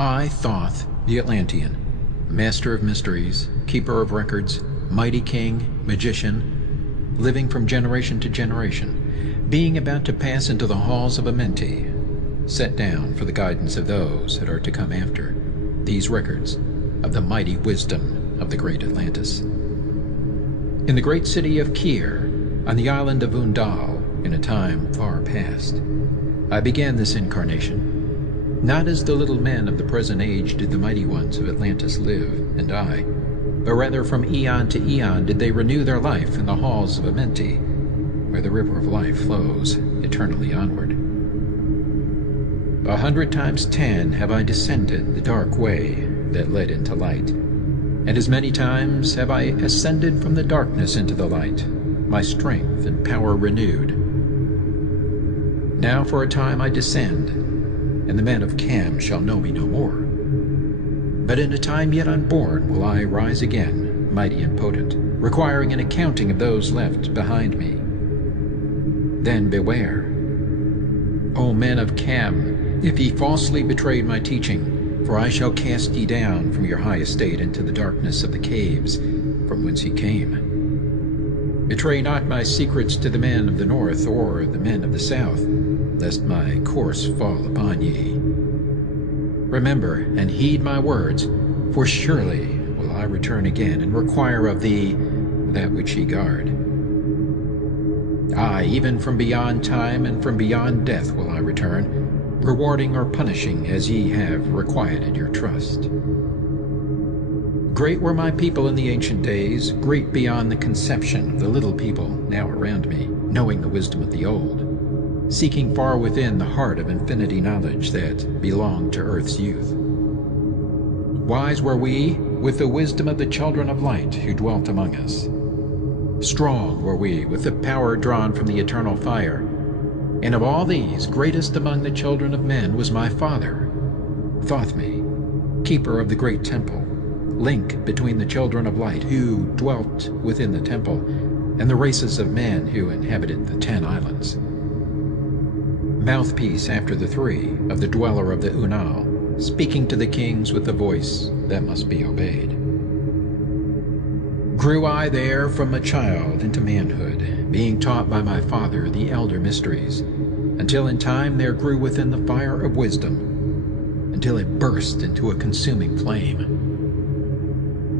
I, Thoth, the Atlantean, master of mysteries, keeper of records, mighty king, magician, living from generation to generation, being about to pass into the halls of Amenti, set down for the guidance of those that are to come after, these records of the mighty wisdom of the great Atlantis. In the great city of Kir, on the island of Undal, in a time far past, I began this incarnation. Not as the little men of the present age did the mighty ones of Atlantis live and die, but rather from eon to eon did they renew their life in the halls of Amenti, where the river of life flows eternally onward. 100 times 10 have I descended the dark way that led into light, and as many times have I ascended from the darkness into the light, my strength and power renewed. Now for a time I descend, and the men of Cam shall know me no more. But in a time yet unborn will I rise again, mighty and potent, requiring an accounting of those left behind me. Then beware, O men of Cam, if ye falsely betrayed my teaching, for I shall cast ye down from your high estate into the darkness of the caves from whence ye came. Betray not my secrets to the men of the north or the men of the south, lest my course fall upon ye. Remember and heed my words, for surely will I return again and require of thee that which ye guard. Aye, even from beyond time and from beyond death will I return, rewarding or punishing as ye have requited your trust. Great were my people in the ancient days, great beyond the conception of the little people now around me, knowing the wisdom of the old, seeking far within the heart of infinity knowledge that belonged to earth's youth. Wise were we with the wisdom of the children of light who dwelt among us. Strong were we with the power drawn from the eternal fire, and of all these, greatest among the children of men was my father, Thothme, keeper of the great temple, link between the children of light who dwelt within the temple, and the races of men who inhabited the 10 islands. Mouthpiece after the 3 of the dweller of the Unal, speaking to the kings with a voice that must be obeyed. Grew I there from a child into manhood, being taught by my father the elder mysteries, until in time there grew within the fire of wisdom, until it burst into a consuming flame.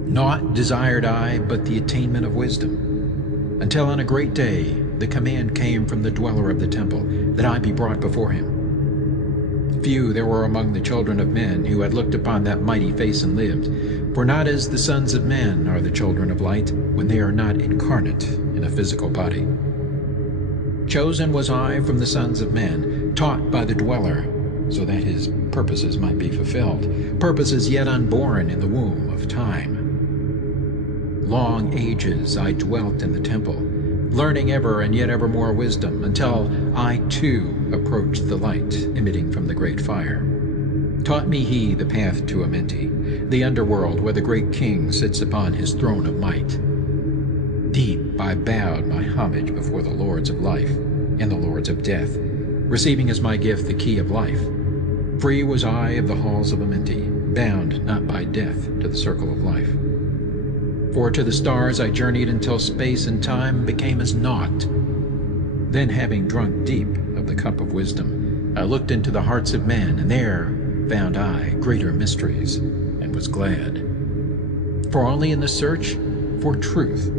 Naught desired I but the attainment of wisdom, until on a great day the command came from the dweller of the temple that I be brought before him. Few there were among the children of men who had looked upon that mighty face and lived, for not as the sons of men are the children of light when they are not incarnate in a physical body. Chosen was I from the sons of men, taught by the dweller, so that his purposes might be fulfilled, purposes yet unborn in the womb of time. Long ages I dwelt in the temple, learning ever and yet ever more wisdom, until I too approached the light emitting from the great fire. Taught me he the path to Amenti, the underworld where the great king sits upon his throne of might. Deep I bowed my homage before the lords of life and the lords of death, receiving as my gift the key of life. Free was I of the halls of Amenti, bound not by death to the circle of life. For to the stars I journeyed until space and time became as naught. Then, having drunk deep of the cup of wisdom, I looked into the hearts of men, and there found I greater mysteries, and was glad. For only in the search for truth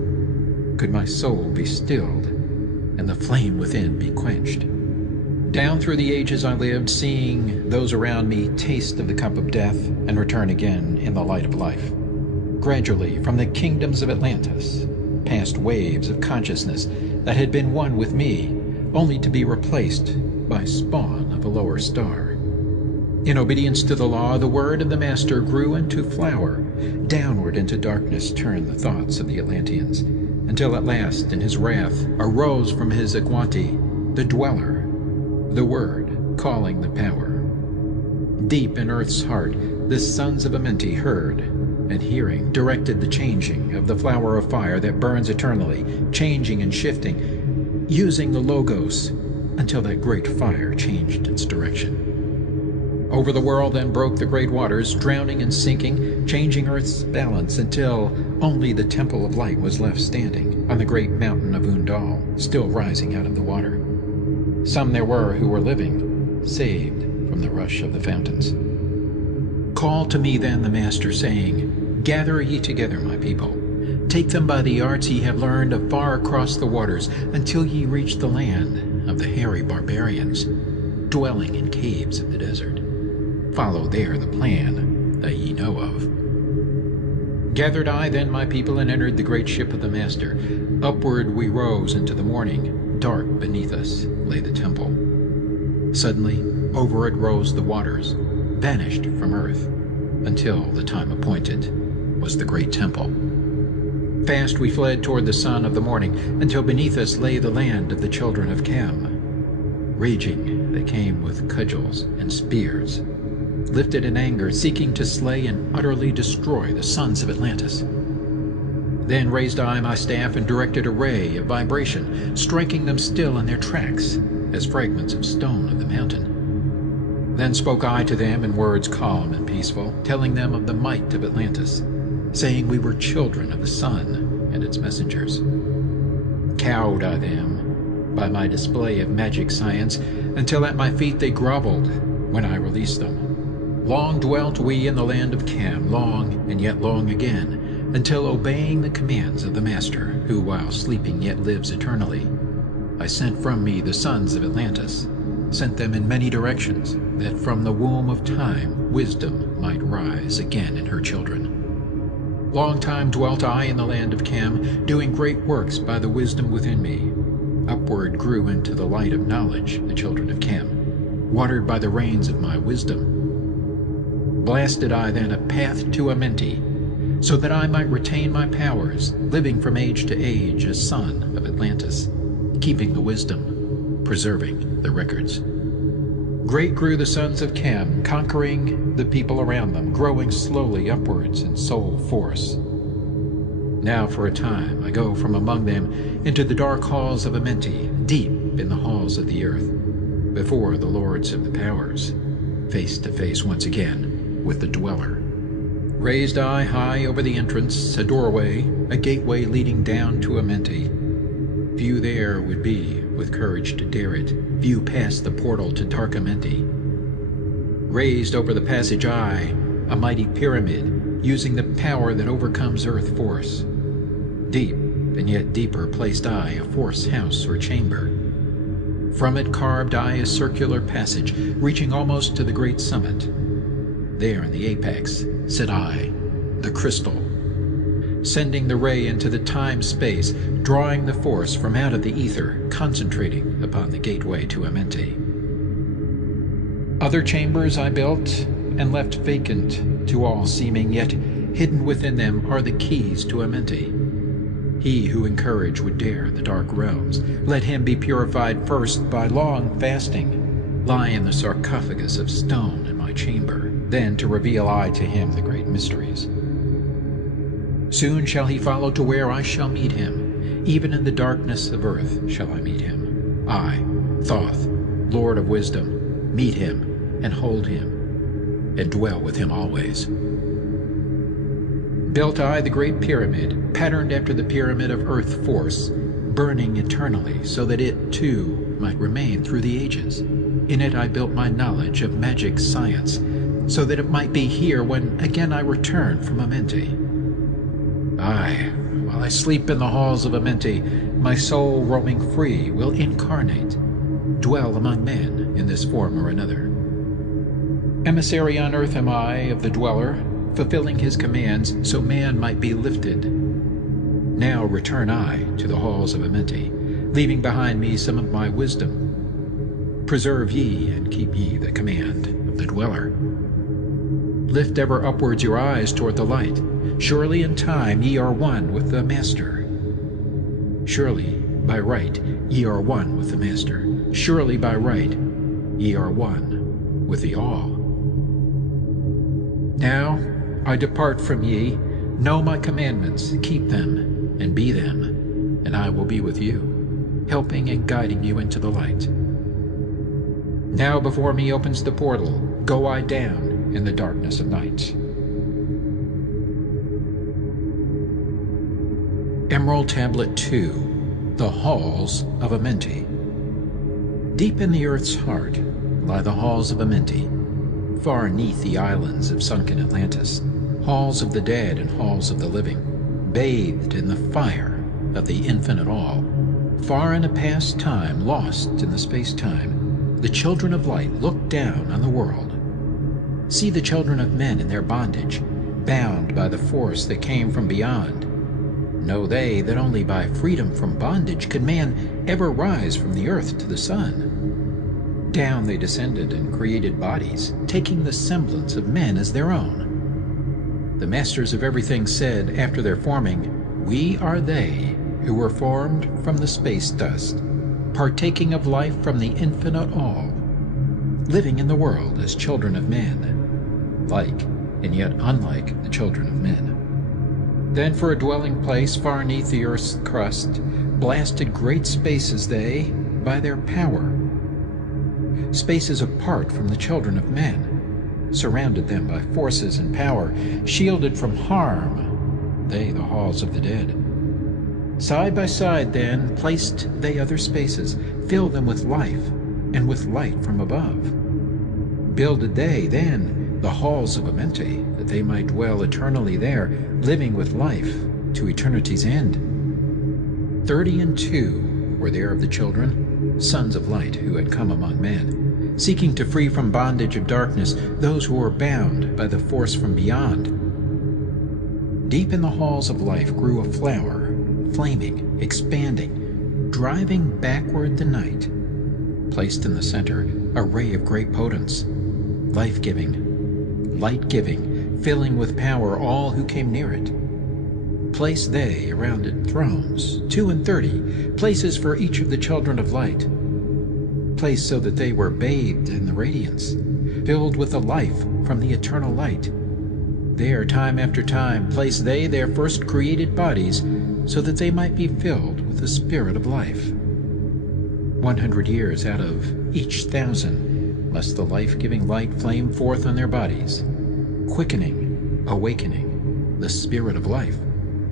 could my soul be stilled, and the flame within be quenched. Down through the ages I lived, seeing those around me taste of the cup of death, and return again in the light of life. Gradually, from the kingdoms of Atlantis, past waves of consciousness that had been one with me, only to be replaced by spawn of a lower star. In obedience to the law, the word of the Master grew into flower. Downward into darkness turned the thoughts of the Atlanteans, until at last, in his wrath, arose from his equanti the dweller, the word calling the power. Deep in earth's heart, the sons of Amenti heard, and hearing, directed the changing of the flower of fire that burns eternally, changing and shifting, using the Logos until that great fire changed its direction. Over the world then broke the great waters, drowning and sinking, changing earth's balance, until only the Temple of Light was left standing on the great mountain of Undal, still rising out of the water. Some there were who were living, saved from the rush of the fountains. Called to me then the Master, saying, Gather ye together, my people. Take them by the arts ye have learned afar across the waters, until ye reach the land of the hairy barbarians, dwelling in caves of the desert. Follow there the plan that ye know of. Gathered I then my people, and entered the great ship of the Master. Upward we rose into the morning. Dark beneath us lay the temple. Suddenly over it rose the waters, vanished from earth, until the time appointed was the great temple. Fast we fled toward the sun of the morning, until beneath us lay the land of the children of Cam. Raging they came with cudgels and spears, lifted in anger, seeking to slay and utterly destroy the sons of Atlantis. Then raised I my staff and directed a ray of vibration, striking them still in their tracks, as fragments of stone of the mountain. Then spoke I to them in words calm and peaceful, telling them of the might of Atlantis, saying we were children of the sun and its messengers. Cowed I them by my display of magic science, until at my feet they groveled when I released them. Long dwelt we in the land of Cam, long and yet long again, until obeying the commands of the Master, who while sleeping yet lives eternally, I sent from me the sons of Atlantis, sent them in many directions, that from the womb of time wisdom might rise again in her children. Long time dwelt I in the land of Cam, doing great works by the wisdom within me. Upward grew into the light of knowledge the children of Cam, watered by the rains of my wisdom. Blasted I then a path to Amenti, so that I might retain my powers, living from age to age as son of Atlantis, keeping the wisdom, preserving the records. Great grew the sons of Cam, conquering the people around them, growing slowly upwards in soul force. Now for a time I go from among them into the dark halls of Amenti, deep in the halls of the earth, before the lords of the powers, face to face once again with the dweller. Raised I high over the entrance, a doorway, a gateway leading down to Amenti. Few there would be with courage to dare it, few past the portal to dark Amenti. Raised over the passage I, a mighty pyramid, using the power that overcomes earth force. Deep and yet deeper placed I a force house or chamber. From it carved I a circular passage, reaching almost to the great summit. There in the apex sit I, the crystal, sending the ray into the time-space, drawing the force from out of the ether, concentrating upon the gateway to Amenti. Other chambers I built and left vacant to all seeming, yet hidden within them are the keys to Amenti. He who in courage would dare the dark realms, let him be purified first by long fasting, lie in the sarcophagus of stone in my chamber, then to reveal I to him the great mysteries. Soon shall he follow to where I shall meet him, even in the darkness of earth shall I meet him. I, Thoth, Lord of Wisdom, meet him and hold him, and dwell with him always. Built I the great pyramid, patterned after the pyramid of earth force, burning eternally, so that it, too, might remain through the ages. In it I built my knowledge of magic science, so that it might be here when again I return from Amenti. Aye, while I sleep in the halls of Amenti, my soul roaming free will incarnate, dwell among men in this form or another. Emissary on earth am I of the dweller, fulfilling his commands so man might be lifted. Now return I to the halls of Amenti, leaving behind me some of my wisdom. Preserve ye and keep ye the command of the dweller. Lift ever upwards your eyes toward the light. Surely in time ye are one with the Master. Surely by right ye are one with the Master. Surely by right ye are one with the All. Now I depart from ye. Know my commandments, keep them, and be them, and I will be with you, helping and guiding you into the light. Now before me opens the portal, go I down in the darkness of night. Emerald Tablet 2, The Halls of Amenti. Deep in the earth's heart lie the halls of Amenti, far neath the islands of sunken Atlantis, halls of the dead and halls of the living, bathed in the fire of the infinite all. Far in a past time, lost in the space-time, the children of light look down on the world. See the children of men in their bondage, bound by the force that came from beyond. Know they that only by freedom from bondage could man ever rise from the earth to the sun. Down they descended and created bodies, taking the semblance of men as their own. The masters of everything said after their forming, "We are they who were formed from the space dust, partaking of life from the infinite all, living in the world as children of men, like and yet unlike the children of men." Then for a dwelling place far neath the earth's crust, blasted great spaces they by their power. Spaces apart from the children of men, surrounded them by forces and power, shielded from harm, they the halls of the dead. Side by side then placed they other spaces, filled them with life and with light from above. Builded they then the halls of Amenti, that they might dwell eternally there, living with life to eternity's end. 32 were there of the children, sons of light, who had come among men, seeking to free from bondage of darkness those who were bound by the force from beyond. Deep in the halls of life grew a flower, flaming, expanding, driving backward the night. Placed in the center, a ray of great potence, life-giving, light-giving, filling with power all who came near it. Placed they around it thrones, 32, places for each of the children of light. Placed so that they were bathed in the radiance, filled with the life from the eternal light. There, time after time, placed they their first created bodies, so that they might be filled with the spirit of life. 100 years out of each 1,000, lest the life-giving light flame forth on their bodies, quickening, awakening the spirit of life.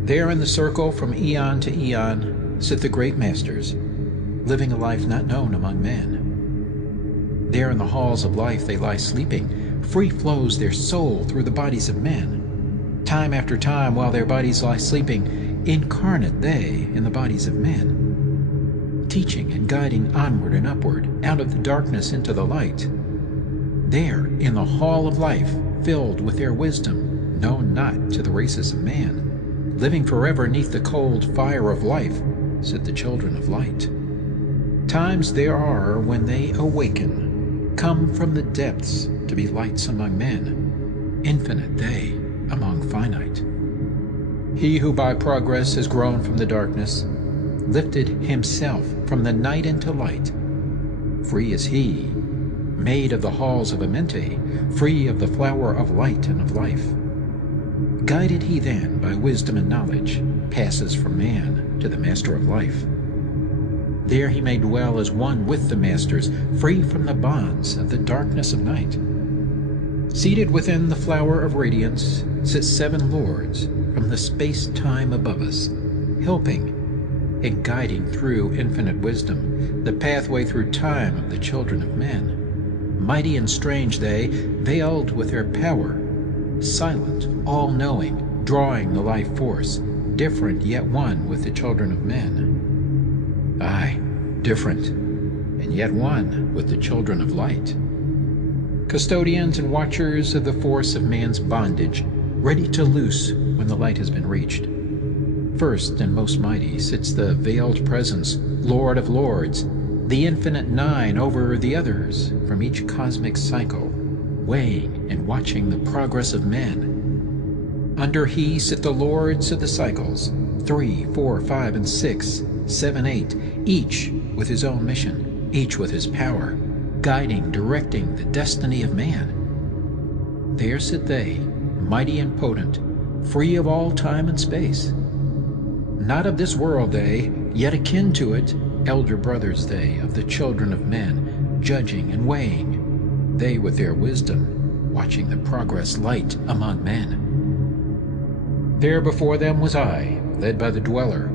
There in the circle from eon to eon sit the great masters, living a life not known among men. There in the halls of life they lie sleeping, free flows their soul through the bodies of men. Time after time, while their bodies lie sleeping, incarnate they in the bodies of men, teaching and guiding onward and upward, out of the darkness into the light. There, in the hall of life, filled with their wisdom, known not to the races of man, living forever neath the cold fire of life, sit the children of light. Times there are when they awaken, come from the depths to be lights among men, infinite they among finite. He who by progress has grown from the darkness, lifted himself from the night into light. Free is he, made of the halls of Amenti, free of the flower of light and of life. Guided he then by wisdom and knowledge, passes from man to the master of life. There he may dwell as one with the masters, free from the bonds of the darkness of night. Seated within the flower of radiance sit 7 lords from the space-time above us, helping and guiding through infinite wisdom the pathway through time of the children of men. Mighty and strange they, veiled with their power, silent, all-knowing, drawing the life force, different yet one with the children of men. Aye, different, and yet one with the children of light. Custodians and watchers of the force of man's bondage, ready to loose when the light has been reached. First and most mighty sits the veiled presence, Lord of Lords, the infinite 9 over the others from each cosmic cycle, weighing and watching the progress of men. Under he sit the lords of the cycles, 3, 4, 5, and 6, 7, 8, each with his own mission, each with his power, guiding, directing the destiny of man. There sit they, mighty and potent, free of all time and space. Not of this world they, yet akin to it, elder brothers they of the children of men, judging and weighing. they with their wisdom, watching the progress light among men. There before them was I, led by the dweller,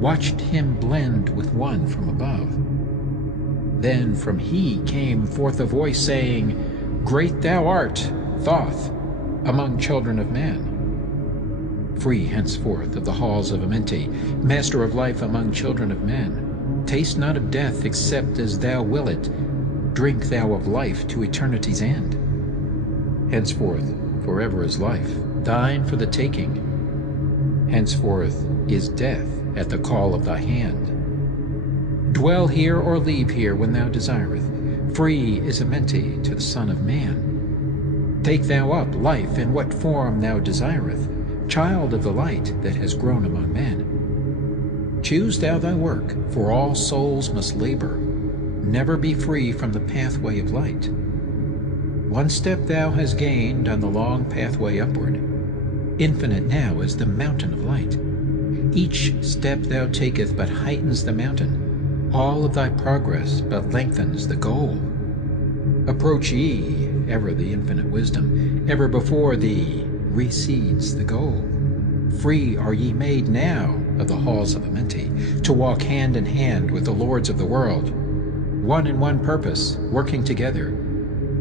watched him blend with one from above. Then from he came forth a voice saying, Great thou art, Thot, among children of men. Free henceforth of the halls of Amenti, master of life among children of men. Taste not of death except as thou will it, drink thou of life to eternity's end. Henceforth forever is life, thine for the taking. Henceforth is death at the call of thy hand. Dwell here or leave here when thou desireth, free is Amenti to the Son of Man. Take thou up life in what form thou desireth, child of the light that has grown among men. Choose thou thy work, for all souls must labor, never be free from the pathway of light. One step thou hast gained on the long pathway upward. Infinite now is the mountain of light. Each step thou taketh but heightens the mountain. All of thy progress but lengthens the goal. Approach ye, ever the infinite wisdom, ever before thee recedes the goal. Free are ye made now of the halls of Amenti, to walk hand in hand with the lords of the world, one in one purpose, working together,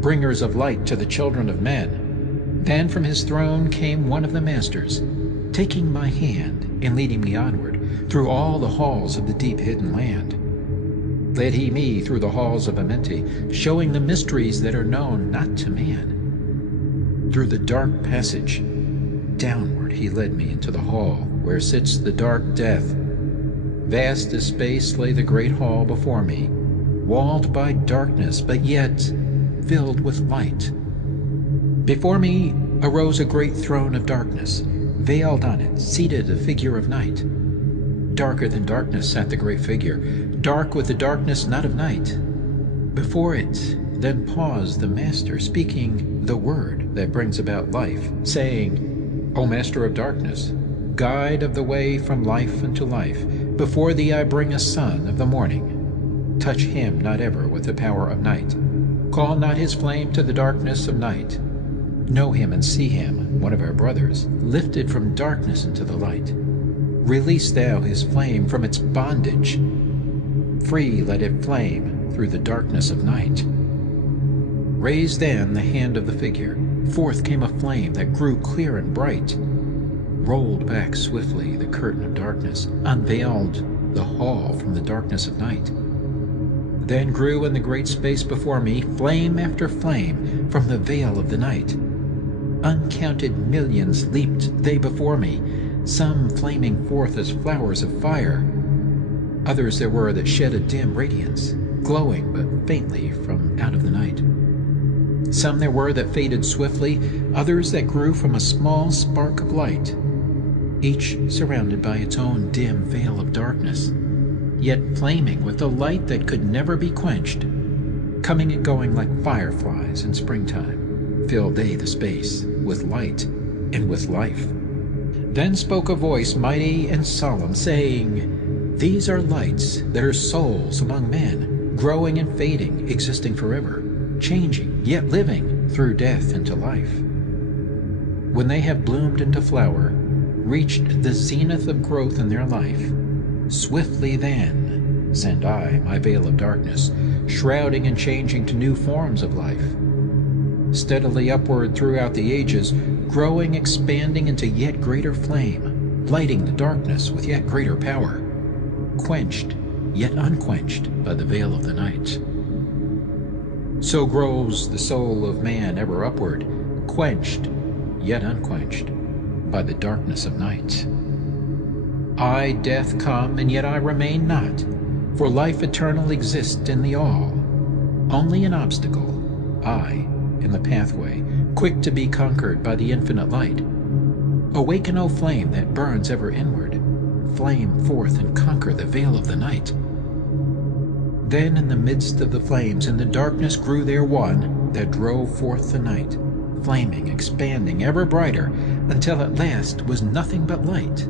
bringers of light to the children of men. Then from his throne came one of the masters, taking my hand and leading me onward through all the halls of the deep hidden land. Led he me through the halls of Amenti, showing the mysteries that are known not to man. Through the dark passage, downward he led me into the hall where sits the dark death. Vast as space lay the great hall before me, walled by darkness, but yet filled with light. Before me arose a great throne of darkness. Veiled on it, seated a figure of night. Darker than darkness sat the great figure, dark with the darkness not of night. Before it then paused the Master, speaking the word that brings about life, saying, O Master of darkness, guide of the way from life unto life, before thee I bring a son of the morning. Touch him not ever with the power of night. Call not his flame to the darkness of night. Know him and see him, one of our brothers, lifted from darkness into the light. Release thou his flame from its bondage. Free let it flame through the darkness of night. Raise then the hand of the figure. Forth came a flame that grew clear and bright. Rolled back swiftly the curtain of darkness, unveiled the hall from the darkness of night. Then grew in the great space before me flame after flame from the veil of the night. Uncounted millions leaped they before me, some flaming forth as flowers of fire. Others there were that shed a dim radiance, glowing but faintly from out of the night. Some there were that faded swiftly, others that grew from a small spark of light, each surrounded by its own dim veil of darkness, yet flaming with a light that could never be quenched. Coming and going like fireflies in springtime, filled they the space with light and with life. Then spoke a voice mighty and solemn, saying, These are lights that are souls among men, growing and fading, existing forever, changing, yet living through death into life. When they have bloomed into flower, reached the zenith of growth in their life, swiftly then send I my veil of darkness, shrouding and changing to new forms of life. Steadily upward throughout the ages, growing, expanding into yet greater flame, lighting the darkness with yet greater power, quenched yet unquenched by the veil of the night. So grows the soul of man ever upward, quenched yet unquenched by the darkness of night. I, death, come, and yet I remain not, for life eternal exists in the all. Only an obstacle, I, in the pathway, quick to be conquered by the infinite light. Awaken, O flame that burns ever inward, flame forth and conquer the veil of the night. Then in the midst of the flames in the darkness grew there one that drove forth the night, flaming, expanding, ever brighter, until at last was nothing but light.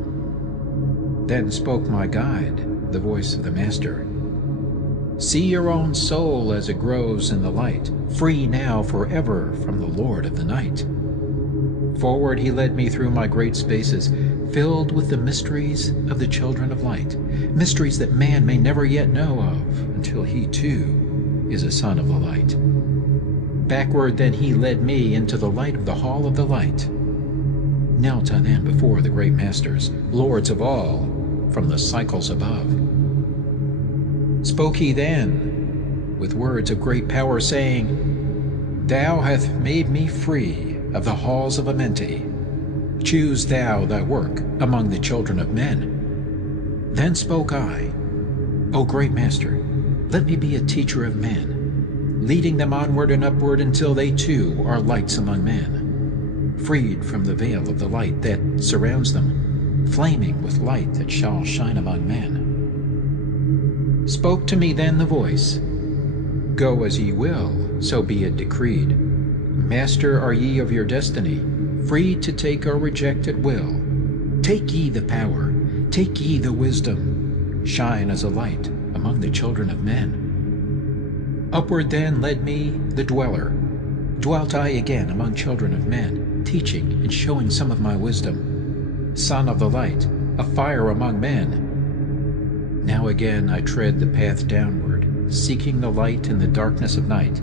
Then spoke my guide, the voice of the Master. See your own soul as it grows in the light, free now forever from the Lord of the night. Forward he led me through my great spaces, filled with the mysteries of the children of light, mysteries that man may never yet know of until he too is a son of the light. Backward then he led me into the light of the hall of the light. Knelt I then before the great masters, lords of all, from the cycles above. Spoke he then with words of great power, saying, Thou hast made me free of the halls of Amenti. Choose thou thy work among the children of men. Then spoke I, O great master, let me be a teacher of men, leading them onward and upward until they too are lights among men, freed from the veil of the light that surrounds them, flaming with light that shall shine among men. Spoke to me then the voice, Go as ye will, so be it decreed. Master are ye of your destiny, free to take or reject at will. Take ye the power, take ye the wisdom, shine as a light among the children of men. Upward then led me the dweller. Dwelt I again among children of men, teaching and showing some of my wisdom. Son of the light, a fire among men. Now again I tread the path downward, seeking the light in the darkness of night.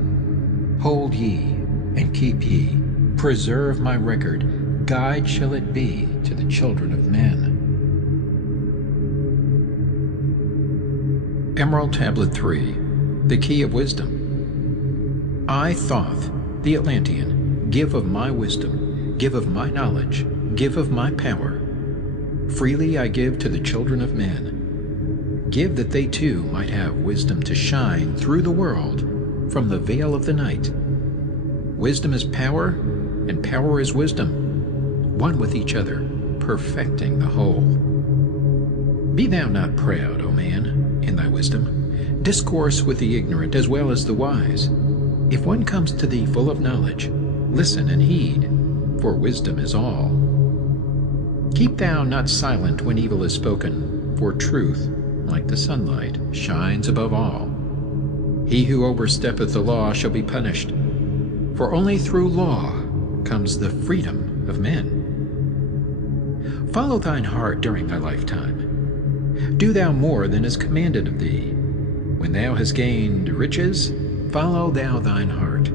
Hold ye, and keep ye, preserve my record, guide shall it be to the children of men. Emerald Tablet 3, The Key of Wisdom. I, Thoth, the Atlantean, give of my wisdom, give of my knowledge, give of my power. Freely I give to the children of men. Give that they too might have wisdom to shine through the world from the veil of the night. Wisdom is power, and power is wisdom, one with each other, perfecting the whole. Be thou not proud, O man, in thy wisdom. Discourse with the ignorant as well as the wise. If one comes to thee full of knowledge, listen and heed, for wisdom is all. Keep thou not silent when evil is spoken, for truth, like the sunlight, shines above all. He who oversteppeth the law shall be punished, for only through law comes the freedom of men. Follow thine heart during thy lifetime. Do thou more than is commanded of thee. When thou hast gained riches, follow thou thine heart.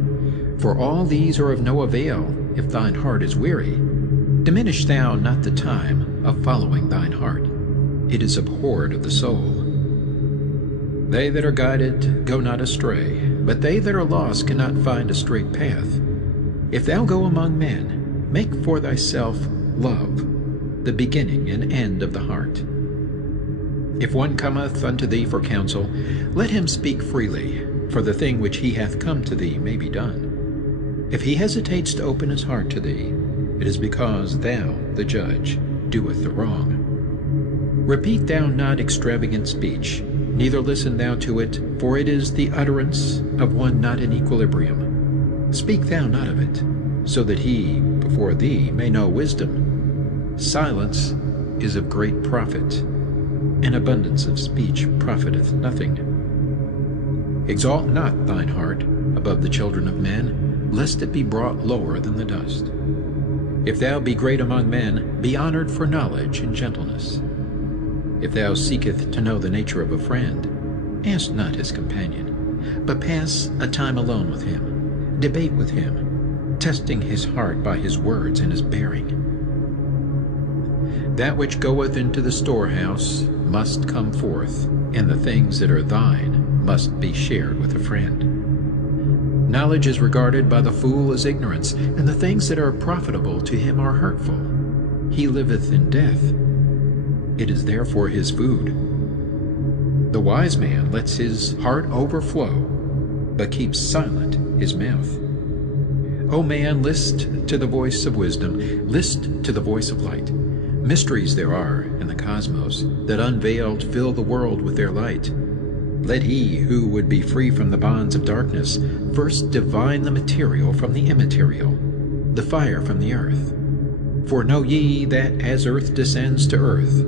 For all these are of no avail if thine heart is weary. Diminish thou not the time of following thine heart. It is abhorred of the soul. They that are guided go not astray, but they that are lost cannot find a straight path. If thou go among men, make for thyself love, the beginning and end of the heart. If one cometh unto thee for counsel, let him speak freely, for the thing which he hath come to thee may be done. If he hesitates to open his heart to thee, it is because thou, the judge, doeth the wrong. Repeat thou not extravagant speech, neither listen thou to it, for it is the utterance of one not in equilibrium. Speak thou not of it, so that he before thee may know wisdom. Silence is of great profit, and abundance of speech profiteth nothing. Exalt not thine heart above the children of men, lest it be brought lower than the dust. If thou be great among men, be honored for knowledge and gentleness. If thou seeketh to know the nature of a friend, ask not his companion, but pass a time alone with him, debate with him, testing his heart by his words and his bearing. That which goeth into the storehouse must come forth, and the things that are thine must be shared with a friend. Knowledge is regarded by the fool as ignorance, and the things that are profitable to him are hurtful. He liveth in death. It is therefore his food. The wise man lets his heart overflow, but keeps silent his mouth. O man, list to the voice of wisdom, list to the voice of light. Mysteries there are in the cosmos that unveiled fill the world with their light. Let he who would be free from the bonds of darkness first divine the material from the immaterial, the fire from the earth. For know ye that as earth descends to earth,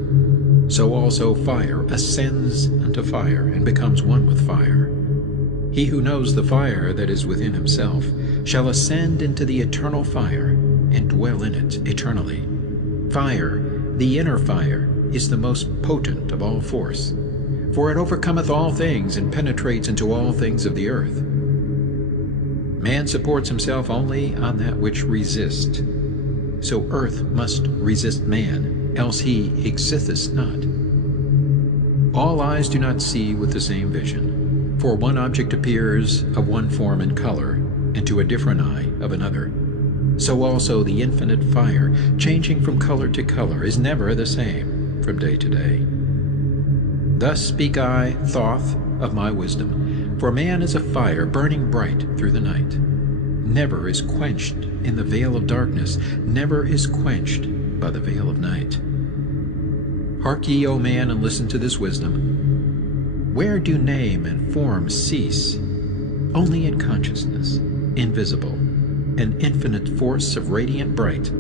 so also fire ascends unto fire, and becomes one with fire. He who knows the fire that is within himself shall ascend into the eternal fire, and dwell in it eternally. Fire, the inner fire, is the most potent of all force, for it overcometh all things, and penetrates into all things of the earth. Man supports himself only on that which resists. So earth must resist man, else he existeth not. All eyes do not see with the same vision, for one object appears of one form and color, and to a different eye of another. So also the infinite fire, changing from color to color, is never the same from day to day. Thus speak I, Thot, of my wisdom, for man is a fire burning bright through the night. Never is quenched in the veil of darkness, never is quenched by the veil of night. Hark ye, O man, and listen to this wisdom. Where do name and form cease? Only in consciousness, invisible, an infinite force of radiant bright.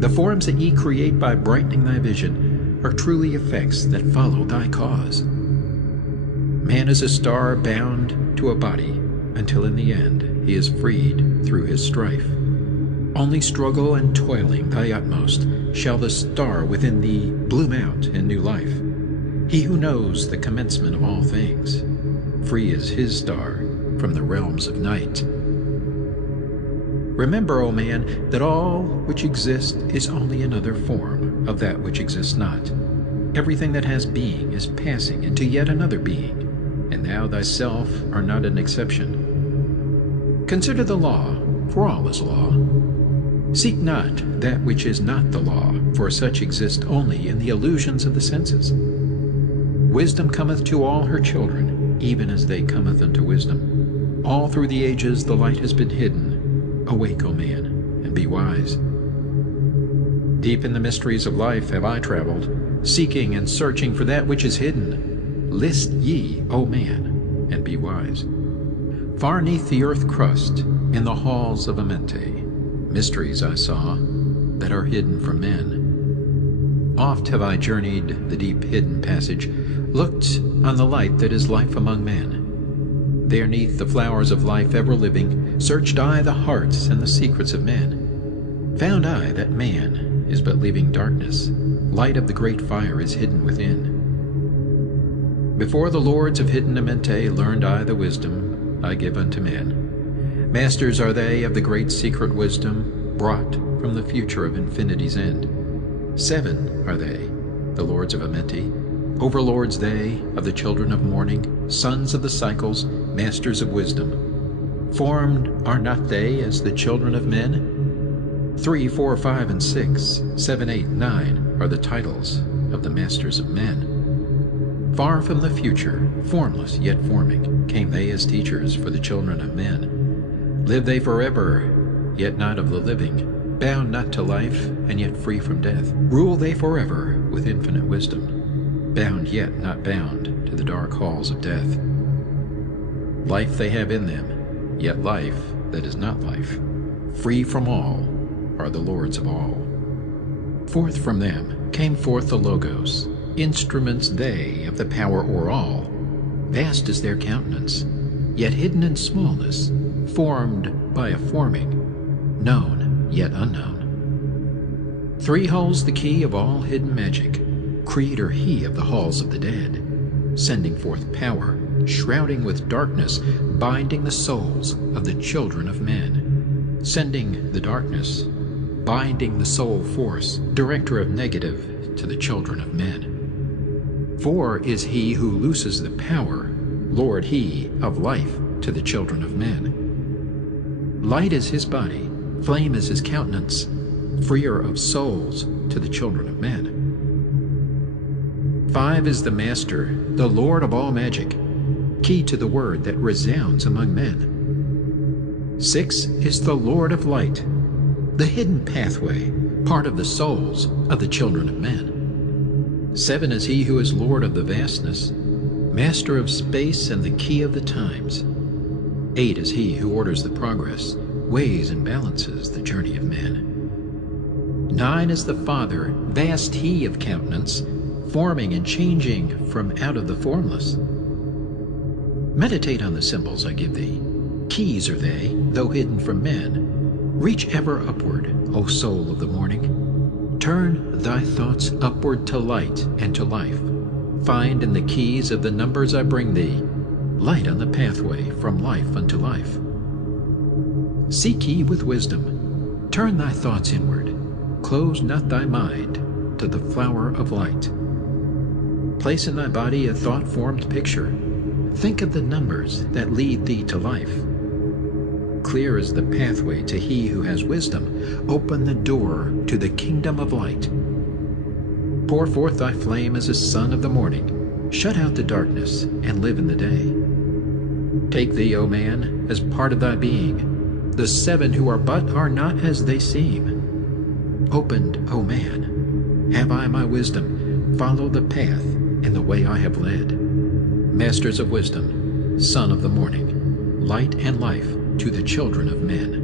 The forms that ye create by brightening thy vision are truly effects that follow thy cause. Man is a star bound to a body, until in the end he is freed through his strife. Only struggle and toiling thy utmost shall the star within thee bloom out in new life. He who knows the commencement of all things, free is his star from the realms of night. Remember, O man, that all which exists is only another form of that which exists not. Everything that has being is passing into yet another being, and thou thyself art not an exception. Consider the law, for all is law. Seek not that which is not the law, for such exist only in the illusions of the senses. Wisdom cometh to all her children, even as they cometh unto wisdom. All through the ages the light has been hidden. Awake, O man, and be wise. Deep in the mysteries of life have I traveled, seeking and searching for that which is hidden. List ye, O man, and be wise. Far neath the earth crust, in the halls of Amente, mysteries I saw that are hidden from men. Oft have I journeyed the deep hidden passage, looked on the light that is life among men. There neath the flowers of life ever living, searched I the hearts and the secrets of men. Found I that man is but leaving darkness, light of the great fire is hidden within. Before the lords of hidden Amente learned I the wisdom I give unto men. Masters are they of the great secret wisdom, brought from the future of infinity's end. 7 are they, the lords of Amenti, overlords they of the children of morning, sons of the cycles, masters of wisdom. Formed are not they as the children of men? 3, 4, 5, and 6, 7, 8, 9 are the titles of the masters of men. Far from the future, formless yet forming, came they as teachers for the children of men. Live they forever, yet not of the living, bound not to life, and yet free from death. Rule they forever with infinite wisdom, bound yet not bound to the dark halls of death. Life they have in them, yet life that is not life. Free from all are the lords of all. Forth from them came forth the Logos, instruments they of the power o'er all. Vast is their countenance, yet hidden in smallness, formed by a forming, known yet unknown. 3 holds the key of all hidden magic, creator he of the halls of the dead, sending forth power, shrouding with darkness, binding the souls of the children of men, sending the darkness, binding the soul force, director of negative to the children of men. 4 is he who looses the power, lord he of life to the children of men. Light is his body, flame is his countenance, freer of souls to the children of men. 5 is the master, the lord of all magic, key to the word that resounds among men. 6 is the lord of light, the hidden pathway, part of the souls of the children of men. 7 is he who is lord of the vastness, master of space and the key of the times. 8 is he who orders the progress, weighs and balances the journey of men. 9 is the Father, vast he of countenance, forming and changing from out of the formless. Meditate on the symbols I give thee. Keys are they, though hidden from men. Reach ever upward, O soul of the morning. Turn thy thoughts upward to light and to life. Find in the keys of the numbers I bring thee light on the pathway from life unto life. Seek ye with wisdom. Turn thy thoughts inward. Close not thy mind to the flower of light. Place in thy body a thought-formed picture. Think of the numbers that lead thee to life. Clear is the pathway to he who has wisdom. Open the door to the kingdom of light. Pour forth thy flame as a sun of the morning. Shut out the darkness and live in the day. Take thee, O man, as part of thy being. The seven who are but are not as they seem. Opened, O man, have I my wisdom. Follow the path and the way I have led. Masters of wisdom, son of the morning, light and life to the children of men.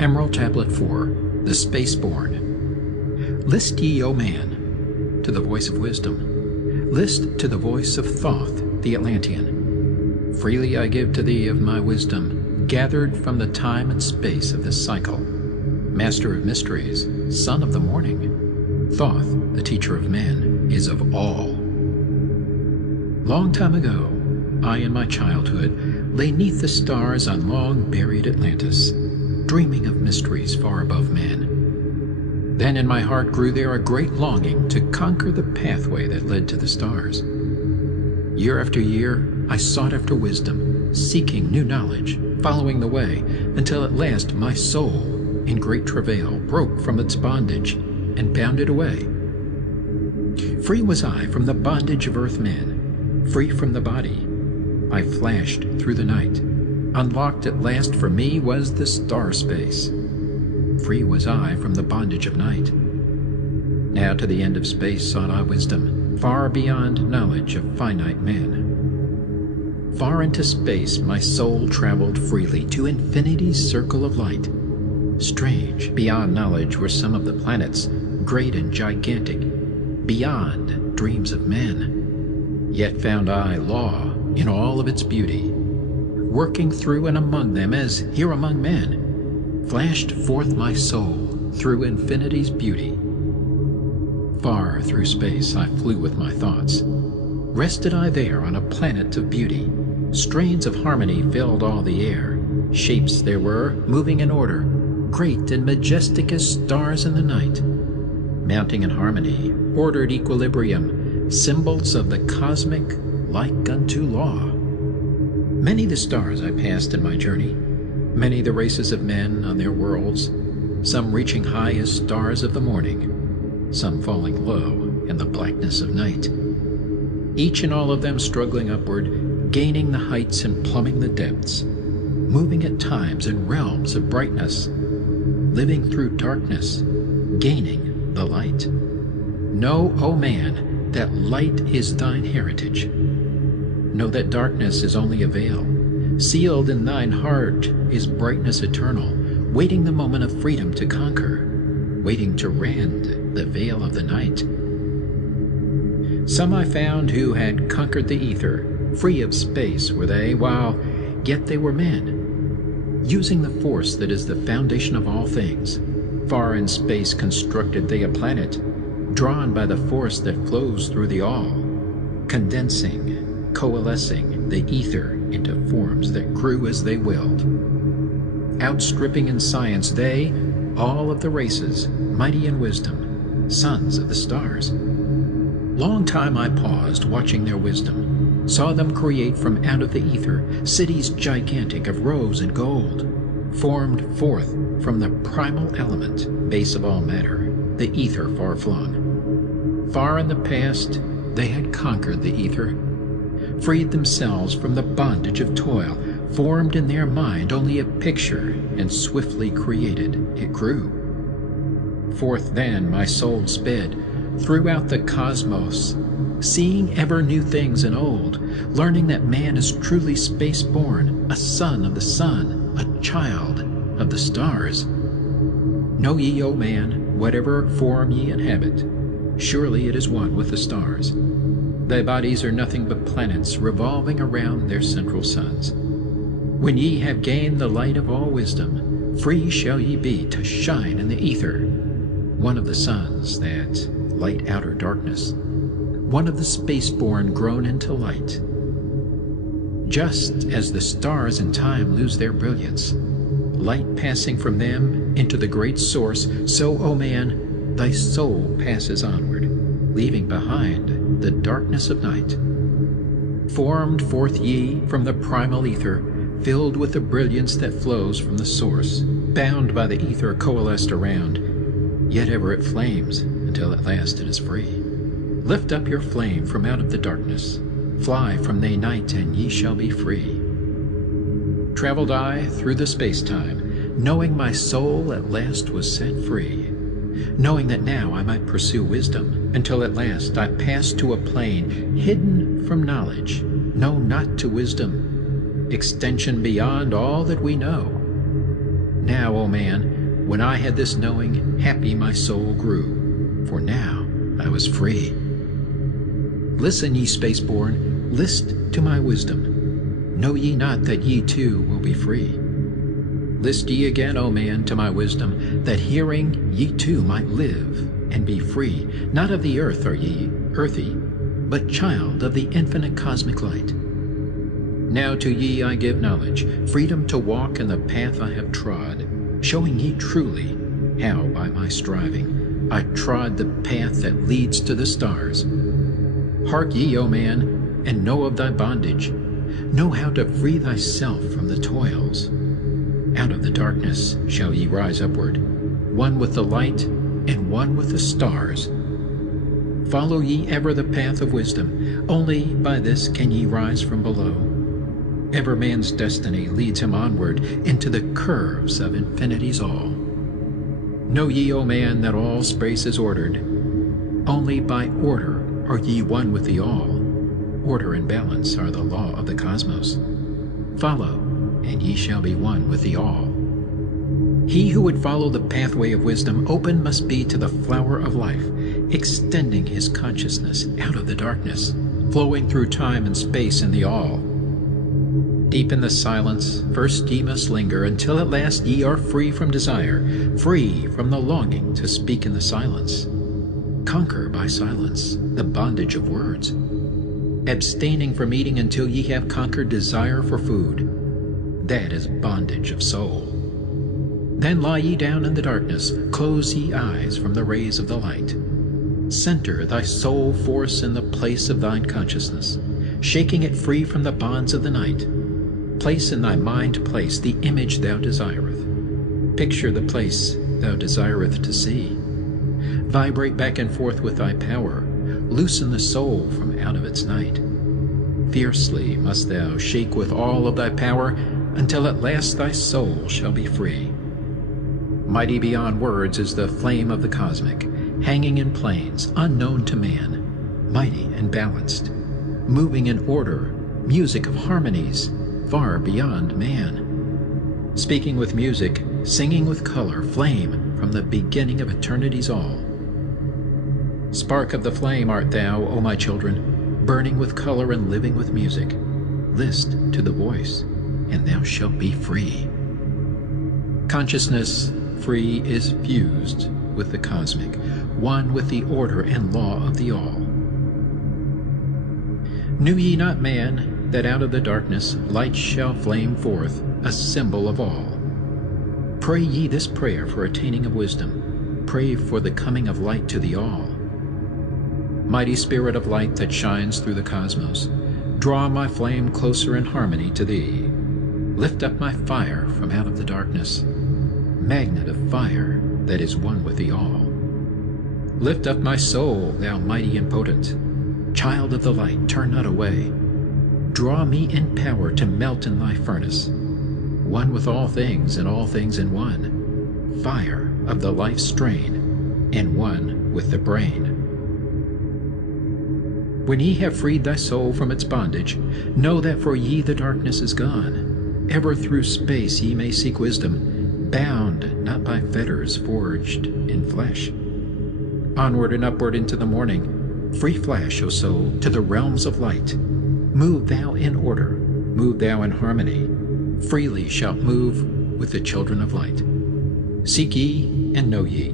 Emerald Tablet 4, The Spaceborn. List ye, O man, to the voice of wisdom. List to the voice of Thot, the Atlantean. Freely I give to thee of my wisdom, gathered from the time and space of this cycle. Master of mysteries, son of the morning, Thoth, the teacher of men, is of all. Long time ago, I in my childhood lay 'neath the stars on long-buried Atlantis, dreaming of mysteries far above man. Then in my heart grew there a great longing to conquer the pathway that led to the stars. Year after year, I sought after wisdom, seeking new knowledge, following the way, until at last my soul, in great travail, broke from its bondage and bounded away. Free was I from the bondage of earth men, free from the body. I flashed through the night. Unlocked at last for me was the star space. Free was I from the bondage of night. Now to the end of space sought I wisdom, far beyond knowledge of finite man. Far into space my soul traveled freely to infinity's circle of light. Strange, beyond knowledge were some of the planets, great and gigantic, beyond dreams of men. Yet found I law in all of its beauty, working through and among them as here among men, flashed forth my soul through infinity's beauty. Far through space I flew with my thoughts. Rested I there on a planet of beauty. Strains of harmony filled all the air. Shapes there were, moving in order, great and majestic as stars in the night. Mounting in harmony, ordered equilibrium, symbols of the cosmic, like unto law. Many the stars I passed in my journey, many the races of men on their worlds, some reaching high as stars of the morning, some falling low in the blackness of night. Each and all of them struggling upward, gaining the heights and plumbing the depths, moving at times in realms of brightness, living through darkness, gaining the light. Know, O man, that light is thine heritage. Know that darkness is only a veil. Sealed in thine heart is brightness eternal, waiting the moment of freedom to conquer, waiting to rend the veil of the night. Some I found who had conquered the ether, free of space were they, while yet they were men. Using the force that is the foundation of all things, far in space constructed they a planet, drawn by the force that flows through the all, condensing, coalescing the ether into forms that grew as they willed. Outstripping in science they, all of the races, mighty in wisdom, sons of the stars. Long time I paused, watching their wisdom, saw them create from out of the ether cities gigantic of rose and gold, formed forth from the primal element, base of all matter, the ether far-flung. Far in the past, they had conquered the ether, freed themselves from the bondage of toil, formed in their mind only a picture, and swiftly created it grew. Forth then my soul sped, throughout the cosmos, seeing ever new things and old, learning that man is truly space-born, a son of the sun, a child of the stars. Know ye, O man, whatever form ye inhabit, surely it is one with the stars. Thy bodies are nothing but planets revolving around their central suns. When ye have gained the light of all wisdom, free shall ye be to shine in the ether, one of the suns that light outer darkness, one of the space-born grown into light. Just as the stars in time lose their brilliance, light passing from them into the great source, so, O man, thy soul passes onward, leaving behind the darkness of night. Formed forth ye from the primal ether, filled with the brilliance that flows from the source, bound by the ether coalesced around, yet ever it flames until at last it is free. Lift up your flame from out of the darkness, fly from the night, and ye shall be free. Traveled I through the space-time, knowing my soul at last was set free, knowing that now I might pursue wisdom, until at last I passed to a plane hidden from knowledge, known not to wisdom, extension beyond all that we know. Now, O man, when I had this knowing, happy my soul grew, for now I was free. Listen, ye spaceborn, list to my wisdom. Know ye not that ye too will be free? List ye again, O man, to my wisdom, that hearing ye too might live and be free. Not of the earth are ye, earthy, but child of the infinite cosmic light. Now to ye I give knowledge, freedom to walk in the path I have trod, showing ye truly how by my striving I trod the path that leads to the stars. Hark ye, O man, and know of thy bondage. Know how to free thyself from the toils. Out of the darkness shall ye rise upward, one with the light and one with the stars. Follow ye ever the path of wisdom, only by this can ye rise from below. Ever man's destiny leads him onward into the curves of infinity's all. Know ye, O man, that all space is ordered. Only by order are ye one with the all. Order and balance are the law of the cosmos. Follow, and ye shall be one with the all. He who would follow the pathway of wisdom open must be to the flower of life, extending his consciousness out of the darkness, flowing through time and space in the all. Deep in the silence, first ye must linger, until at last ye are free from desire, free from the longing to speak in the silence. Conquer by silence the bondage of words, abstaining from eating until ye have conquered desire for food. That is bondage of soul. Then lie ye down in the darkness, close ye eyes from the rays of the light. Center thy soul force in the place of thine consciousness, shaking it free from the bonds of the night. Place in thy mind place the image thou desireth. Picture the place thou desireth to see. Vibrate back and forth with thy power. Loosen the soul from out of its night. Fiercely must thou shake with all of thy power, until at last thy soul shall be free. Mighty beyond words is the flame of the cosmic, hanging in planes unknown to man, mighty and balanced, moving in order, music of harmonies, far beyond man. Speaking with music, singing with color, flame from the beginning of eternity's all. Spark of the flame art thou, O my children, burning with color and living with music. List to the voice, and thou shalt be free. Consciousness free is fused with the cosmic, one with the order and law of the all. Knew ye not, man, that out of the darkness light shall flame forth, a symbol of all? Pray ye this prayer for attaining of wisdom. Pray for the coming of light to the all. Mighty spirit of light that shines through the cosmos, draw my flame closer in harmony to thee. Lift up my fire from out of the darkness, magnet of fire that is one with the all. Lift up my soul, thou mighty and potent, child of the light, turn not away. Draw me in power to melt in thy furnace, one with all things and all things in one, fire of the life strain, and one with the brain. When ye have freed thy soul from its bondage, know that for ye the darkness is gone. Ever through space ye may seek wisdom, bound not by fetters forged in flesh. Onward and upward into the morning, free flash, O soul, to the realms of light. Move thou in order, move thou in harmony, freely shalt move with the children of light. Seek ye and know ye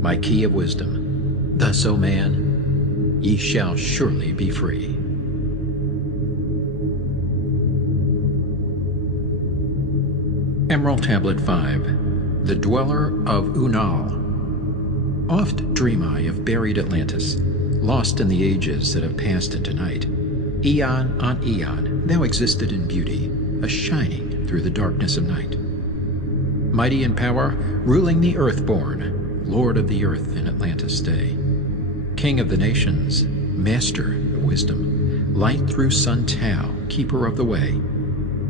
my key of wisdom. Thus, O man, ye shall surely be free. Emerald Tablet 5. The Dweller of Unal. Oft dream I of buried Atlantis, lost in the ages that have passed into night. Eon on eon thou existed in beauty, a shining through the darkness of night. Mighty in power, ruling the earth-born, Lord of the earth in Atlantis' day. King of the nations, master of wisdom, light through sun Tao, keeper of the way.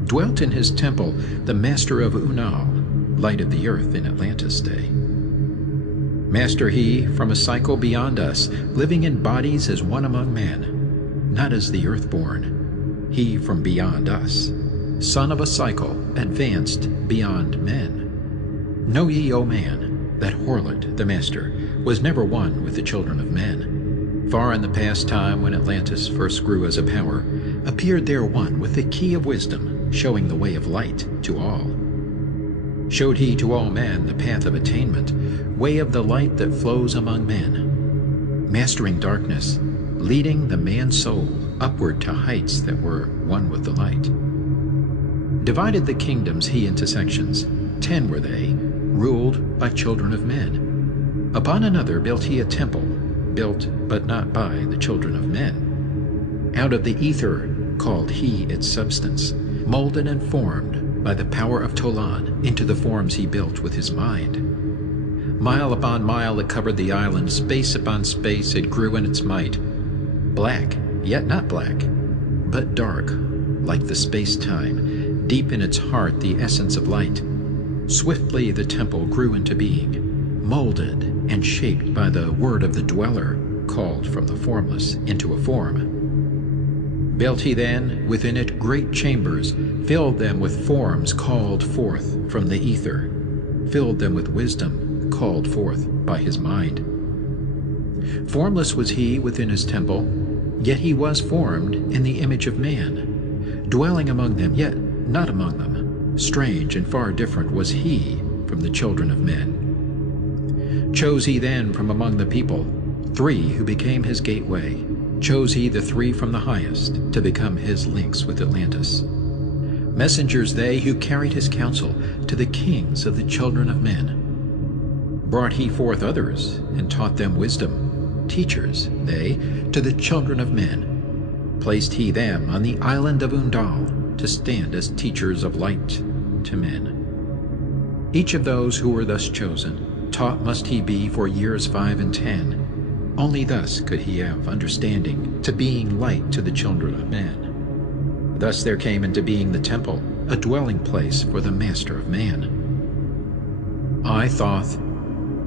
Dwelt in his temple the master of Unal, light of the earth in Atlantis' day. Master he from a cycle beyond us, living in bodies as one among men, not as the earth-born, he from beyond us, son of a cycle, advanced beyond men. Know ye, O man, that Horlet, the master, was never one with the children of men. Far in the past time, when Atlantis first grew as a power, appeared there one with the key of wisdom, showing the way of light to all. Showed he to all men the path of attainment, way of the light that flows among men, mastering darkness, leading the man's soul upward to heights that were one with the light. Divided the kingdoms he into sections, 10 were they, ruled by children of men. Upon another built he a temple, built but not by the children of men. Out of the ether called he its substance, molded and formed by the power of Tolan into the forms he built with his mind. Mile upon mile it covered the island, space upon space it grew in its might. Black, yet not black, but dark, like the space-time, deep in its heart the essence of light. Swiftly the temple grew into being, molded and shaped by the word of the dweller, called from the formless into a form. Built he then within it great chambers, filled them with forms called forth from the ether, filled them with wisdom called forth by his mind. Formless was he within his temple, yet he was formed in the image of man, dwelling among them, yet not among them. Strange and far different was he from the children of men. Chose he then from among the people 3 who became his gateway. Chose he the 3 from the highest to become his links with Atlantis. Messengers they who carried his counsel to the kings of the children of men. Brought he forth others and taught them wisdom. Teachers they to the children of men. Placed he them on the island of Undal to stand as teachers of light to men. Each of those who were thus chosen, taught must he be for years 5 and 10. Only thus could he have understanding to being light to the children of men. Thus there came into being the temple, a dwelling place for the master of man. I, Thoth,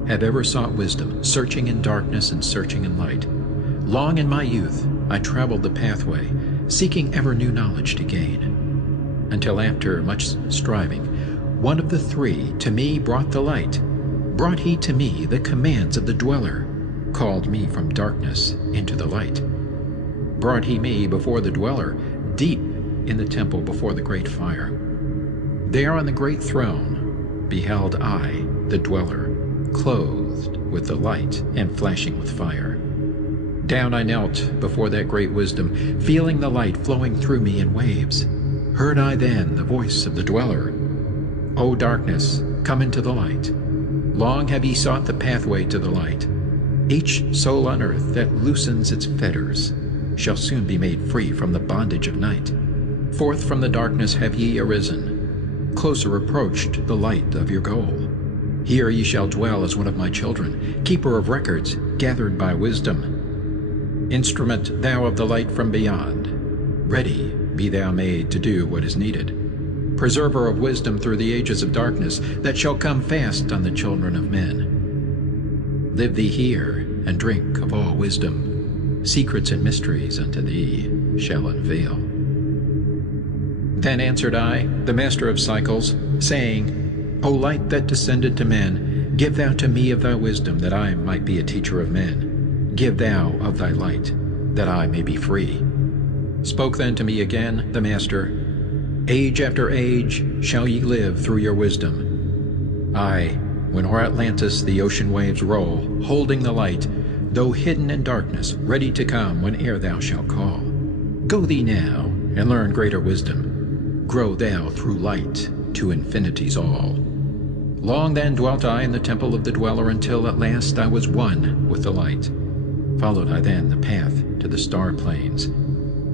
have ever sought wisdom, searching in darkness and searching in light. Long in my youth I traveled the pathway, seeking ever new knowledge to gain, until after much striving, one of the 3 to me brought the light. Brought he to me the commands of the dweller, called me from darkness into the light. Brought he me before the dweller, deep in the temple before the great fire. There on the great throne beheld I the dweller, clothed with the light and flashing with fire. Down I knelt before that great wisdom, feeling the light flowing through me in waves. Heard I then the voice of the dweller, O darkness, come into the light. Long have ye sought the pathway to the light. Each soul on earth that loosens its fetters shall soon be made free from the bondage of night. Forth from the darkness have ye arisen, closer approached the light of your goal. Here ye shall dwell as one of my children, keeper of records, gathered by wisdom. Instrument thou of the light from beyond, ready be thou made to do what is needed. Preserver of wisdom through the ages of darkness that shall come fast on the children of men. Live thee here, and drink of all wisdom. Secrets and mysteries unto thee shall unveil. Then answered I, the master of cycles, saying, O light that descended to men, give thou to me of thy wisdom, that I might be a teacher of men. Give thou of thy light, that I may be free. Spoke then to me again the Master, Age after age shall ye live through your wisdom. Aye, when o'er Atlantis the ocean waves roll, holding the light, though hidden in darkness, ready to come whene'er thou shalt call. Go thee now, and learn greater wisdom. Grow thou through light to infinity's all. Long then dwelt I in the temple of the dweller, until at last I was one with the light. Followed I then the path to the star plains.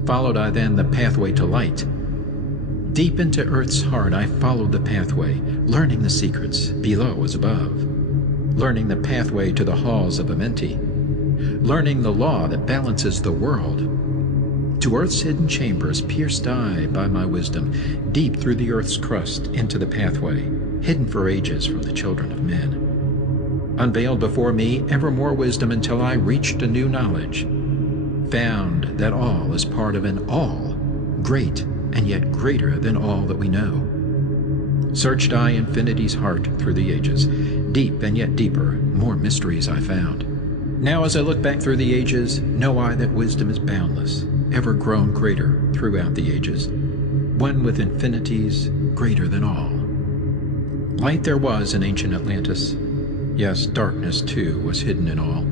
Followed I then the pathway to light. Deep into earth's heart I followed the pathway, learning the secrets below as above. Learning the pathway to the halls of Amenti. Learning the law that balances the world. To earth's hidden chambers pierced I by my wisdom, deep through the earth's crust into the pathway, hidden for ages from the children of men. Unveiled before me ever more wisdom, until I reached a new knowledge. Found that all is part of an all, great and yet greater than all that we know. Searched I infinity's heart through the ages, deep and yet deeper, more mysteries I found. Now as I look back through the ages, know I that wisdom is boundless, ever grown greater throughout the ages, one with infinities greater than all. Light there was in ancient Atlantis. Yes, darkness too was hidden in all.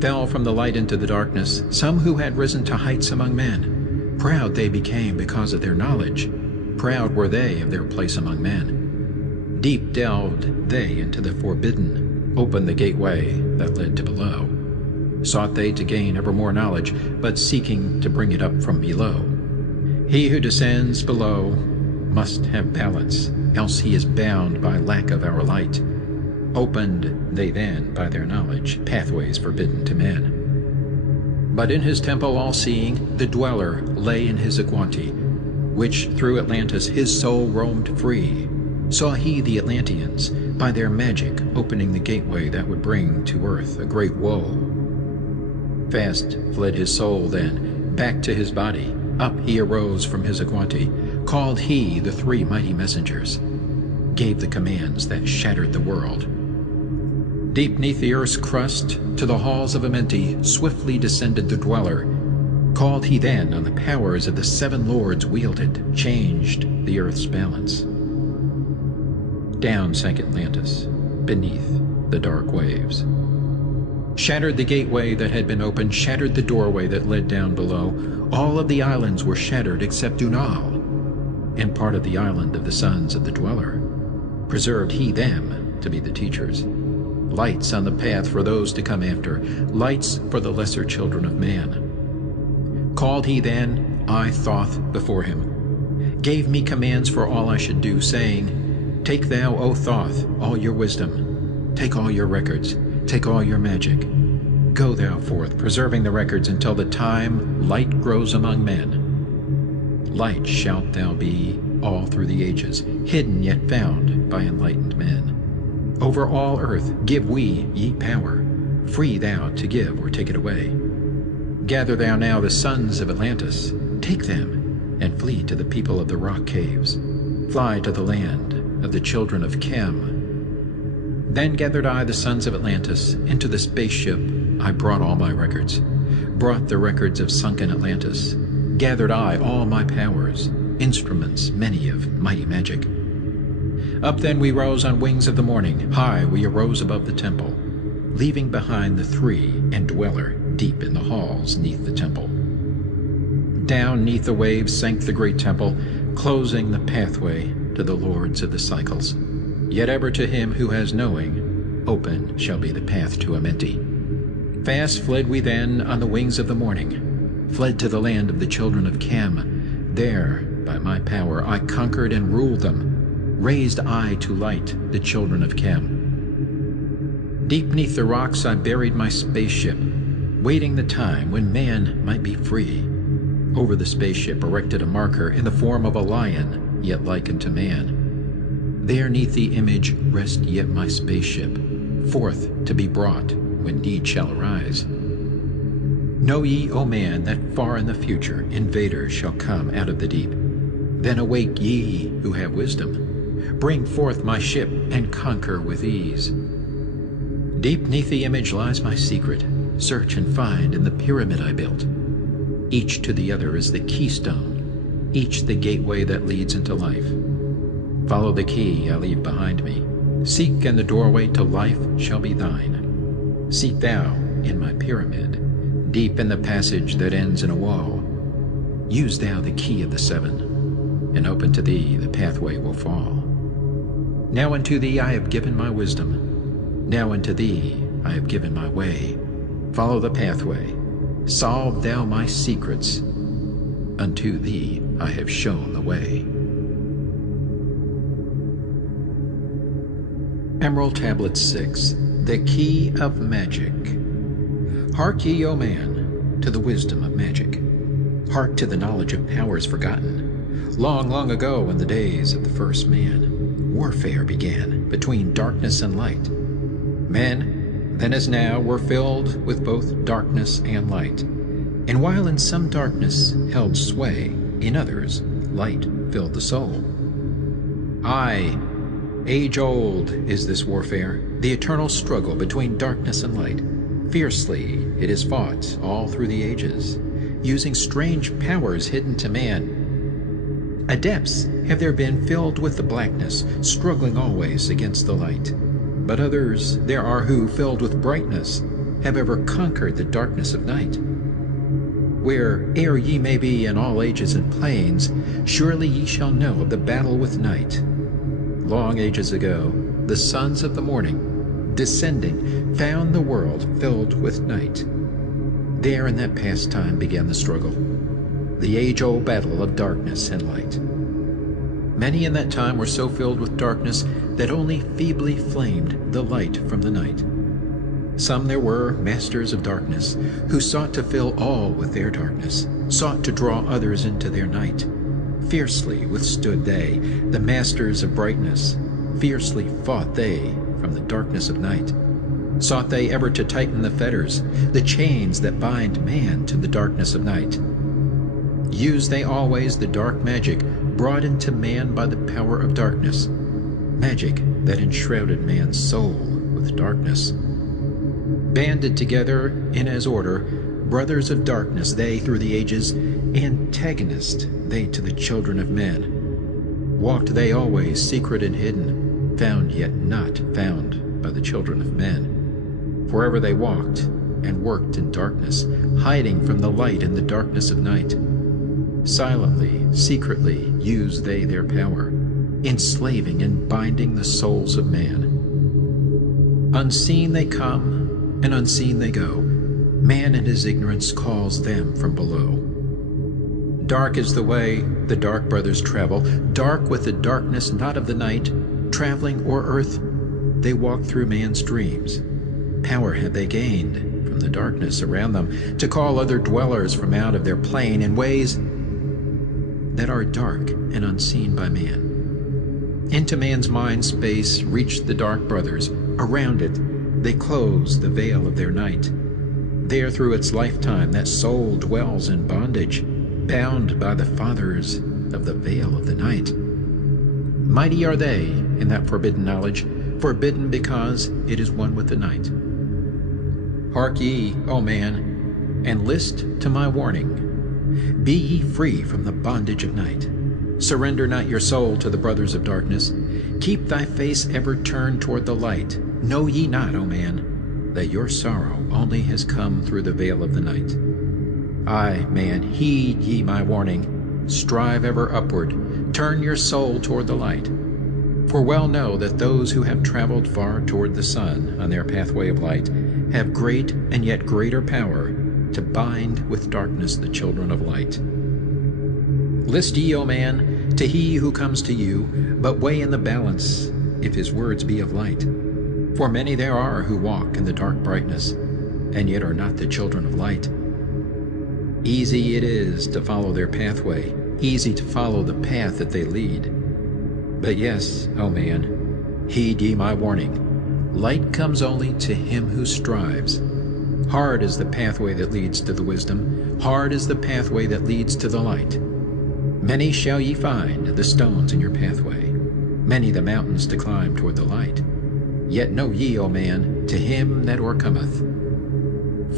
Fell from the light into the darkness some who had risen to heights among men. Proud they became because of their knowledge. Proud were they of their place among men. Deep delved they into the forbidden, opened the gateway that led to below. Sought they to gain ever more knowledge, but seeking to bring it up from below. He who descends below must have balance, else he is bound by lack of our light. Opened they then by their knowledge pathways forbidden to men. But in his temple all-seeing, the dweller lay in his Aquanti, which through Atlantis his soul roamed free. Saw he the Atlanteans, by their magic opening the gateway that would bring to earth a great woe. Fast fled his soul then, back to his body. Up he arose from his Aquanti, called he the three mighty messengers, gave the commands that shattered the world. Deep neath the earth's crust, to the halls of Amenti, swiftly descended the dweller. Called he then on the powers of the seven lords wielded, changed the earth's balance. Down sank Atlantis, beneath the dark waves. Shattered the gateway that had been opened, shattered the doorway that led down below. All of the islands were shattered except Dunal, and part of the island of the sons of the dweller. Preserved he them to be the teachers. Lights on the path for those to come after, lights for the lesser children of man. Called he then, I Thot, before him, gave me commands for all I should do, saying, Take thou, O Thot, all your wisdom, take all your records, take all your magic. Go thou forth, preserving the records until the time light grows among men. Light shalt thou be all through the ages, hidden yet found by enlightened men. Over all earth give we ye power, free thou to give or take it away. Gather thou now the sons of Atlantis, take them, and flee to the people of the rock caves. Fly to the land of the children of Chem. Then gathered I the sons of Atlantis into the spaceship. I brought all my records, brought the records of sunken Atlantis. Gathered I all my powers, instruments many of mighty magic. Up then we rose on wings of the morning, high we arose above the temple, leaving behind the three and dweller deep in the halls neath the temple. Down neath the waves sank the great temple, closing the pathway to the lords of the cycles. Yet ever to him who has knowing, open shall be the path to Amenti. Fast fled we then on the wings of the morning, fled to the land of the children of Chem. There, by my power, I conquered and ruled them. Raised I to light the children of Chem. Deep neath the rocks I buried my spaceship, waiting the time when man might be free. Over the spaceship erected a marker in the form of a lion, yet like unto man. There neath the image rest yet my spaceship, forth to be brought when need shall arise. Know ye, O man, that far in the future invaders shall come out of the deep. Then awake ye who have wisdom. Bring forth my ship and conquer with ease. Deep 'neath the image lies my secret. Search and find in the pyramid I built. Each to the other is the keystone, each the gateway that leads into life. Follow the key I leave behind me. Seek, and the doorway to life shall be thine. Seek thou in my pyramid, deep in the passage that ends in a wall. Use thou the key of the seven, and open to thee the pathway will fall. Now unto thee I have given my wisdom. Now unto thee I have given my way. Follow the pathway. Solve thou my secrets. Unto thee I have shown the way. Emerald Tablet 6, The Key of Magic. Hark ye, O man, to the wisdom of magic. Hark to the knowledge of powers forgotten. Long, long ago, in the days of the first man, warfare began between darkness and light. Men, then as now, were filled with both darkness and light. And while in some darkness held sway, in others light filled the soul. Aye, age-old is this warfare, the eternal struggle between darkness and light. Fiercely it is fought all through the ages, using strange powers hidden to man. Adepts have there been filled with the blackness, struggling always against the light. But others there are who, filled with brightness, have ever conquered the darkness of night. Where'er ye may be in all ages and planes, surely ye shall know of the battle with night. Long ages ago, the sons of the morning, descending, found the world filled with night. There in that past time began the struggle, the age-old battle of darkness and light. Many in that time were so filled with darkness that only feebly flamed the light from the night. Some there were, masters of darkness, who sought to fill all with their darkness, sought to draw others into their night. Fiercely withstood they, the masters of brightness, fiercely fought they from the darkness of night. Sought they ever to tighten the fetters, the chains that bind man to the darkness of night. Used they always the dark magic brought into man by the power of darkness, magic that enshrouded man's soul with darkness. Banded together in as order, brothers of darkness they through the ages, antagonist they to the children of men. Walked they always secret and hidden, found yet not found by the children of men. Forever they walked and worked in darkness, hiding from the light in the darkness of night. Silently, secretly used they their power, enslaving and binding the souls of man. Unseen they come, and unseen they go. Man in his ignorance calls them from below. Dark is the way the dark brothers travel, dark with the darkness not of the night. Traveling o'er earth, they walk through man's dreams. Power have they gained from the darkness around them to call other dwellers from out of their plane in ways that are dark and unseen by man. Into man's mind space reach the dark brothers. Around it, they close the veil of their night. There through its lifetime that soul dwells in bondage, bound by the fathers of the veil of the night. Mighty are they in that forbidden knowledge, forbidden because it is one with the night. Hark ye, O man, and list to my warning. Be ye free from the bondage of night. Surrender not your soul to the brothers of darkness. Keep thy face ever turned toward the light. Know ye not, O man, that your sorrow only has come through the veil of the night. Aye, man, heed ye my warning. Strive ever upward. Turn your soul toward the light. For well know that those who have traveled far toward the sun on their pathway of light have great and yet greater power to bind with darkness the children of light. List ye, O man, to he who comes to you, but weigh in the balance if his words be of light. For many there are who walk in the dark brightness, and yet are not the children of light. Easy it is to follow their pathway, easy to follow the path that they lead. But yes, O man, heed ye my warning. Light comes only to him who strives. Hard is the pathway that leads to the wisdom, hard is the pathway that leads to the light. Many shall ye find the stones in your pathway, many the mountains to climb toward the light. Yet know ye, O man, to him that o'ercometh,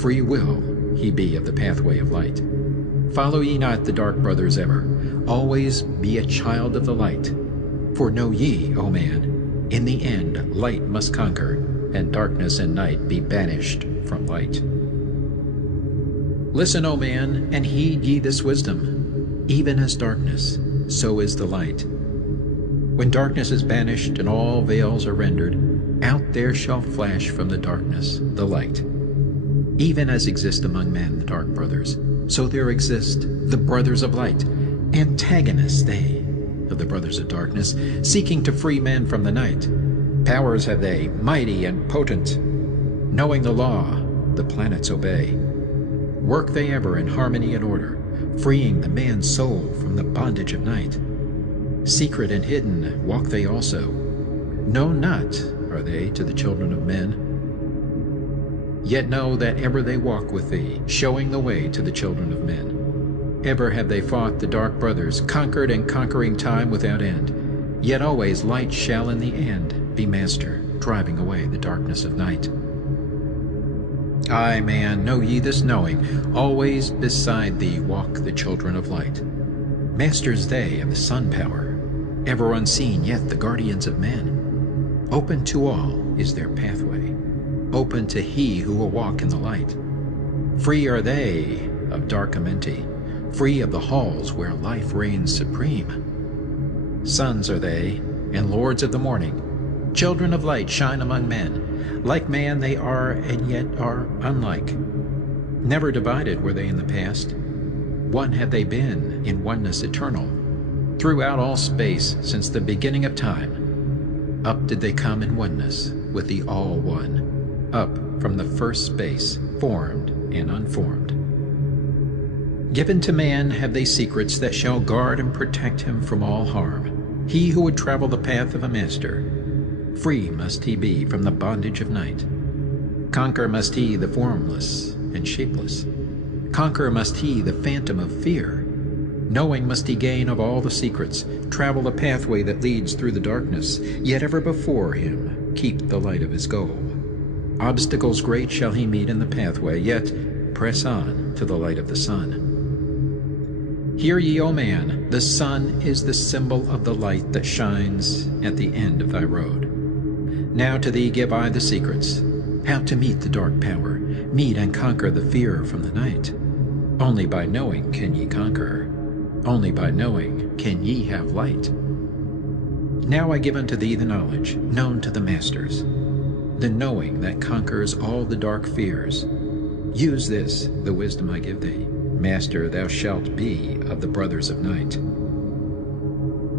free will he be of the pathway of light. Follow ye not the dark brothers ever, always be a child of the light. For know ye, O man, in the end light must conquer, and darkness and night be banished from light. Listen, O man, and heed ye this wisdom. Even as darkness, so is the light. When darkness is banished and all veils are rendered, out there shall flash from the darkness the light. Even as exist among men the dark brothers, so there exist the brothers of light, antagonists they of the brothers of darkness, seeking to free men from the night. Powers have they, mighty and potent. Knowing the law, the planets obey. Work they ever in harmony and order, freeing the man's soul from the bondage of night. Secret and hidden walk they also. Known not are they to the children of men. Yet know that ever they walk with thee, showing the way to the children of men. Ever have they fought the dark brothers, conquered and conquering time without end. Yet always light shall in the end be master, driving away the darkness of night. Ay, man, know ye this knowing, always beside thee walk the children of light. Masters they of the sun power, ever unseen yet the guardians of men. Open to all is their pathway, open to he who will walk in the light. Free are they of dark amenti, free of the halls where life reigns supreme. Sons are they, and lords of the morning, children of light shine among men. Like man they are, and yet are unlike. Never divided were they in the past. One have they been in oneness eternal. Throughout all space, since the beginning of time, up did they come in oneness with the All One, up from the first space, formed and unformed. Given to man have they secrets that shall guard and protect him from all harm. He who would travel the path of a master, free must he be from the bondage of night. Conquer must he the formless and shapeless. Conquer must he the phantom of fear. Knowing must he gain of all the secrets, travel the pathway that leads through the darkness, yet ever before him keep the light of his goal. Obstacles great shall he meet in the pathway, yet press on to the light of the sun. Hear ye, O man, the sun is the symbol of the light that shines at the end of thy road. Now to thee give I the secrets, how to meet the dark power, meet and conquer the fear from the night. Only by knowing can ye conquer, only by knowing can ye have light. Now I give unto thee the knowledge known to the masters, the knowing that conquers all the dark fears. Use this, the wisdom I give thee. Master thou shalt be of the brothers of night.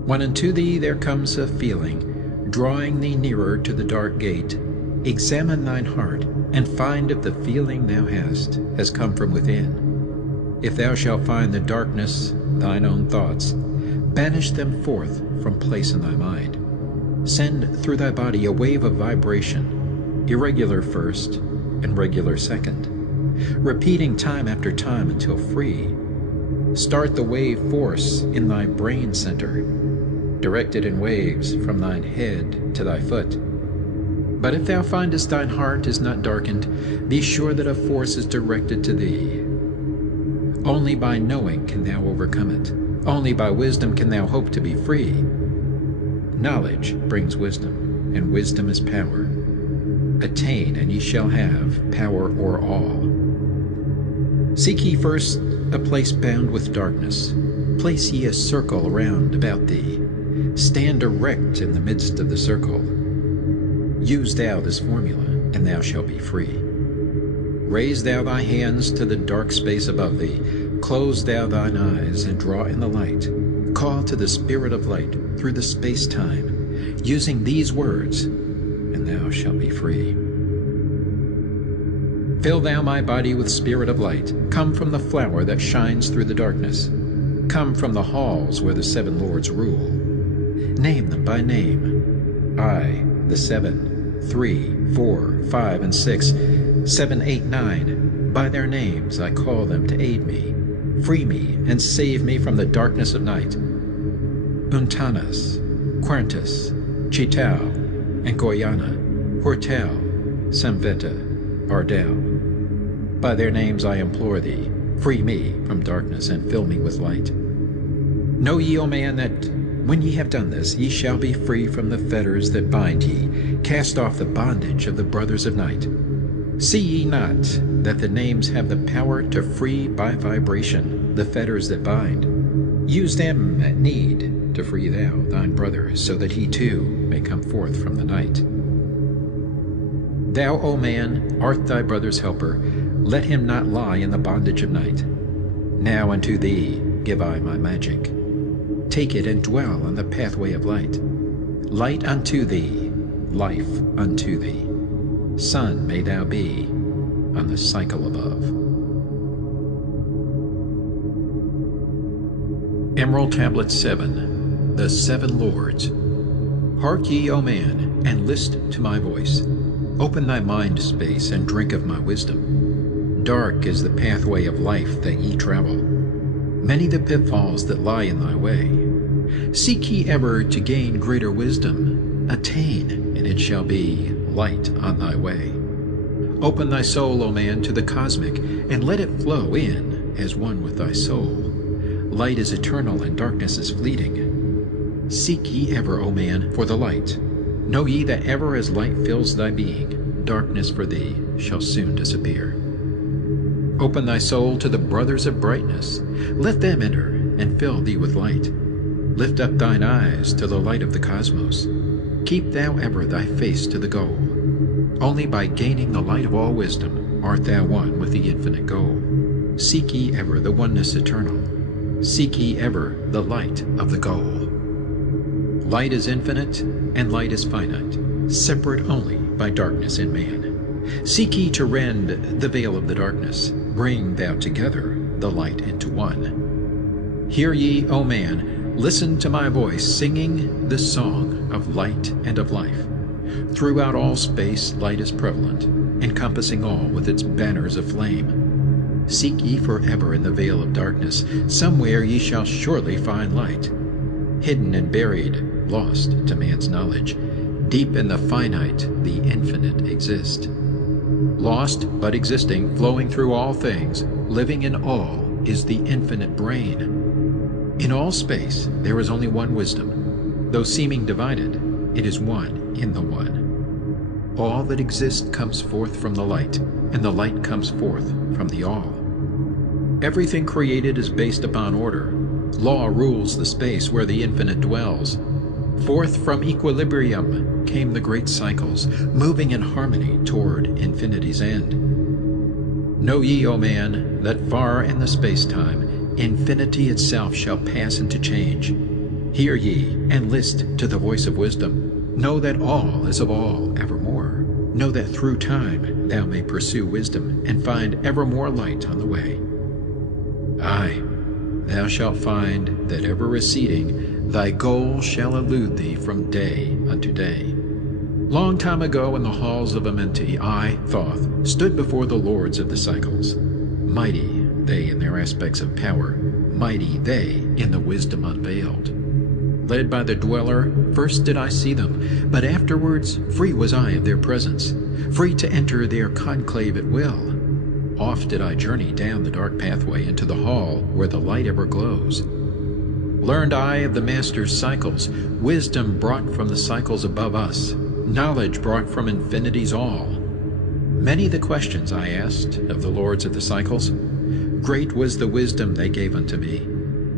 When unto thee there comes a feeling, drawing thee nearer to the dark gate, examine thine heart, and find if the feeling thou hast has come from within. If thou shalt find the darkness, thine own thoughts, banish them forth from place in thy mind. Send through thy body a wave of vibration, irregular first and regular second, repeating time after time until free. Start the wave force in thy brain center, directed in waves from thine head to thy foot. But if thou findest thine heart is not darkened, be sure that a force is directed to thee. Only by knowing can thou overcome it. Only by wisdom can thou hope to be free. Knowledge brings wisdom, and wisdom is power. Attain, and ye shall have power o'er all. Seek ye first a place bound with darkness. Place ye a circle round about thee. Stand erect in the midst of the circle. Use thou this formula, and thou shalt be free. Raise thou thy hands to the dark space above thee. Close thou thine eyes and draw in the light. Call to the spirit of light through the space-time, using these words, and thou shalt be free. Fill thou my body with spirit of light. Come from the flower that shines through the darkness. Come from the halls where the seven lords rule. Name them by name. I, the 7, 3, 4, 5, and 6, 7, 8, 9. By their names I call them to aid me, free me, and save me from the darkness of night. Untanas, Querntus, Chitao, and Goyana, Hortel, Samveta, Ardel. By their names I implore thee, free me from darkness and fill me with light. Know ye, O man, that when ye have done this, ye shall be free from the fetters that bind ye, cast off the bondage of the brothers of night. See ye not that the names have the power to free by vibration the fetters that bind? Use them at need to free thou thine brother, so that he too may come forth from the night. Thou, O man, art thy brother's helper. Let him not lie in the bondage of night. Now unto thee give I my magic. Take it and dwell on the pathway of light. Light unto thee, life unto thee. Sun may thou be on the cycle above. Emerald Tablet 7. The Seven Lords. Hark ye, O man, and list to my voice. Open thy mind space and drink of my wisdom. Dark is the pathway of life that ye travel. Many the pitfalls that lie in thy way. Seek ye ever to gain greater wisdom. Attain, and it shall be light on thy way. Open thy soul, O man, to the cosmic, and let it flow in as one with thy soul. Light is eternal and darkness is fleeting. Seek ye ever, O man, for the light. Know ye that ever as light fills thy being, darkness for thee shall soon disappear. Open thy soul to the brothers of brightness. Let them enter and fill thee with light. Lift up thine eyes to the light of the cosmos. Keep thou ever thy face to the goal. Only by gaining the light of all wisdom art thou one with the infinite goal. Seek ye ever the oneness eternal. Seek ye ever the light of the goal. Light is infinite, and light is finite, separate only by darkness in man. Seek ye to rend the veil of the darkness. Bring thou together the light into one. Hear ye, O man, listen to my voice, singing the song of light and of life. Throughout all space light is prevalent, encompassing all with its banners of flame. Seek ye forever in the veil of darkness. Somewhere ye shall surely find light. Hidden and buried, lost to man's knowledge, deep in the finite, the infinite exist. Lost but existing, flowing through all things, living in all, is the infinite brain. In all space there is only one wisdom. Though seeming divided, it is one in the one. All that exists comes forth from the light, and the light comes forth from the all. Everything created is based upon order. Law rules the space where the infinite dwells. Forth from equilibrium came the great cycles, moving in harmony toward infinity's end. Know ye, O man, that far in the space-time, infinity itself shall pass into change. Hear ye, and list to the voice of wisdom. Know that all is of all evermore. Know that through time thou may pursue wisdom, and find ever more light on the way. Aye, thou shalt find that ever receding, thy goal shall elude thee from day unto day. Long time ago in the halls of Amenti, I, Thot, stood before the lords of the cycles. Mighty they in their aspects of power, mighty they in the wisdom unveiled. Led by the dweller, first did I see them, but afterwards free was I of their presence, free to enter their conclave at will. Oft did I journey down the dark pathway into the hall where the light ever glows. Learned I of the master's cycles, wisdom brought from the cycles above us, knowledge brought from infinity's all. Many the questions I asked of the lords of the cycles. Great was the wisdom they gave unto me.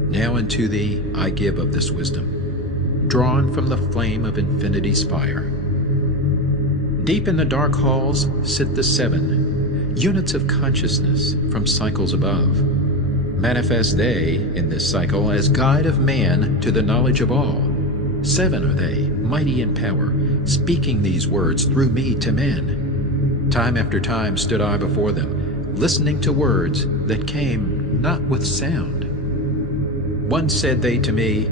Now unto thee I give of this wisdom, drawn from the flame of infinity's fire. Deep in the dark halls sit the seven, units of consciousness from cycles above. Manifest they in this cycle as guide of man to the knowledge of all. Seven are they, mighty in power, speaking these words through me to men. Time after time stood I before them, listening to words that came not with sound. Once said they to me,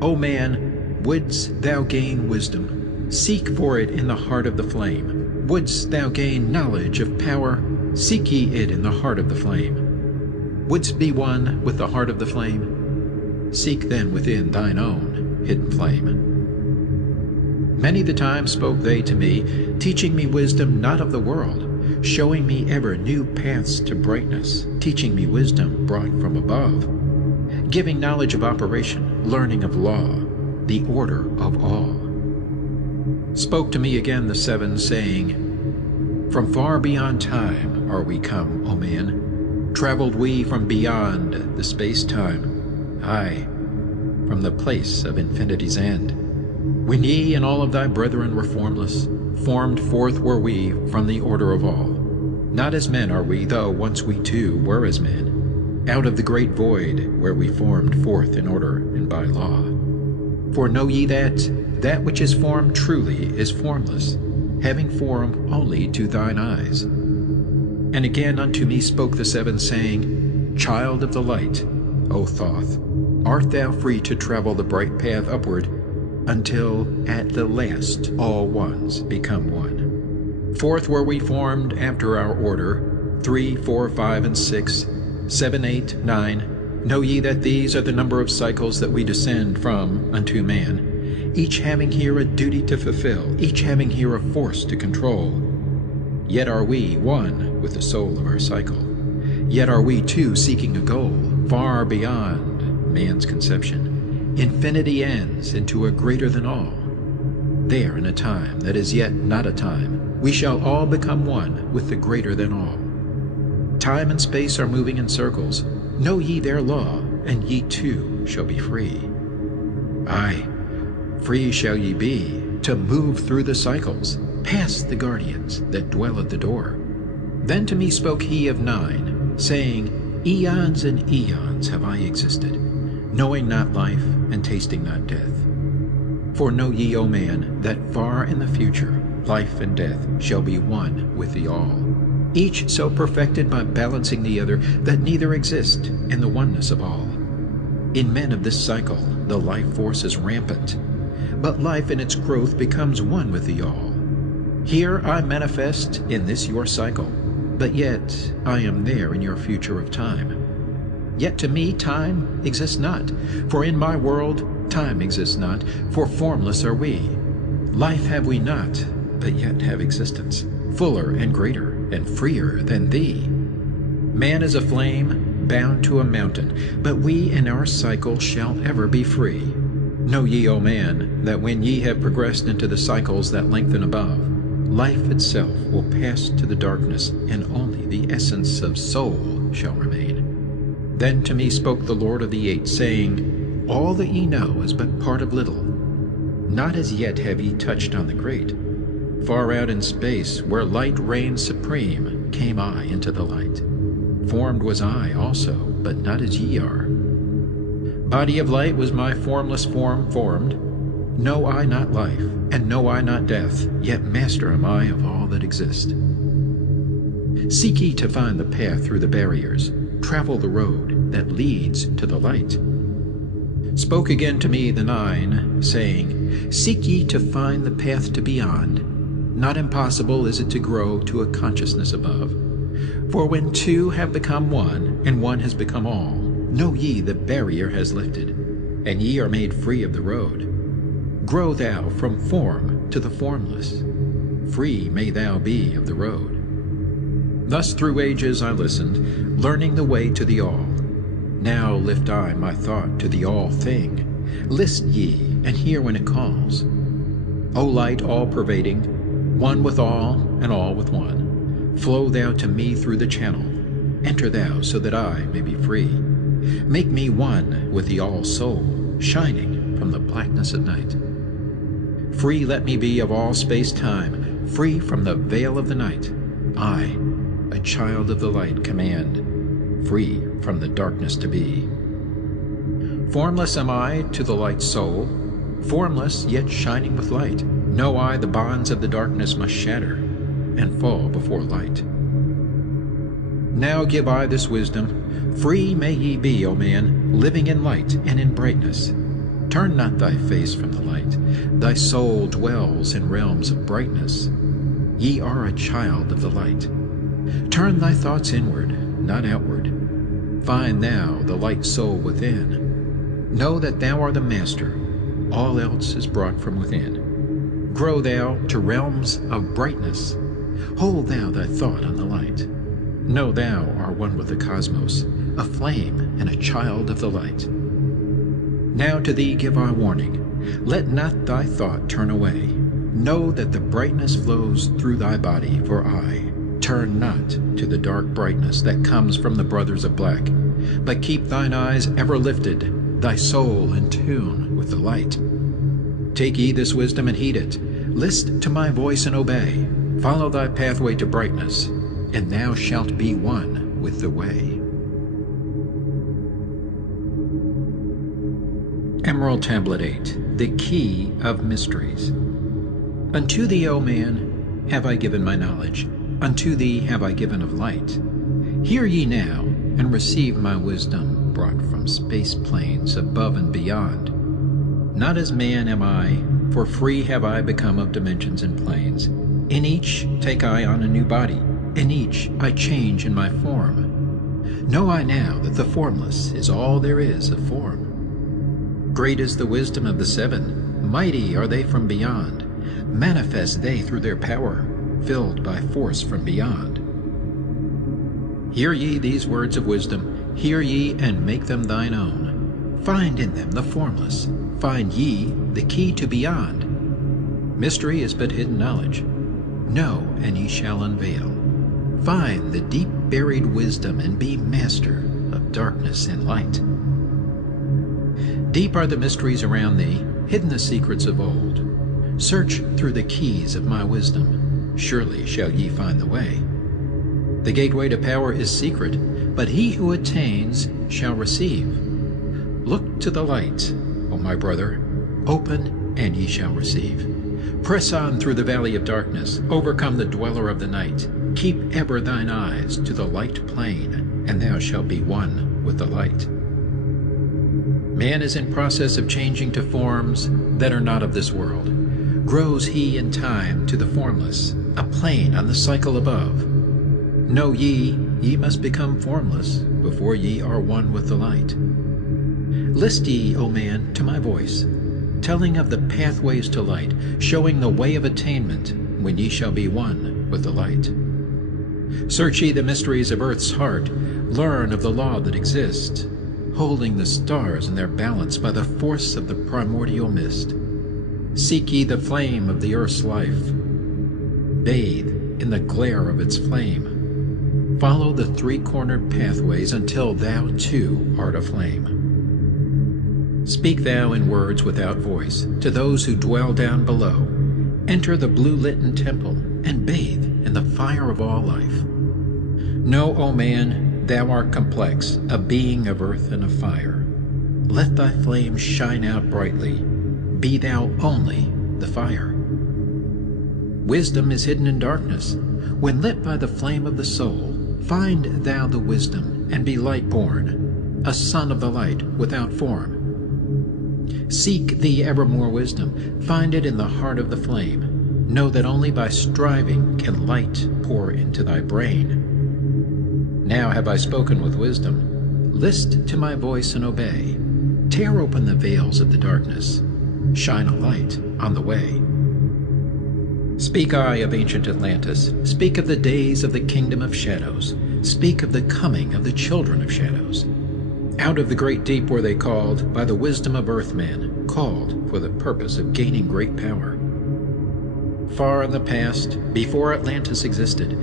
O man, wouldst thou gain wisdom? Seek for it in the heart of the flame. Wouldst thou gain knowledge of power? Seek ye it in the heart of the flame. Wouldst be one with the heart of the flame? Seek then within thine own hidden flame. Many the time spoke they to me, teaching me wisdom not of the world, showing me ever new paths to brightness, teaching me wisdom brought from above, giving knowledge of operation, learning of law, the order of all. Spoke to me again the seven, saying, From far beyond time are we come, O man, traveled we from beyond the space-time, aye, from the place of infinity's end. When ye and all of thy brethren were formless, formed forth were we from the order of all. Not as men are we, though once we too were as men, out of the great void where we formed forth in order and by law. For know ye that which is formed truly is formless, having form only to thine eyes. And again unto me spoke the seven, saying, Child of the light, O Thoth, art thou free to travel the bright path upward, until at the last all ones become one. Forth were we formed after our order, 3, 4, 5, and 6, 7, 8, 9. Know ye that these are the number of cycles that we descend from unto man, each having here a duty to fulfill, each having here a force to control. Yet are we one with the soul of our cycle. Yet are we too seeking a goal far beyond man's conception. Infinity ends into a greater than all. There, in a time that is yet not a time, we shall all become one with the greater than all. Time and space are moving in circles. Know ye their law, and ye too shall be free. Aye, free shall ye be to move through the cycles, past the guardians that dwell at the door. Then to me spoke he of 9, saying, Eons and eons have I existed, knowing not life and tasting not death. For know ye, O man, that far in the future life and death shall be one with the all, each so perfected by balancing the other that neither exist in the oneness of all. In men of this cycle the life force is rampant, but life in its growth becomes one with the all. Here I manifest in this your cycle, but yet I am there in your future of time. Yet to me time exists not, for in my world time exists not, for formless are we. Life have we not, but yet have existence, fuller and greater and freer than thee. Man is a flame bound to a mountain, but we in our cycle shall ever be free. Know ye, O man, that when ye have progressed into the cycles that lengthen above, life itself will pass to the darkness, and only the essence of soul shall remain. Then to me spoke the Lord of the Eight, saying, All that ye know is but part of little. Not as yet have ye touched on the great. Far out in space, where light reigns supreme, came I into the light. Formed was I also, but not as ye are. Body of light was my formless form formed. Know I not life, and know I not death, yet master am I of all that exist. Seek ye to find the path through the barriers, travel the road that leads to the light. Spoke again to me the 9, saying, Seek ye to find the path to beyond. Not impossible is it to grow to a consciousness above. For when two have become one, and one has become all, know ye the barrier has lifted, and ye are made free of the road. Grow thou from form to the formless. Free may thou be of the road. Thus through ages I listened, learning the way to the all. Now lift I my thought to the all thing. Listen ye, and hear when it calls. O light all-pervading, one with all and all with one, flow thou to me through the channel. Enter thou so that I may be free. Make me one with the all-soul, shining from the blackness of night. Free let me be of all space-time, free from the veil of the night. I, a child of the light, command, free from the darkness to be. Formless am I to the light soul, formless yet shining with light. Know I the bonds of the darkness must shatter and fall before light. Now give I this wisdom, free may ye be, O man, living in light and in brightness. Turn not thy face from the light, thy soul dwells in realms of brightness. Ye are a child of the light. Turn thy thoughts inward, not outward. Find thou the light soul within. Know that thou art the master, all else is brought from within. Grow thou to realms of brightness. Hold thou thy thought on the light. Know thou art one with the cosmos, a flame and a child of the light. Now to thee give I warning, let not thy thought turn away. Know that the brightness flows through thy body, for I turn not to the dark brightness that comes from the brothers of black, but keep thine eyes ever lifted, thy soul in tune with the light. Take ye this wisdom and heed it. List to my voice and obey. Follow thy pathway to brightness, and thou shalt be one with the way. Emerald Tablet 8, the Key of Mysteries. Unto thee, O man, have I given my knowledge. Unto thee have I given of light. Hear ye now, and receive my wisdom, brought from space planes above and beyond. Not as man am I, for free have I become of dimensions and planes. In each take I on a new body, in each I change in my form. Know I now that the formless is all there is of form. Great is the wisdom of the seven, mighty are they from beyond. Manifest they through their power, filled by force from beyond. Hear ye these words of wisdom, hear ye and make them thine own. Find in them the formless, find ye the key to beyond. Mystery is but hidden knowledge. Know, and ye shall unveil. Find the deep buried wisdom, and be master of darkness and light. Deep are the mysteries around thee, hidden the secrets of old. Search through the keys of my wisdom, surely shall ye find the way. The gateway to power is secret, but he who attains shall receive. Look to the light, O my brother, open and ye shall receive. Press on through the valley of darkness, overcome the dweller of the night. Keep ever thine eyes to the light plain, and thou shalt be one with the light. Man is in process of changing to forms that are not of this world. Grows he in time to the formless, a plane on the cycle above. Know ye, ye must become formless before ye are one with the light. List ye, O man, to my voice, telling of the pathways to light, showing the way of attainment when ye shall be one with the light. Search ye the mysteries of earth's heart, learn of the law that exists, holding the stars in their balance by the force of the primordial mist. Seek ye the flame of the earth's life. Bathe in the glare of its flame. Follow the three-cornered pathways until thou too art aflame. Speak thou in words without voice to those who dwell down below. Enter the blue-litten temple and bathe in the fire of all life. Know, O man, thou art complex, a being of earth and of fire. Let thy flame shine out brightly. Be thou only the fire. Wisdom is hidden in darkness. When lit by the flame of the soul, find thou the wisdom and be light-born, a son of the light without form. Seek thee evermore wisdom, find it in the heart of the flame. Know that only by striving can light pour into thy brain. Now have I spoken with wisdom. List to my voice and obey. Tear open the veils of the darkness. Shine a light on the way. Speak I of ancient Atlantis. Speak of the days of the kingdom of shadows. Speak of the coming of the children of shadows. Out of the great deep were they called, by the wisdom of earthmen, called for the purpose of gaining great power. Far in the past, before Atlantis existed,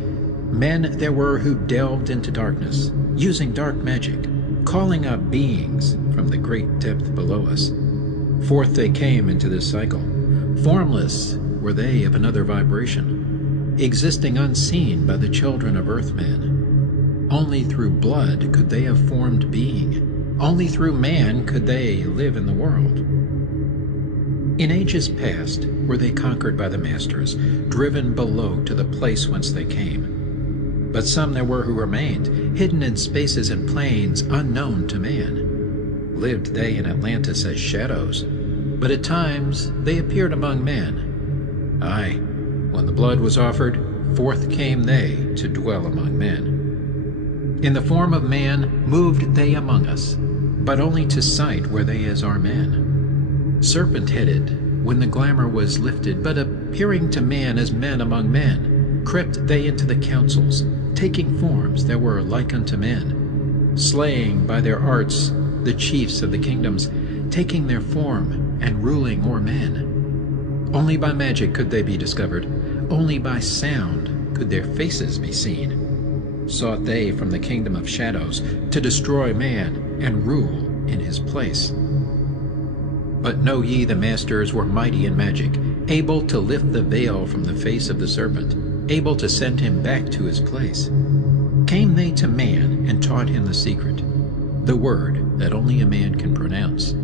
men there were who delved into darkness, using dark magic, calling up beings from the great depth below us. Forth they came into this cycle. Formless were they of another vibration, existing unseen by the children of earthmen. Only through blood could they have formed being. Only through man could they live in the world. In ages past were they conquered by the masters, driven below to the place whence they came. But some there were who remained, hidden in spaces and planes unknown to man. Lived they in Atlantis as shadows, but at times they appeared among men. Aye, when the blood was offered, forth came they to dwell among men. In the form of man moved they among us, but only to sight were they as our men. Serpent-headed, when the glamour was lifted, but appearing to man as men among men, crept they into the councils, taking forms that were like unto men, slaying by their arts the chiefs of the kingdoms, taking their form and ruling o'er men. Only by magic could they be discovered, only by sound could their faces be seen. Sought they from the kingdom of shadows to destroy man and rule in his place. But know ye the masters were mighty in magic, able to lift the veil from the face of the serpent, able to send him back to his place. Came they to man and taught him the secret, the word that only a man can pronounce.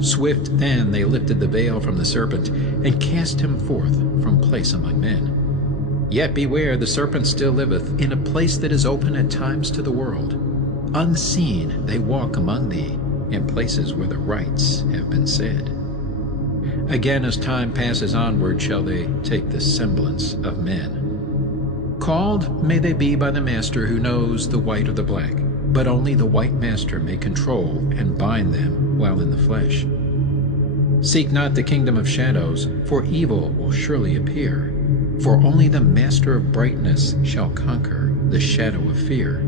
Swift then they lifted the veil from the serpent and cast him forth from place among men. Yet beware, the serpent still liveth in a place that is open at times to the world. Unseen they walk among thee, in places where the rites have been said. Again, as time passes onward, shall they take the semblance of men. Called may they be by the master who knows the white or the black, but only the white master may control and bind them while in the flesh. Seek not the kingdom of shadows, for evil will surely appear, for only the master of brightness shall conquer the shadow of fear.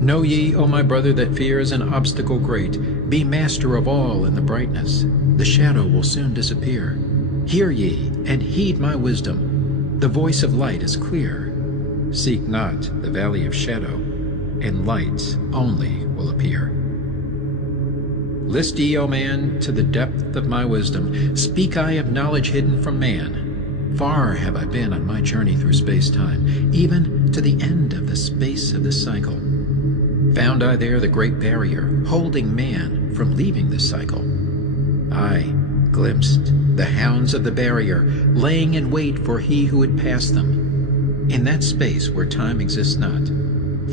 Know ye, O my brother, that fear is an obstacle great. Be master of all in the brightness. The shadow will soon disappear. Hear ye, and heed my wisdom. The voice of light is clear. Seek not the valley of shadow, and light only will appear. List ye, O man, to the depth of my wisdom. Speak I of knowledge hidden from man. Far have I been on my journey through space-time, even to the end of the space of this cycle. Found I there the great barrier, holding man from leaving this cycle. I glimpsed the hounds of the barrier, laying in wait for he who would pass them. In that space where time exists not,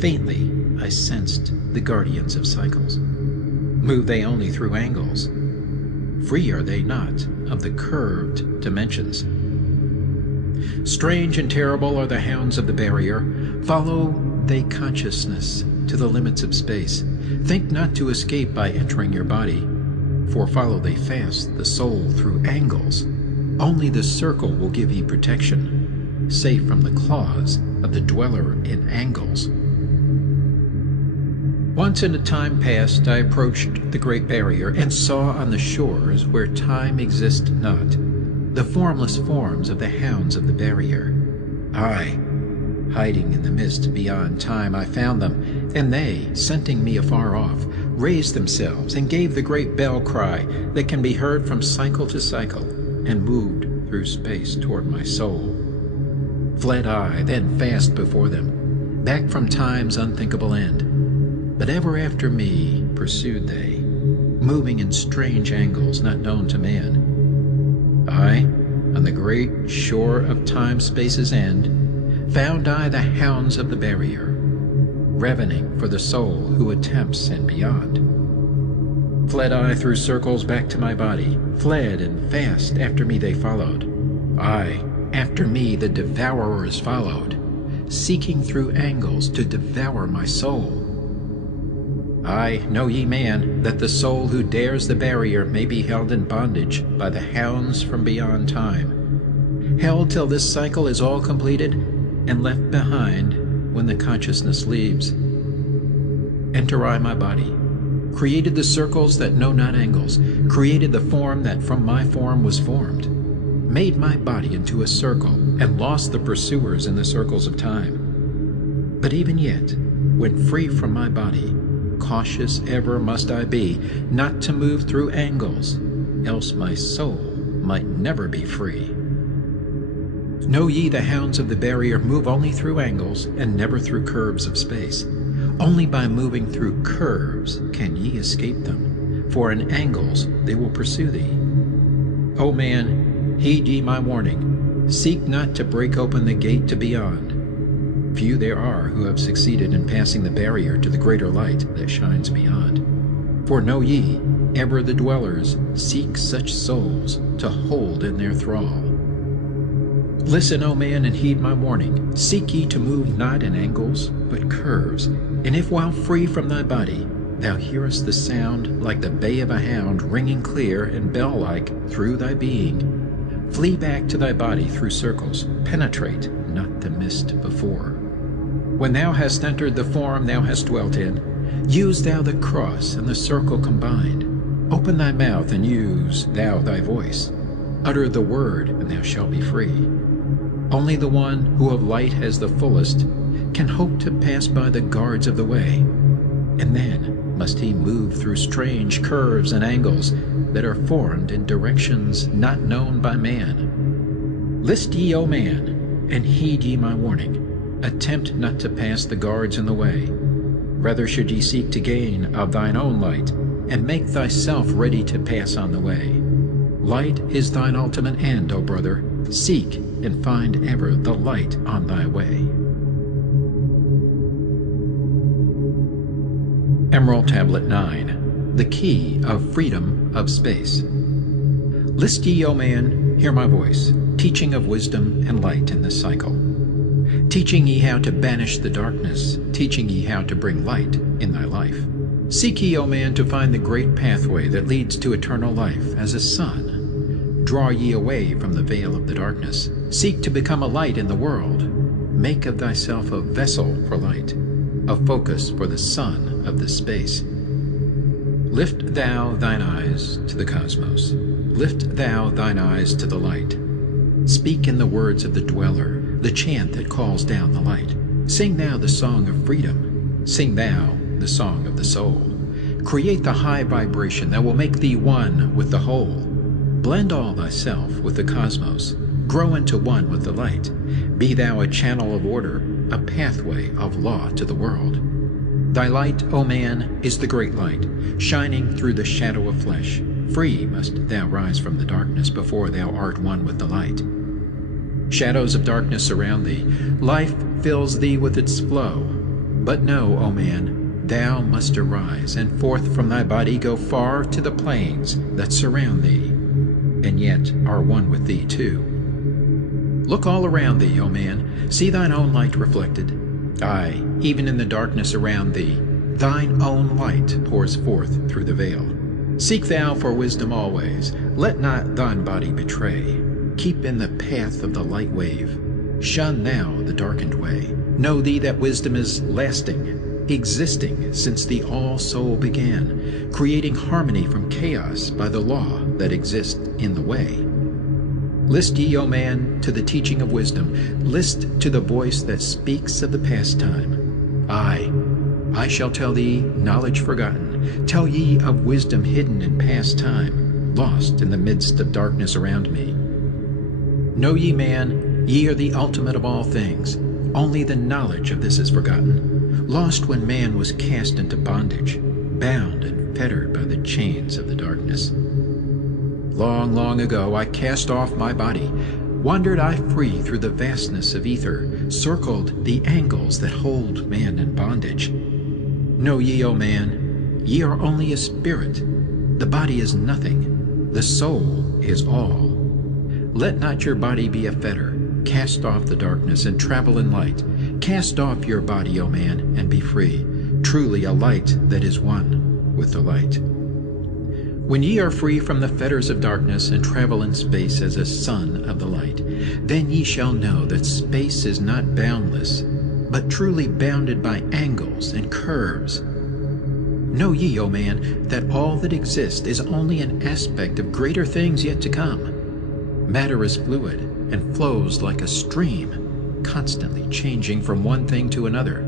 faintly I sensed the guardians of cycles. Move they only through angles? Free are they not of the curved dimensions. Strange and terrible are the hounds of the barrier. Follow they consciousness to the limits of space. Think not to escape by entering your body, for follow they fast the soul through angles. Only the circle will give ye protection, safe from the claws of the dweller in angles. Once in a time past I approached the great barrier, and saw on the shores where time exists not, the formless forms of the hounds of the barrier. Aye, hiding in the mist beyond time I found them, and they, scenting me afar off, raised themselves and gave the great bell cry that can be heard from cycle to cycle, and moved through space toward my soul. Fled I then fast before them, back from time's unthinkable end. But ever after me pursued they, moving in strange angles not known to man. I, on the great shore of time-space's end, found I the hounds of the barrier, ravening for the soul who attempts and beyond. Fled I through circles back to my body, fled and fast after me they followed. Aye, after me the devourers followed, seeking through angles to devour my soul. Aye, know ye, man, that the soul who dares the barrier may be held in bondage by the hounds from beyond time, held till this cycle is all completed, and left behind when the consciousness leaves. Enter I my body, created the circles that know not angles, created the form that from my form was formed, made my body into a circle, and lost the pursuers in the circles of time. But even yet, when free from my body, cautious ever must I be, not to move through angles, else my soul might never be free. Know ye the hounds of the barrier move only through angles, and never through curves of space. Only by moving through curves can ye escape them, for in angles they will pursue thee. O man, heed ye my warning, seek not to break open the gate to beyond. Few there are who have succeeded in passing the barrier to the greater light that shines beyond. For know ye, ever the dwellers seek such souls to hold in their thrall. Listen, O man, and heed my warning. Seek ye to move not in angles, but curves. And if while free from thy body, thou hearest the sound like the bay of a hound ringing clear and bell-like through thy being. Flee back to thy body through circles, penetrate not the mist before. When thou hast entered the form thou hast dwelt in, use thou the cross and the circle combined. Open thy mouth and use thou thy voice. Utter the word, and thou shalt be free. Only the one who of light has the fullest can hope to pass by the guards of the way, and then must he move through strange curves and angles that are formed in directions not known by man. List ye, O man, and heed ye my warning. Attempt not to pass the guards in the way. Rather should ye seek to gain of thine own light, and make thyself ready to pass on the way. Light is thine ultimate end, O brother. Seek and find ever the light on thy way. Emerald Tablet 9. The Key of Freedom of Space. List ye, O man, hear my voice, teaching of wisdom and light in this cycle. Teaching ye how to banish the darkness, teaching ye how to bring light in thy life. Seek ye, O man, to find the great pathway that leads to eternal life as a sun. Draw ye away from the veil of the darkness. Seek to become a light in the world. Make of thyself a vessel for light, a focus for the sun of this space. Lift thou thine eyes to the cosmos. Lift thou thine eyes to the light. Speak in the words of the dweller, the chant that calls down the light. Sing thou the song of freedom. Sing thou the song of the soul. Create the high vibration that will make thee one with the whole. Blend all thyself with the cosmos. Grow into one with the light. Be thou a channel of order, a pathway of law to the world. Thy light, O man, is the great light, shining through the shadow of flesh. Free must thou rise from the darkness before thou art one with the light. Shadows of darkness surround thee. Life fills thee with its flow. But know, O man, thou must arise, and forth from thy body go far to the plains that surround thee, and yet are one with thee too. Look all around thee, O man, see thine own light reflected. Aye, even in the darkness around thee, thine own light pours forth through the veil. Seek thou for wisdom always, let not thine body betray. Keep in the path of the light wave. Shun thou the darkened way. Know thee that wisdom is lasting, existing since the all-soul began, creating harmony from chaos by the law that exists in the way. List ye, O man, to the teaching of wisdom. List to the voice that speaks of the past time. Aye, I shall tell thee knowledge forgotten, tell ye of wisdom hidden in past time, lost in the midst of darkness around me. Know ye, man, ye are the ultimate of all things. Only the knowledge of this is forgotten, lost when man was cast into bondage, bound and fettered by the chains of the darkness. Long, long ago I cast off my body, wandered I free through the vastness of ether, circled the angles that hold man in bondage. Know ye, O man, ye are only a spirit. The body is nothing, the soul is all. Let not your body be a fetter. Cast off the darkness and travel in light. Cast off your body, O man, and be free, truly a light that is one with the light. When ye are free from the fetters of darkness and travel in space as a son of the light, then ye shall know that space is not boundless, but truly bounded by angles and curves. Know ye, O man, that all that exists is only an aspect of greater things yet to come. Matter is fluid and flows like a stream, constantly changing from one thing to another.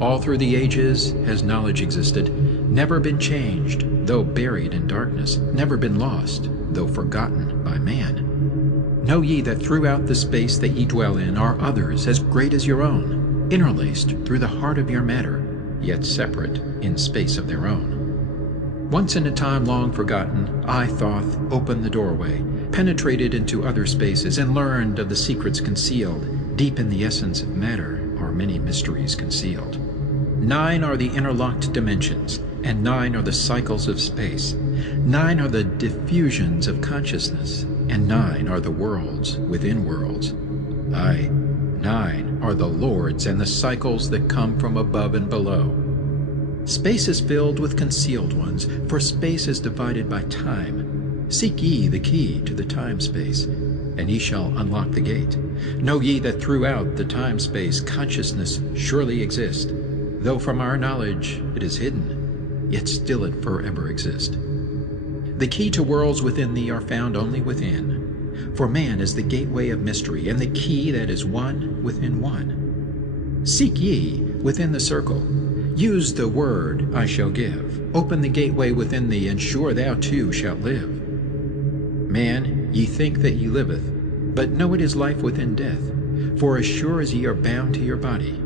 All through the ages has knowledge existed, never been changed, though buried in darkness, never been lost, though forgotten by man. Know ye that throughout the space that ye dwell in are others as great as your own, interlaced through the heart of your matter, yet separate in space of their own. Once in a time long forgotten, I, Thoth, opened the doorway, penetrated into other spaces, and learned of the secrets concealed. Deep in the essence of matter are many mysteries concealed. 9 are the interlocked dimensions, and 9 are the cycles of space. 9 are the diffusions of consciousness, and 9 are the worlds within worlds. Aye, 9 are the lords and the cycles that come from above and below. Space is filled with concealed ones, for space is divided by time. Seek ye the key to the time-space, and ye shall unlock the gate. Know ye that throughout the time-space consciousness surely exists, though from our knowledge it is hidden, yet still it forever exists. The key to worlds within thee are found only within, for man is the gateway of mystery, and the key that is one within one. Seek ye within the circle. Use the word I shall give. Open the gateway within thee, and sure thou too shalt live. Man, ye think that ye liveth, but know it is life within death. For as sure as ye are bound to your body,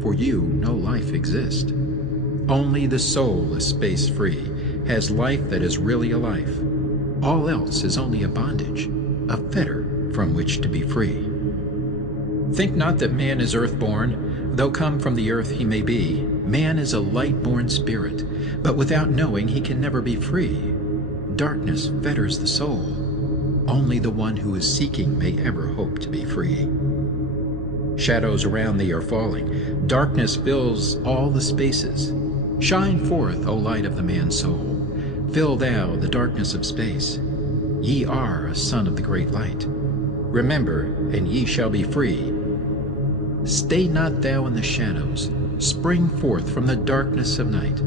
for you no life exists. Only the soul is space free, has life that is really a life. All else is only a bondage, a fetter from which to be free. Think not that man is earth-born, though come from the earth he may be. Man is a light-born spirit, but without knowing he can never be free. Darkness fetters the soul. Only the one who is seeking may ever hope to be free. Shadows around thee are falling. Darkness fills all the spaces. Shine forth, O light of the man's soul. Fill thou the darkness of space. Ye are a son of the great light. Remember, and ye shall be free. Stay not thou in the shadows. Spring forth from the darkness of night.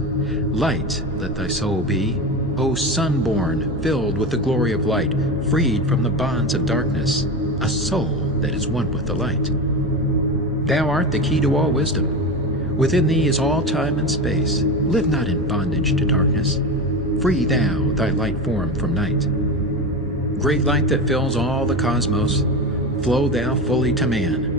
Light let thy soul be, O sun-born, filled with the glory of light, freed from the bonds of darkness, a soul that is one with the light. Thou art the key to all wisdom. Within thee is all time and space. Live not in bondage to darkness. Free thou thy light form from night. Great light that fills all the cosmos, flow thou fully to man.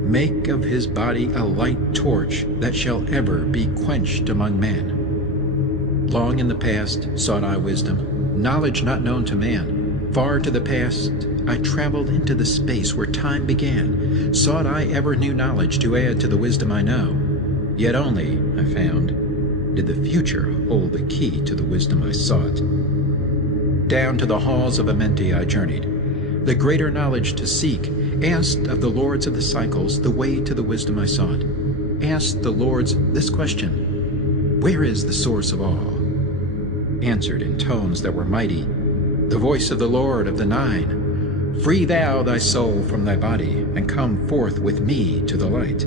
Make of his body a light torch that shall ever be quenched among men. Long in the past sought I wisdom, knowledge not known to man. Far to the past I traveled into the space where time began. Sought I ever new knowledge to add to the wisdom I know. Yet only, I found, did the future hold the key to the wisdom I sought. Down to the halls of Amenti I journeyed, the greater knowledge to seek. Asked of the lords of the cycles the way to the wisdom I sought. Asked the lords this question: where is the source of all? Answered in tones that were mighty, the voice of the Lord of the Nine: free thou thy soul from thy body, and come forth with me to the light.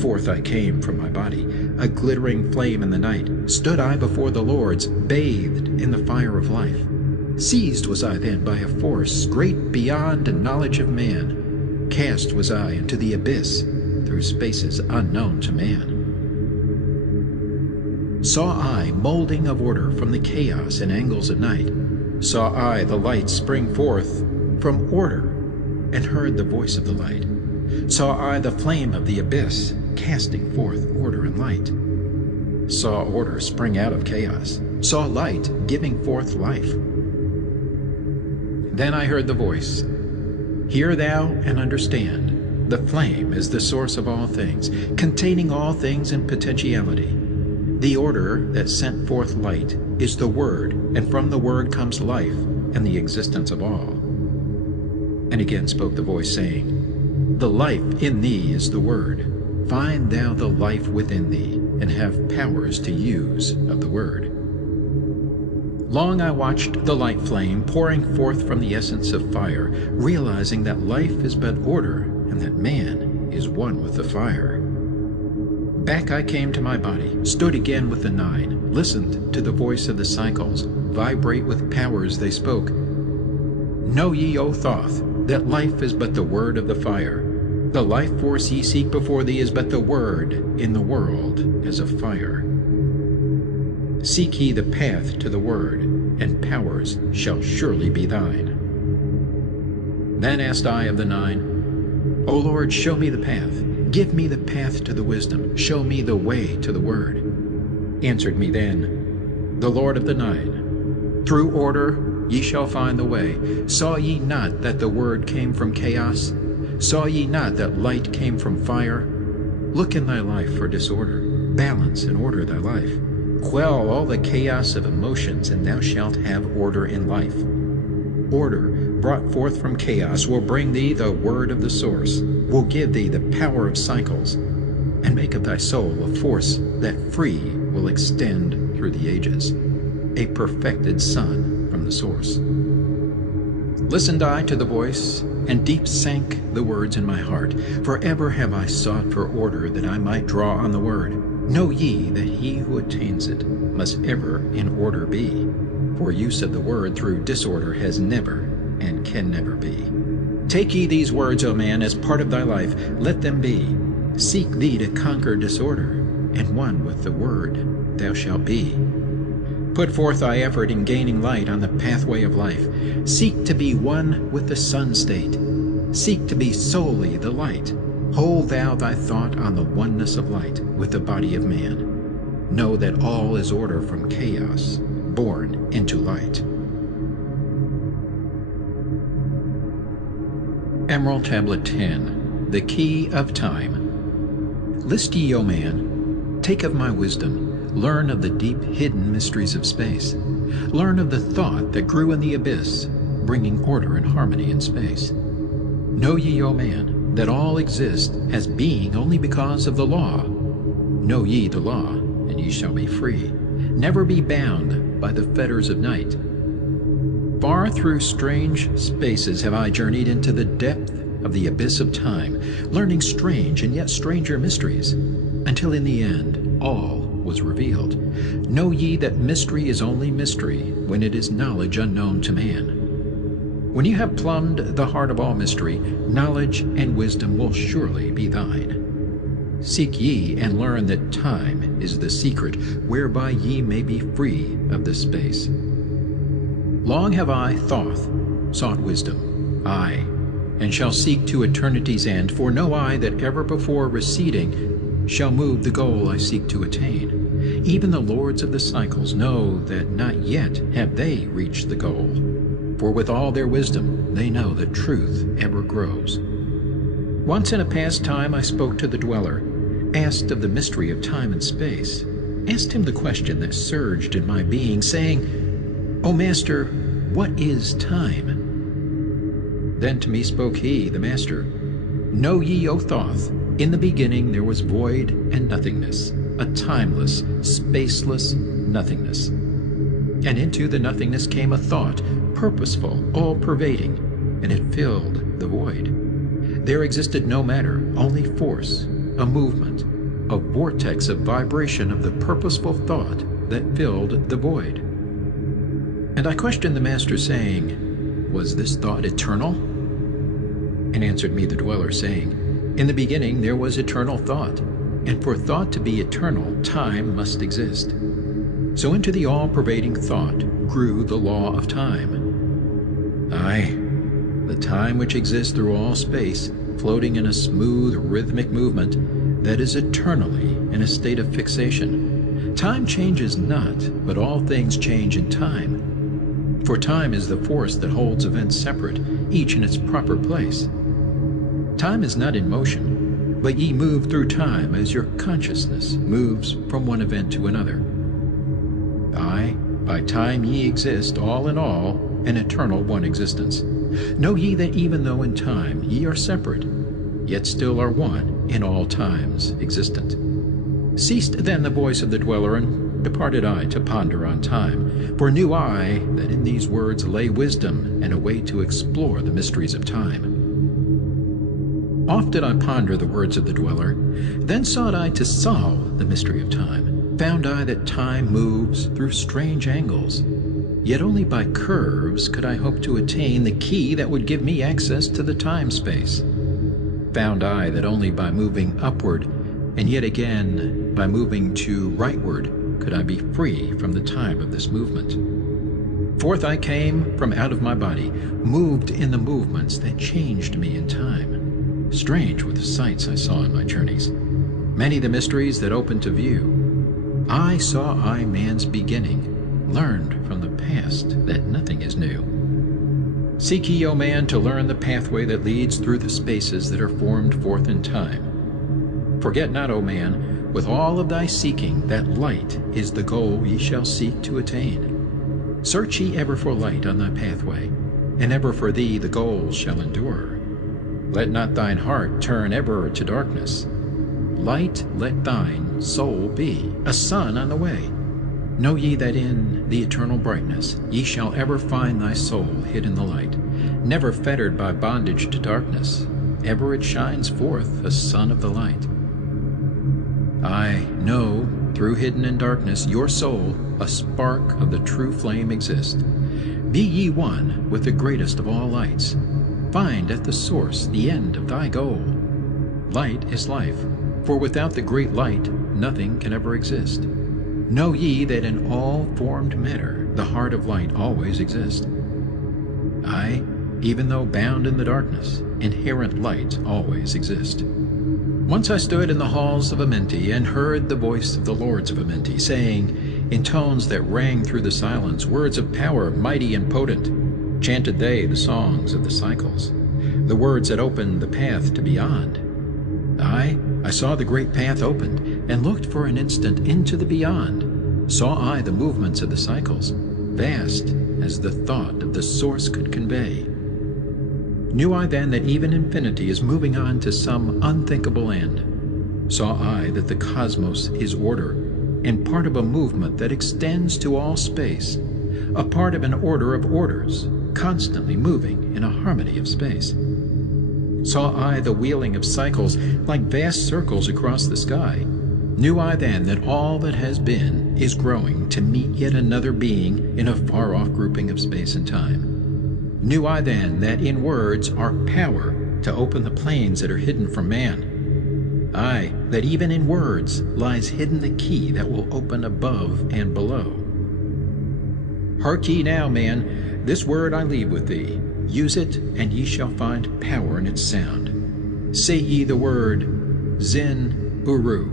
Forth I came from my body, a glittering flame in the night. Stood I before the lords, bathed in the fire of life. Seized was I then by a force great beyond the knowledge of man. Cast was I into the abyss, through spaces unknown to man. Saw I molding of order from the chaos and angles of night. Saw I the light spring forth from order, and heard the voice of the light. Saw I the flame of the abyss, casting forth order and light. Saw order spring out of chaos. Saw light giving forth life. Then I heard the voice: hear thou and understand. The flame is the source of all things, containing all things in potentiality. The order that sent forth light is the Word, and from the Word comes life and the existence of all. And again spoke the voice, saying, the life in thee is the Word. Find thou the life within thee, and have powers to use of the Word. Long I watched the light flame pouring forth from the essence of fire, realizing that life is but order, and that man is one with the fire. Back I came to my body, stood again with the Nine, listened to the voice of the cycles, vibrate with powers they spoke. Know ye, O Thoth, that life is but the word of the fire. The life force ye seek before thee is but the word in the world as of fire. Seek ye the path to the word, and powers shall surely be thine. Then asked I of the Nine, O Lord, show me the path. Give me the path to the wisdom. Show me the way to the word. Answered me then the Lord of the Nine, through order ye shall find the way. Saw ye not that the word came from chaos? Saw ye not that light came from fire? Look in thy life for disorder. Balance and order thy life. Quell all the chaos of emotions, and thou shalt have order in life. Order, brought forth from chaos, will bring thee the word of the source, will give thee the power of cycles, and make of thy soul a force that free will extend through the ages, a perfected sun from the source. Listened I to the voice, and deep sank the words in my heart. Forever have I sought for order, that I might draw on the word. Know ye that he who attains it must ever in order be, for use of the word through disorder has never and can never be. Take ye these words, O man, as part of thy life, let them be. Seek thee to conquer disorder, and one with the word thou shalt be. Put forth thy effort in gaining light on the pathway of life. Seek to be one with the sun state. Seek to be solely the light. Hold thou thy thought on the oneness of light with the body of man. Know that all is order from chaos, born into light. Emerald Tablet 10, The Key of Time. List ye, O man, take of my wisdom. Learn of the deep hidden mysteries of space. Learn of the thought that grew in the abyss, bringing order and harmony in space. Know ye, O man, that all exist as being only because of the law. Know ye the law, and ye shall be free. Never be bound by the fetters of night. Far through strange spaces have I journeyed into the depth of the abyss of time, learning strange and yet stranger mysteries, until in the end all was revealed. Know ye that mystery is only mystery when it is knowledge unknown to man. When you have plumbed the heart of all mystery, knowledge and wisdom will surely be thine. Seek ye and learn that time is the secret whereby ye may be free of this space. Long have I, Thot, sought wisdom, aye, and shall seek to eternity's end, for no eye that ever before receding shall move the goal I seek to attain. Even the lords of the cycles know that not yet have they reached the goal, for with all their wisdom they know that truth ever grows. Once in a past time I spoke to the dweller, asked of the mystery of time and space, asked him the question that surged in my being, saying, O Master, what is time? Then to me spoke he, the Master, Know ye, O Thoth, in the beginning there was void and nothingness, a timeless, spaceless nothingness. And into the nothingness came a thought, purposeful, all-pervading, and it filled the void. There existed no matter, only force, a movement, a vortex of vibration of the purposeful thought that filled the void. And I questioned the Master, saying, Was this thought eternal? And answered me the dweller, saying, In the beginning there was eternal thought, and for thought to be eternal, time must exist. So into the all-pervading thought grew the law of time. Aye, the time which exists through all space, floating in a smooth, rhythmic movement that is eternally in a state of fixation. Time changes not, but all things change in time. For time is the force that holds events separate, each in its proper place. Time is not in motion, but ye move through time as your consciousness moves from one event to another. Aye, by time ye exist, all in all, an eternal one existence. Know ye that even though in time ye are separate, yet still are one in all times existent. Ceased then the voice of the dweller, and departed I to ponder on time, for knew I that in these words lay wisdom and a way to explore the mysteries of time. Oft did I ponder the words of the dweller, then sought I to solve the mystery of time. Found I that time moves through strange angles, yet only by curves could I hope to attain the key that would give me access to the time-space. Found I that only by moving upward, and yet again by moving to rightward, could I be free from the time of this movement. Forth I came from out of my body, moved in the movements that changed me in time. Strange were the sights I saw in my journeys, many the mysteries that opened to view. I saw man's beginning, learned from the past that nothing is new. Seek ye, O man, to learn the pathway that leads through the spaces that are formed forth in time. Forget not, O man, with all of thy seeking, that light is the goal ye shall seek to attain. Search ye ever for light on thy pathway, and ever for thee the goal shall endure. Let not thine heart turn ever to darkness. light let thine soul be, a sun on the way. Know ye that in the eternal brightness ye shall ever find thy soul hid in the light, never fettered by bondage to darkness, ever it shines forth a sun of the light. I know, through hidden in darkness, your soul, a spark of the true flame exists. Be ye one with the greatest of all lights. Find at the source the end of thy goal. Light is life, for without the great light nothing can ever exist. Know ye that in all formed matter the heart of light always exists. Aye, even though bound in the darkness, inherent light always exists. Once I stood in the halls of Amenti and heard the voice of the lords of Amenti, saying, in tones that rang through the silence, words of power mighty and potent, chanted they the songs of the cycles, the words that opened the path to beyond. Aye, I saw the great path opened, and looked for an instant into the beyond. Saw I the movements of the cycles, vast as the thought of the source could convey. Knew I then that even infinity is moving on to some unthinkable end. Saw I that the cosmos is order, and part of a movement that extends to all space, a part of an order of orders, constantly moving in a harmony of space. Saw I the wheeling of cycles like vast circles across the sky. Knew I then that all that has been is growing to meet yet another being in a far-off grouping of space and time. Knew I then that in words are power to open the planes that are hidden from man. Aye, that even in words lies hidden the key that will open above and below. Hark ye now, man, this word I leave with thee. Use it, and ye shall find power in its sound. Say ye the word Zin Uru,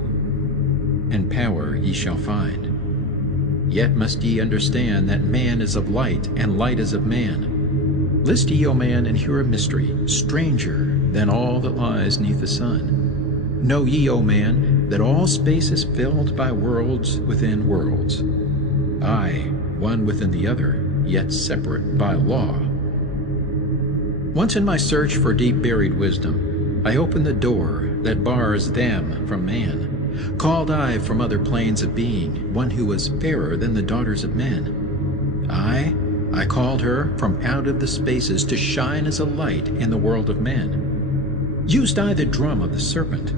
and power ye shall find. Yet must ye understand that man is of light, and light is of man. List ye, O man, and hear a mystery, stranger than all that lies neath the sun. Know ye, O man, that all space is filled by worlds within worlds. Aye, one within the other, yet separate by law. Once in my search for deep-buried wisdom, I opened the door that bars them from man. Called I from other planes of being one who was fairer than the daughters of men. Aye, I called her from out of the spaces to shine as a light in the world of men. Used I the drum of the serpent,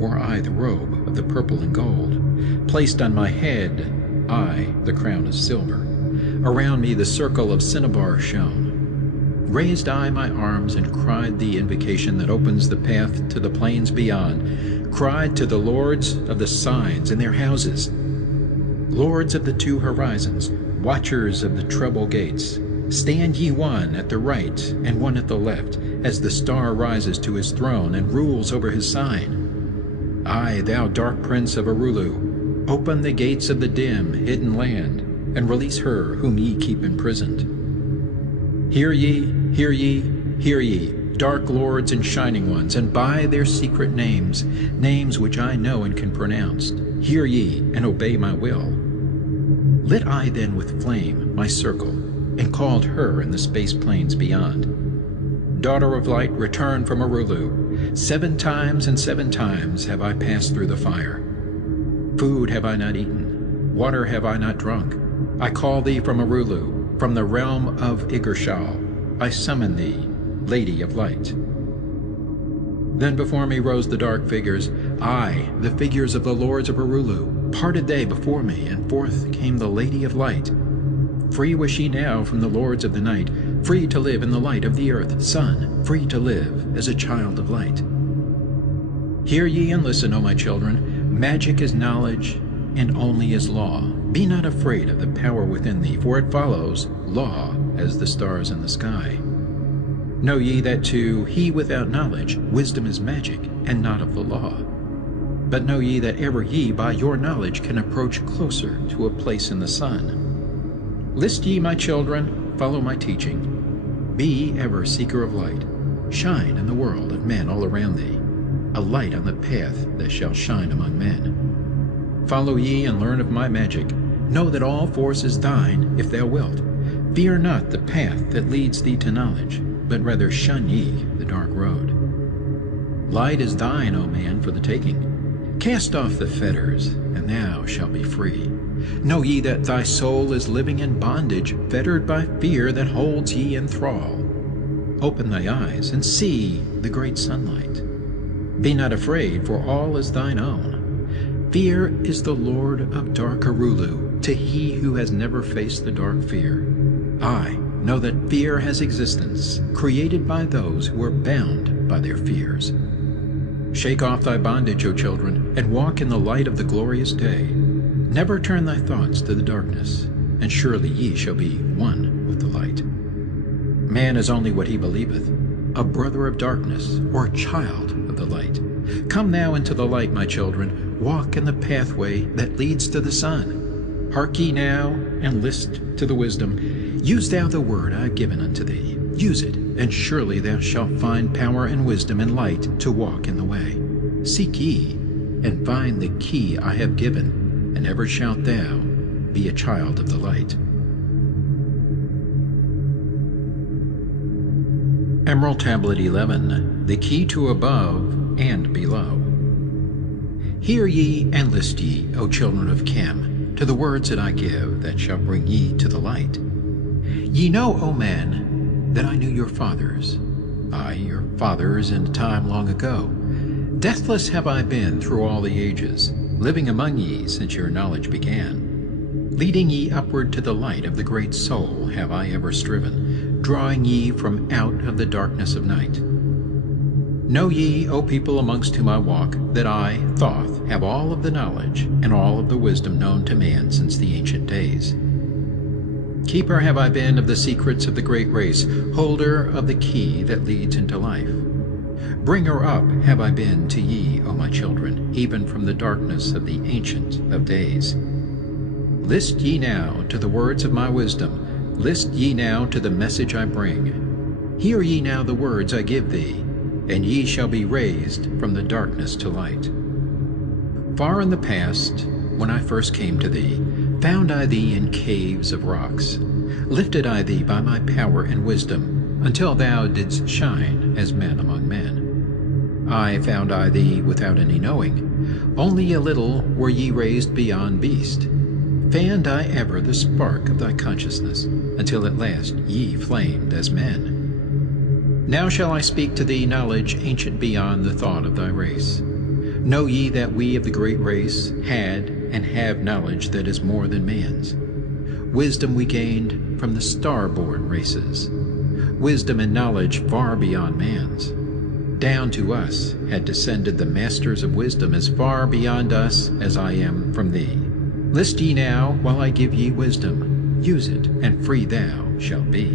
wore I the robe of the purple and gold, placed on my head I the crown of silver, around me the circle of cinnabar shone. Raised I my arms and cried the invocation that opens the path to the plains beyond, cried to the lords of the signs in their houses, lords of the two horizons, watchers of the treble gates, stand ye one at the right and one at the left, as the star rises to his throne and rules over his sign. Aye, thou dark prince of Arulu, open the gates of the dim, hidden land, and release her whom ye keep imprisoned. Hear ye, hear ye, hear ye, dark lords and shining ones, and by their secret names, names which I know and can pronounce, hear ye and obey my will. Lit I then with flame my circle, and called her in the space plains beyond. Daughter of light, return from Arulu. 7 times and 7 times have I passed through the fire. Food have I not eaten, water have I not drunk. I call thee from Arulu, from the realm of Igershal. I summon thee, Lady of Light. Then before me rose the dark figures, aye, the figures of the lords of Arulu. Parted they before me, and forth came the Lady of Light. Free was she now from the lords of the night, free to live in the light of the earth, sun, free to live as a child of light. Hear ye and listen, O my children, magic is knowledge, and only is law. Be not afraid of the power within thee, for it follows law as the stars in the sky. Know ye that to he without knowledge, wisdom is magic, and not of the law. But know ye that ever ye by your knowledge can approach closer to a place in the sun. List ye, my children, follow my teaching. Be ever seeker of light. Shine in the world of men all around thee, a light on the path that shall shine among men. Follow ye and learn of my magic. Know that all force is thine, if thou wilt. Fear not the path that leads thee to knowledge, but rather shun ye the dark road. Light is thine, O man, for the taking. Cast off the fetters, and thou shalt be free. Know ye that thy soul is living in bondage, fettered by fear that holds ye in thrall. Open thy eyes, and see the great sunlight. Be not afraid, for all is thine own. Fear is the lord of dark Arulu, to he who has never faced the dark fear. I know that fear has existence, created by those who are bound by their fears. Shake off thy bondage, O children, and walk in the light of the glorious day. Never turn thy thoughts to the darkness, and surely ye shall be one with the light. Man is only what he believeth, a brother of darkness, or a child of the light. Come now into the light, my children, walk in the pathway that leads to the sun. Hark ye now, and list to the wisdom. Use thou the word I have given unto thee. Use it, and surely thou shalt find power and wisdom and light to walk in the way. Seek ye, and find the key I have given, and ever shalt thou be a child of the light. Emerald Tablet 11, the key to above and below. Hear ye and list ye, O children of Chem, to the words that I give, that shall bring ye to the light. Ye know, O man, that I knew your fathers, I your fathers in a time long ago. Deathless have I been through all the ages, living among ye since your knowledge began. Leading ye upward to the light of the great soul have I ever striven, drawing ye from out of the darkness of night. Know ye, O people amongst whom I walk, that I, Thot, have all of the knowledge and all of the wisdom known to man since the ancient days. Keeper have I been of the secrets of the great race, holder of the key that leads into life. Bringer up have I been to ye, O my children, even from the darkness of the Ancient of Days. List ye now to the words of my wisdom, list ye now to the message I bring. Hear ye now the words I give thee, and ye shall be raised from the darkness to light. Far in the past, when I first came to thee, found I thee in caves of rocks. Lifted I thee by my power and wisdom, until thou didst shine as men among men. I found I thee without any knowing, only a little were ye raised beyond beast. Fanned I ever the spark of thy consciousness, until at last ye flamed as men. Now shall I speak to thee knowledge ancient beyond the thought of thy race. Know ye that we of the great race had and have knowledge that is more than man's. Wisdom we gained from the star-born races, wisdom and knowledge far beyond man's. Down to us had descended the masters of wisdom as far beyond us as I am from thee. List ye now while I give ye wisdom, use it, and free thou shalt be.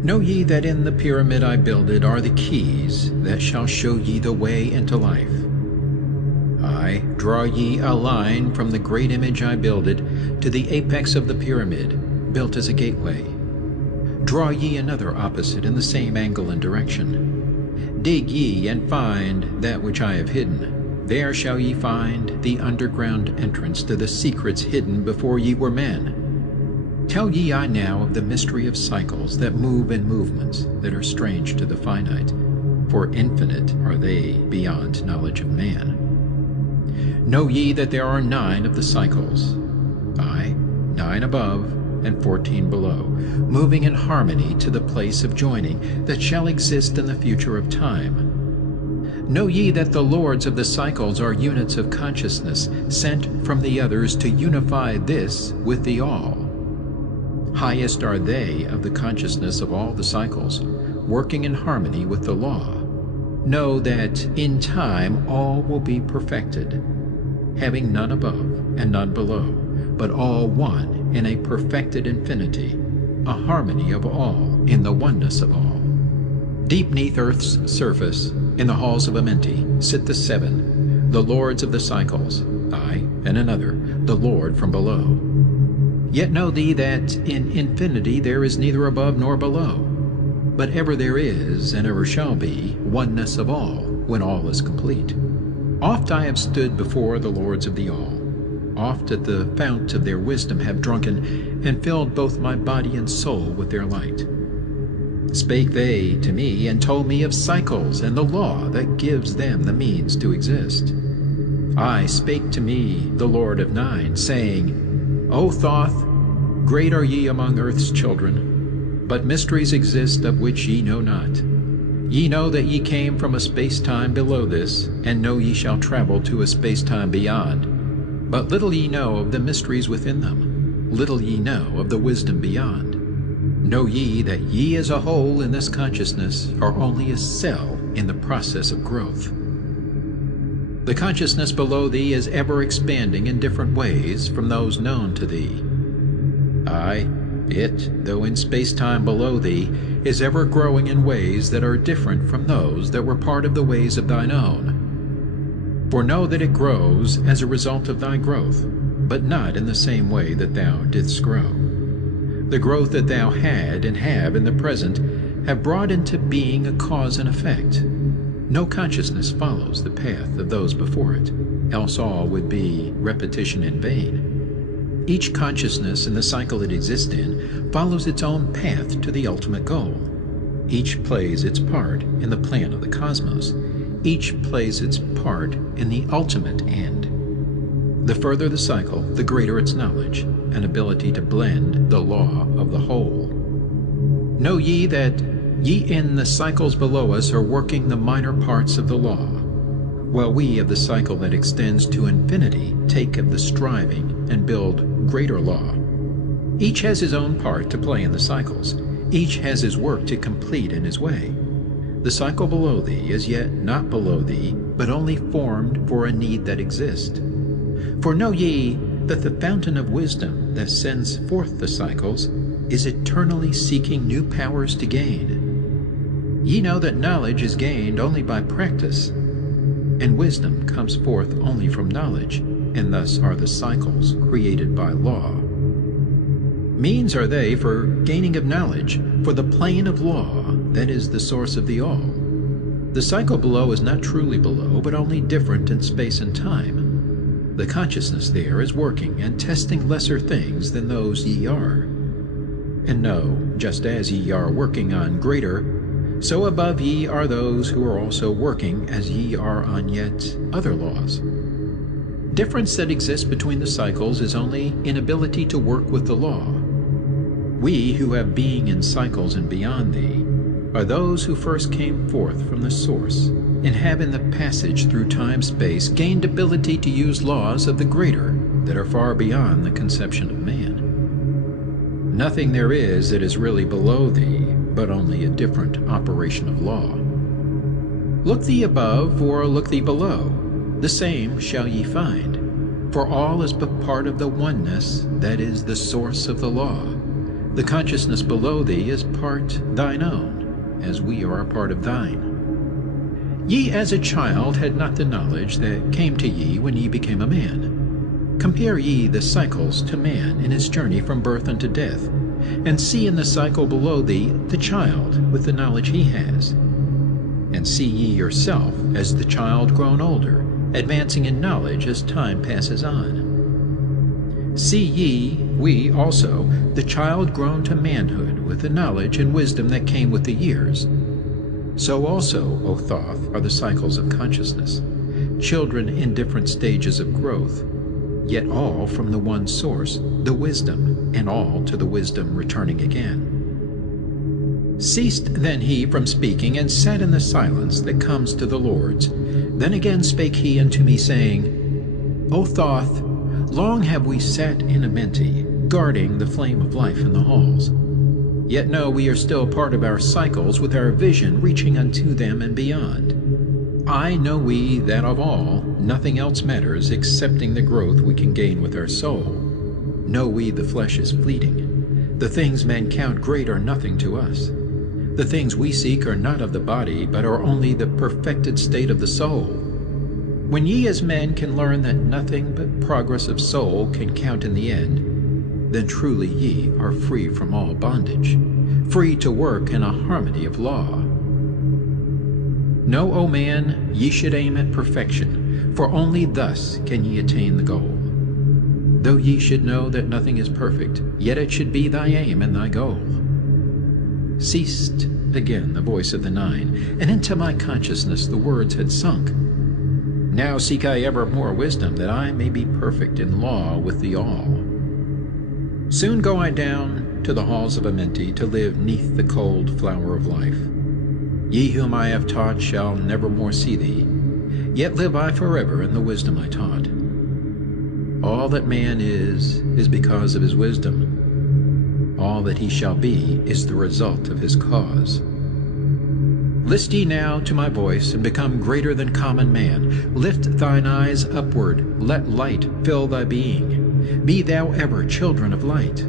Know ye that in the pyramid I builded are the keys that shall show ye the way into life. I draw ye a line from the great image I builded to the apex of the pyramid, built as a gateway. Draw ye another opposite in the same angle and direction. Dig ye and find that which I have hidden. There shall ye find the underground entrance to the secrets hidden before ye were men. Tell ye I now of the mystery of cycles that move in movements that are strange to the finite, for infinite are they beyond knowledge of man. Know ye that there are 9 of the cycles, aye, 9 above and 14 below, moving in harmony to the place of joining that shall exist in the future of time. Know ye that the lords of the cycles are units of consciousness sent from the others to unify this with the all. Highest are they of the consciousness of all the cycles, working in harmony with the law. Know that in time all will be perfected, having none above and none below, but all one in a perfected infinity, a harmony of all in the oneness of all. Deep neath earth's surface, in the halls of Amenti, sit the 7, the lords of the cycles, I, and another, the Lord from below. Yet know thee that in infinity there is neither above nor below, but ever there is, and ever shall be, oneness of all, when all is complete. Oft I have stood before the lords of the all, oft at the fount of their wisdom have drunken, and filled both my body and soul with their light. Spake they to me, and told me of cycles and the law that gives them the means to exist. I spake to me, the Lord of Nine, saying, O Thoth, great are ye among earth's children, but mysteries exist of which ye know not. Ye know that ye came from a space-time below this, and know ye shall travel to a space-time beyond. But little ye know of the mysteries within them, little ye know of the wisdom beyond. Know ye that ye as a whole in this consciousness are only a cell in the process of growth. The consciousness below thee is ever expanding in different ways from those known to thee. Aye, it, though in space-time below thee, is ever growing in ways that are different from those that were part of the ways of thine own. For know that it grows as a result of thy growth, but not in the same way that thou didst grow. The growth that thou had and have in the present have brought into being a cause and effect. No consciousness follows the path of those before it, else all would be repetition in vain. Each consciousness in the cycle it exists in follows its own path to the ultimate goal. Each plays its part in the plan of the cosmos. Each plays its part in the ultimate end. The further the cycle, the greater its knowledge and ability to blend the law of the whole. Know ye that ye in the cycles below us are working the minor parts of the law, while we of the cycle that extends to infinity take of the striving and build greater law. Each has his own part to play in the cycles. Each has his work to complete in his way. The cycle below thee is yet not below thee, but only formed for a need that exists. For know ye that the fountain of wisdom that sends forth the cycles is eternally seeking new powers to gain. Ye know that knowledge is gained only by practice, and wisdom comes forth only from knowledge, and thus are the cycles created by law. Means are they for gaining of knowledge, for the plane of law that is the source of the all. The cycle below is not truly below, but only different in space and time. The consciousness there is working and testing lesser things than those ye are. And know, just as ye are working on greater, so above ye are those who are also working as ye are on yet other laws. Difference that exists between the cycles is only inability to work with the law. We who have being in cycles and beyond thee are those who first came forth from the source, and have in the passage through time-space gained ability to use laws of the greater that are far beyond the conception of man. Nothing there is that is really below thee, but only a different operation of law. Look thee above, or look thee below, the same shall ye find, for all is but part of the oneness that is the source of the law. The consciousness below thee is part thine own, as we are a part of thine. Ye as a child had not the knowledge that came to ye when ye became a man. Compare ye the cycles to man in his journey from birth unto death, and see in the cycle below thee the child with the knowledge he has. And see ye yourself as the child grown older, advancing in knowledge as time passes on. See ye, we also, the child grown to manhood with the knowledge and wisdom that came with the years. So also, O Thoth, are the cycles of consciousness, children in different stages of growth, yet all from the one source, the wisdom, and all to the wisdom returning again. Ceased then he from speaking, and sat in the silence that comes to the Lord's. Then again spake he unto me, saying, O Thoth, long have we sat in Amenti, guarding the flame of life in the halls. Yet know we are still part of our cycles, with our vision reaching unto them and beyond. I know we that of all, nothing else matters excepting the growth we can gain with our soul. Know we the flesh is fleeting. The things men count great are nothing to us. The things we seek are not of the body, but are only the perfected state of the soul. When ye as men can learn that nothing but progress of soul can count in the end, then truly ye are free from all bondage, free to work in a harmony of law. Know, O man, ye should aim at perfection, for only thus can ye attain the goal. Though ye should know that nothing is perfect, yet it should be thy aim and thy goal. Ceased again the voice of the Nine, and into my consciousness the words had sunk. Now seek I ever more wisdom, that I may be perfect in law with the all. Soon go I down to the halls of Amenti, to live neath the cold flower of life. Ye whom I have taught shall never more see thee, yet live I forever in the wisdom I taught. All that man is because of his wisdom. All that he shall be is the result of his cause. List ye now to my voice, and become greater than common man. Lift thine eyes upward, let light fill thy being. Be thou ever children of light.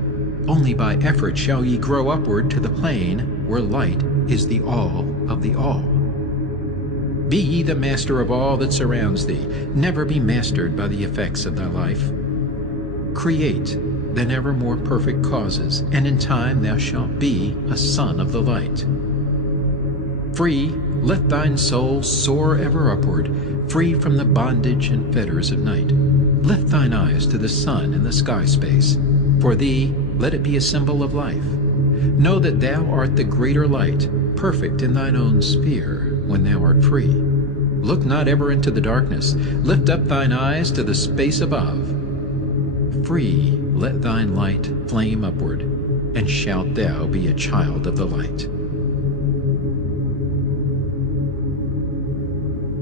Only by effort shall ye grow upward to the plane where light is the all of the all. Be ye the master of all that surrounds thee. Never be mastered by the effects of thy life. Create then ever more perfect causes, and in time thou shalt be a son of the light. Free, let thine soul soar ever upward, free from the bondage and fetters of night. Lift thine eyes to the sun and the sky space. For thee, let it be a symbol of life. Know that thou art the greater light, perfect in thine own sphere, when thou art free. Look not ever into the darkness. Lift up thine eyes to the space above. Free, let thine light flame upward, and shalt thou be a child of the light.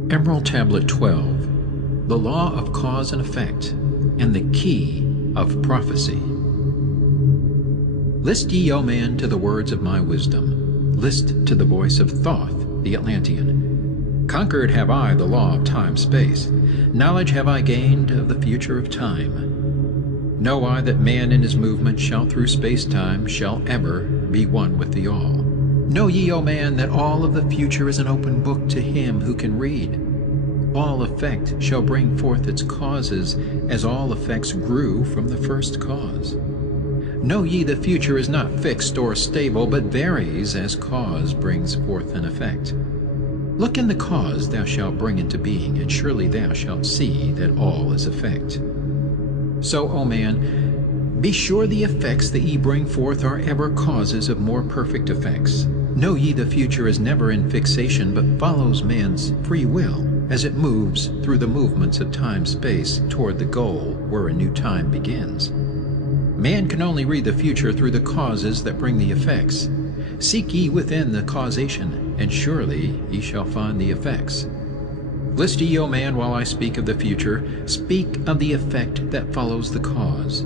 Emerald Tablet 12, the law of cause and effect, and the key of prophecy. List ye, O man, to the words of my wisdom. List to the voice of Thoth, the Atlantean. Conquered have I the law of time-space. Knowledge have I gained of the future of time. Know I that man in his movement shall through space-time shall ever be one with the all. Know ye, O man, that all of the future is an open book to him who can read. All effect shall bring forth its causes, as all effects grew from the first cause. Know ye the future is not fixed or stable, but varies as cause brings forth an effect. Look in the cause thou shalt bring into being, and surely thou shalt see that all is effect. So, O man, be sure the effects that ye bring forth are ever causes of more perfect effects. Know ye the future is never in fixation, but follows man's free will, as it moves through the movements of time-space toward the goal where a new time begins. Man can only read the future through the causes that bring the effects. Seek ye within the causation, and surely ye shall find the effects. List ye, O man, while I speak of the future, speak of the effect that follows the cause.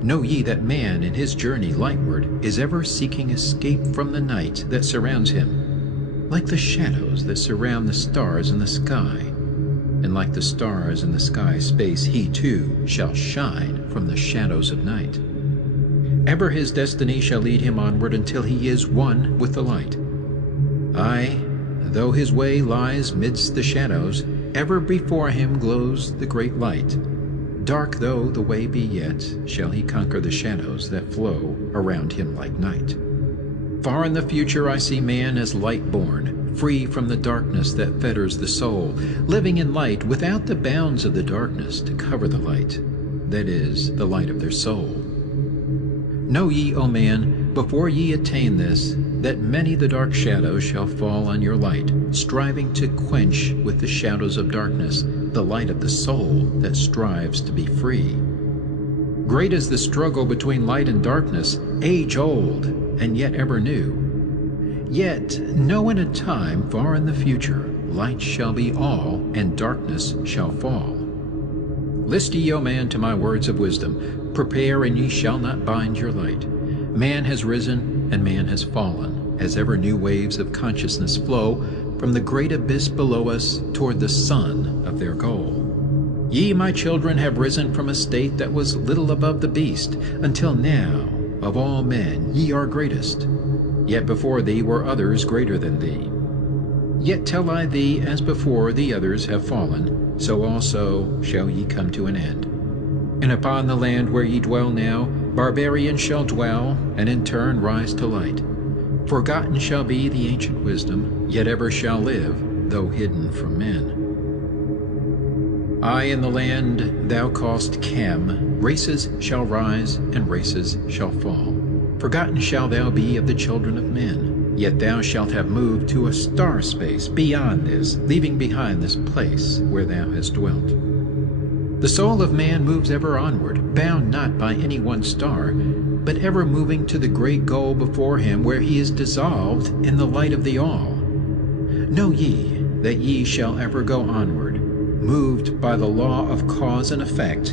Know ye that man in his journey lightward is ever seeking escape from the night that surrounds him, like the shadows that surround the stars in the sky. And like the stars in the sky space, he too shall shine from the shadows of night. Ever his destiny shall lead him onward until he is one with the light. Aye, though his way lies midst the shadows, ever before him glows the great light. Dark though the way be yet, shall he conquer the shadows that flow around him like night. Far in the future I see man as light-born, free from the darkness that fetters the soul, living in light without the bounds of the darkness to cover the light, that is, the light of their soul. Know ye, O man, before ye attain this, that many the dark shadows shall fall on your light, striving to quench with the shadows of darkness the light of the soul that strives to be free. Great is the struggle between light and darkness, age-old and yet ever new. Yet know in a time far in the future, light shall be all, and darkness shall fall. List ye, O man, to my words of wisdom. Prepare, and ye shall not bind your light. Man has risen, and man has fallen, as ever new waves of consciousness flow from the great abyss below us toward the sun of their goal. Ye, my children, have risen from a state that was little above the beast, until now, of all men, ye are greatest. Yet before thee were others greater than thee. Yet tell I thee, as before the others have fallen, so also shall ye come to an end. And upon the land where ye dwell now, barbarians shall dwell, and in turn rise to light. Forgotten shall be the ancient wisdom, yet ever shall live, though hidden from men. I in the land thou call'st Cam, races shall rise, and races shall fall. Forgotten shall thou be of the children of men, Yet thou shalt have moved to a star space beyond this, leaving behind this place where thou hast dwelt. The soul of man moves ever onward, bound not by any one star, but ever moving to the great goal before him, where he is dissolved in the light of the all. Know ye that ye shall ever go onward, moved by the law of cause and effect,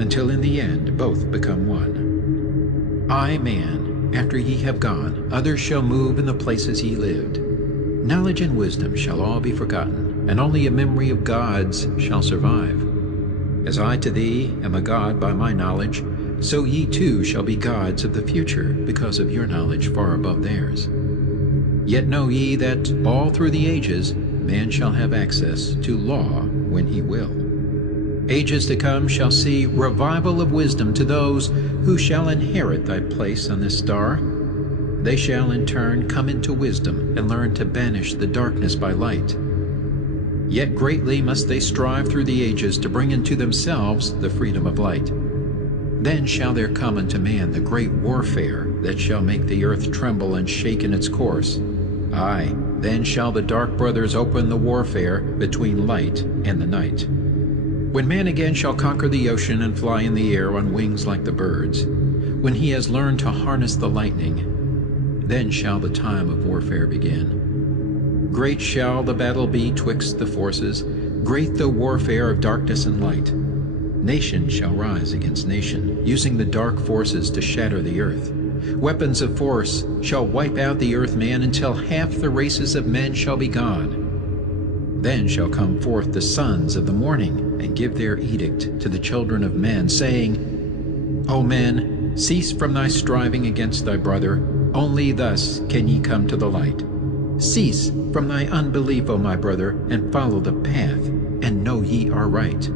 until in the end both become one. I, man, after ye have gone, others shall move in the places ye lived. Knowledge and wisdom shall all be forgotten, and only a memory of gods shall survive. As I to thee am a god by my knowledge, so ye too shall be gods of the future, because of your knowledge far above theirs. Yet know ye that all through the ages man shall have access to law when he will. Ages to come shall see revival of wisdom to those who shall inherit thy place on this star. They shall in turn come into wisdom and learn to banish the darkness by light. Yet greatly must they strive through the ages to bring into themselves the freedom of light. Then shall there come unto man the great warfare that shall make the earth tremble and shake in its course. Aye, then shall the dark brothers open the warfare between light and the night. When man again shall conquer the ocean and fly in the air on wings like the birds, when he has learned to harness the lightning, then shall the time of warfare begin. Great shall the battle be twixt the forces, great the warfare of darkness and light. Nation shall rise against nation, using the dark forces to shatter the earth. Weapons of force shall wipe out the earth man until half the races of men shall be gone. Then shall come forth the sons of the morning, and give their edict to the children of men, saying, O men, cease from thy striving against thy brother, only thus can ye come to the light. Cease from thy unbelief, O my brother, and follow the path, and know ye are right.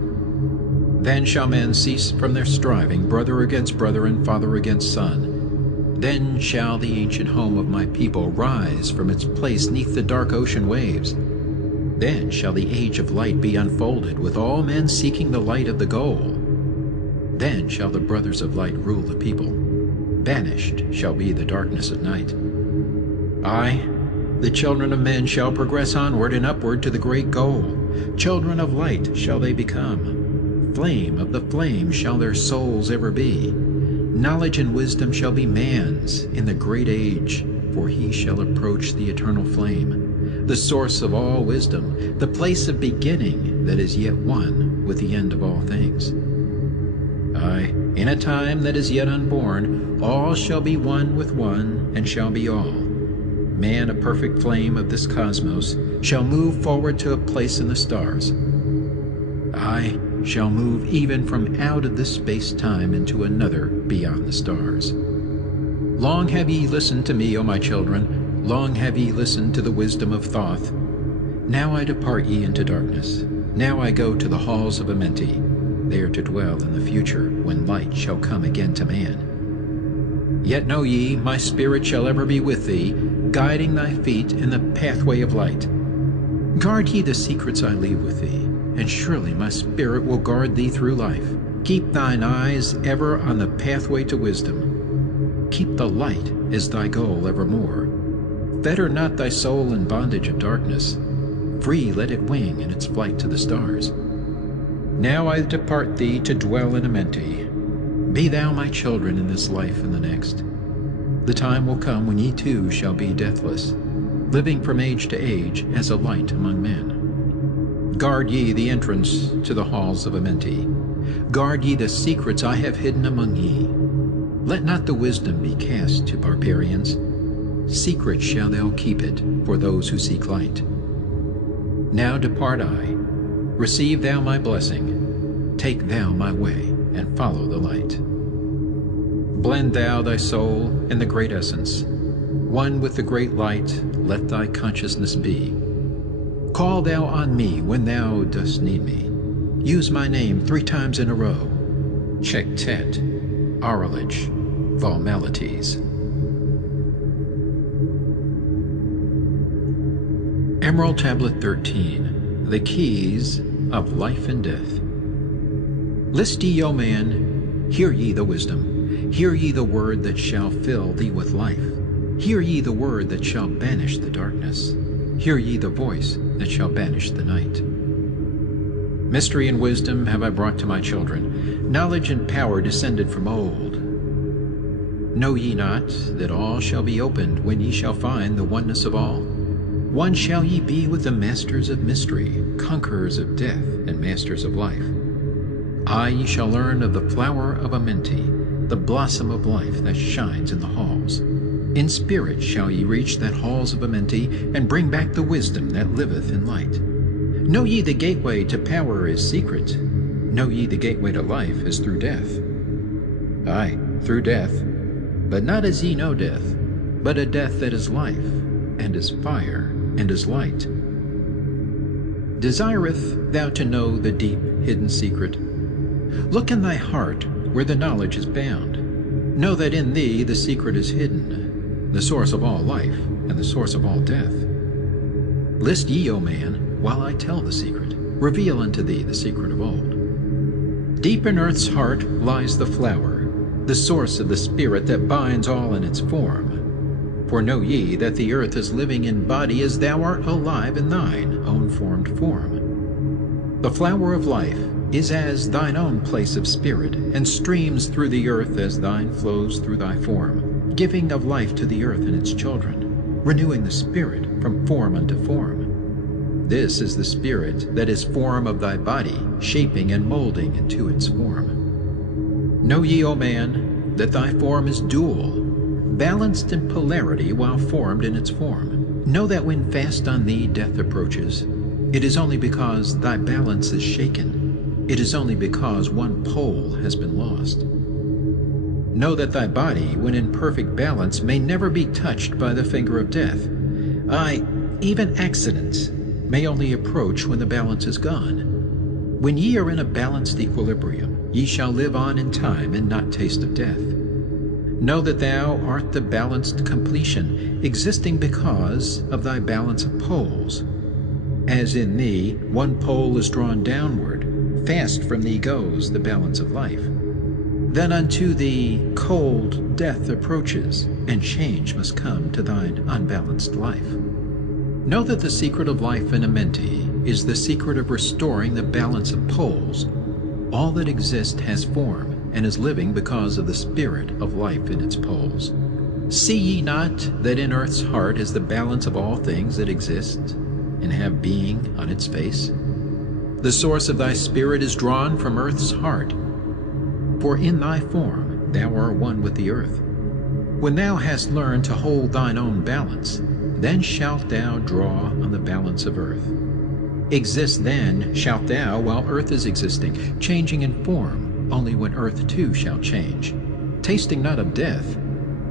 Then shall men cease from their striving, brother against brother, and father against son. Then shall the ancient home of my people rise from its place neath the dark ocean waves. Then shall the age of light be unfolded, with all men seeking the light of the goal. Then shall the brothers of light rule the people. Banished shall be the darkness of night. Aye, the children of men shall progress onward and upward to the great goal. Children of light shall they become. Flame of the flame shall their souls ever be. Knowledge and wisdom shall be man's in the great age, for he shall approach the eternal flame, the source of all wisdom, the place of beginning that is yet one with the end of all things. Aye, in a time that is yet unborn, all shall be one with one, and shall be all. Man, a perfect flame of this cosmos, shall move forward to a place in the stars. I shall move even from out of this space-time into another beyond the stars. Long have ye listened to me, O my children, long have ye listened to the wisdom of Thoth. Now I depart ye into darkness. Now I go to the halls of Amenti, there to dwell in the future, when light shall come again to man. Yet know ye, my spirit shall ever be with thee, guiding thy feet in the pathway of light. Guard ye the secrets I leave with thee, and surely my spirit will guard thee through life. Keep thine eyes ever on the pathway to wisdom. Keep the light as thy goal evermore. Fetter not thy soul in bondage of darkness. Free let it wing in its flight to the stars. Now I depart thee to dwell in Amenti. Be thou my children in this life and the next. The time will come when ye too shall be deathless, living from age to age as a light among men. Guard ye the entrance to the halls of Amenti. Guard ye the secrets I have hidden among ye. Let not the wisdom be cast to barbarians. Secret shall thou keep it for those who seek light. Now depart I. Receive thou my blessing. Take thou my way, and follow the light. Blend thou thy soul in the great essence. One with the great light, let thy consciousness be. Call thou on me when thou dost need me. Use my name 3 times in a row. Chektet, Aralich, Formalities. Emerald Tablet 13, The Keys of Life and Death. List ye, O man, hear ye the wisdom, hear ye the word that shall fill thee with life. Hear ye the word that shall banish the darkness. Hear ye the voice that shall banish the night. Mystery and wisdom have I brought to my children, knowledge and power descended from old. Know ye not that all shall be opened when ye shall find the oneness of all? One shall ye be with the masters of mystery, conquerors of death, and masters of life. Aye, ye shall learn of the flower of Amenti, the blossom of life that shines in the halls. In spirit shall ye reach that halls of Amenti, and bring back the wisdom that liveth in light. Know ye the gateway to power is secret. Know ye the gateway to life is through death. Aye, through death, but not as ye know death, but a death that is life, and is fire, and is light. Desireth thou to know the deep hidden secret? Look in thy heart where the knowledge is bound. Know that in thee the secret is hidden, the source of all life, and the source of all death. List ye, O man, while I tell the secret, reveal unto thee the secret of old. Deep in earth's heart lies the flower, the source of the spirit that binds all in its form. For know ye that the earth is living in body as thou art alive in thine own formed form. The flower of life is as thine own place of spirit, and streams through the earth as thine flows through thy form, giving of life to the earth and its children, renewing the spirit from form unto form. This is the spirit that is form of thy body, shaping and molding into its form. Know ye, O man, that thy form is dual, balanced in polarity while formed in its form. Know that when fast on thee death approaches, it is only because thy balance is shaken. It is only because one pole has been lost. Know that thy body, when in perfect balance, may never be touched by the finger of death. Aye, even accidents may only approach when the balance is gone. When ye are in a balanced equilibrium, ye shall live on in time and not taste of death. Know that thou art the balanced completion, existing because of thy balance of poles. As in thee one pole is drawn downward, fast from thee goes the balance of life. Then unto thee cold death approaches, and change must come to thine unbalanced life. Know that the secret of life in Amenti is the secret of restoring the balance of poles. All that exists has form, and is living because of the spirit of life in its poles. See ye not that in earth's heart is the balance of all things that exist, and have being on its face? The source of thy spirit is drawn from earth's heart, for in thy form thou art one with the earth. When thou hast learned to hold thine own balance, then shalt thou draw on the balance of earth. Exist then shalt thou while earth is existing, changing in form only when earth too shall change, tasting not of death,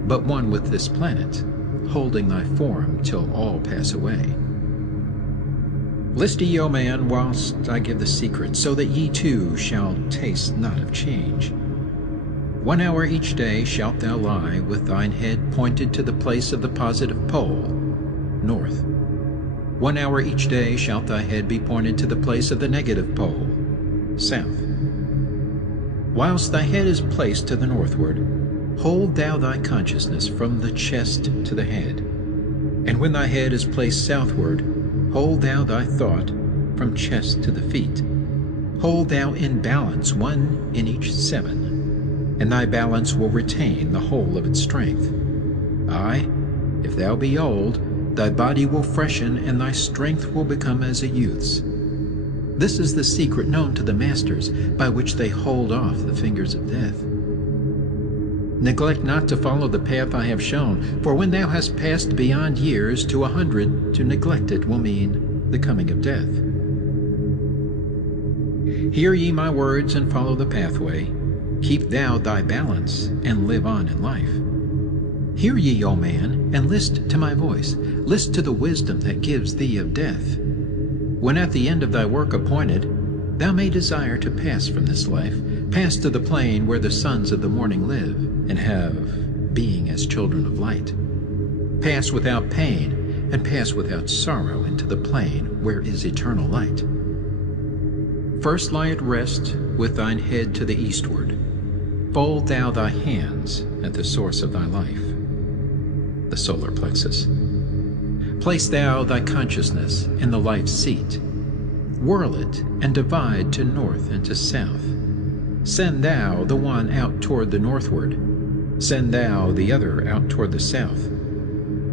but one with this planet, holding thy form till all pass away. List ye, O man, whilst I give the secret, so that ye too shall taste not of change. 1 hour each day shalt thou lie with thine head pointed to the place of the positive pole, north. 1 hour each day shalt thy head be pointed to the place of the negative pole, south. Whilst thy head is placed to the northward, hold thou thy consciousness from the chest to the head. And when thy head is placed southward, hold thou thy thought from chest to the feet. Hold thou in balance 1 in each 7, and thy balance will retain the whole of its strength. Aye, if thou be old, thy body will freshen, and thy strength will become as a youth's. This is the secret known to the masters, by which they hold off the fingers of death. Neglect not to follow the path I have shown, for when thou hast passed beyond years to 100, to neglect it will mean the coming of death. Hear ye my words and follow the pathway. Keep thou thy balance, and live on in life. Hear ye, O man, and list to my voice. List to the wisdom that gives thee of death. When at the end of thy work appointed, thou may desire to pass from this life, pass to the plane where the sons of the morning live, and have being as children of light. Pass without pain, and pass without sorrow into the plane where is eternal light. First lie at rest with thine head to the eastward. Fold thou thy hands at the source of thy life. the solar plexus. Place thou thy consciousness in the life seat. Whirl it and divide to north and to south. Send thou the one out toward the northward. Send thou the other out toward the south.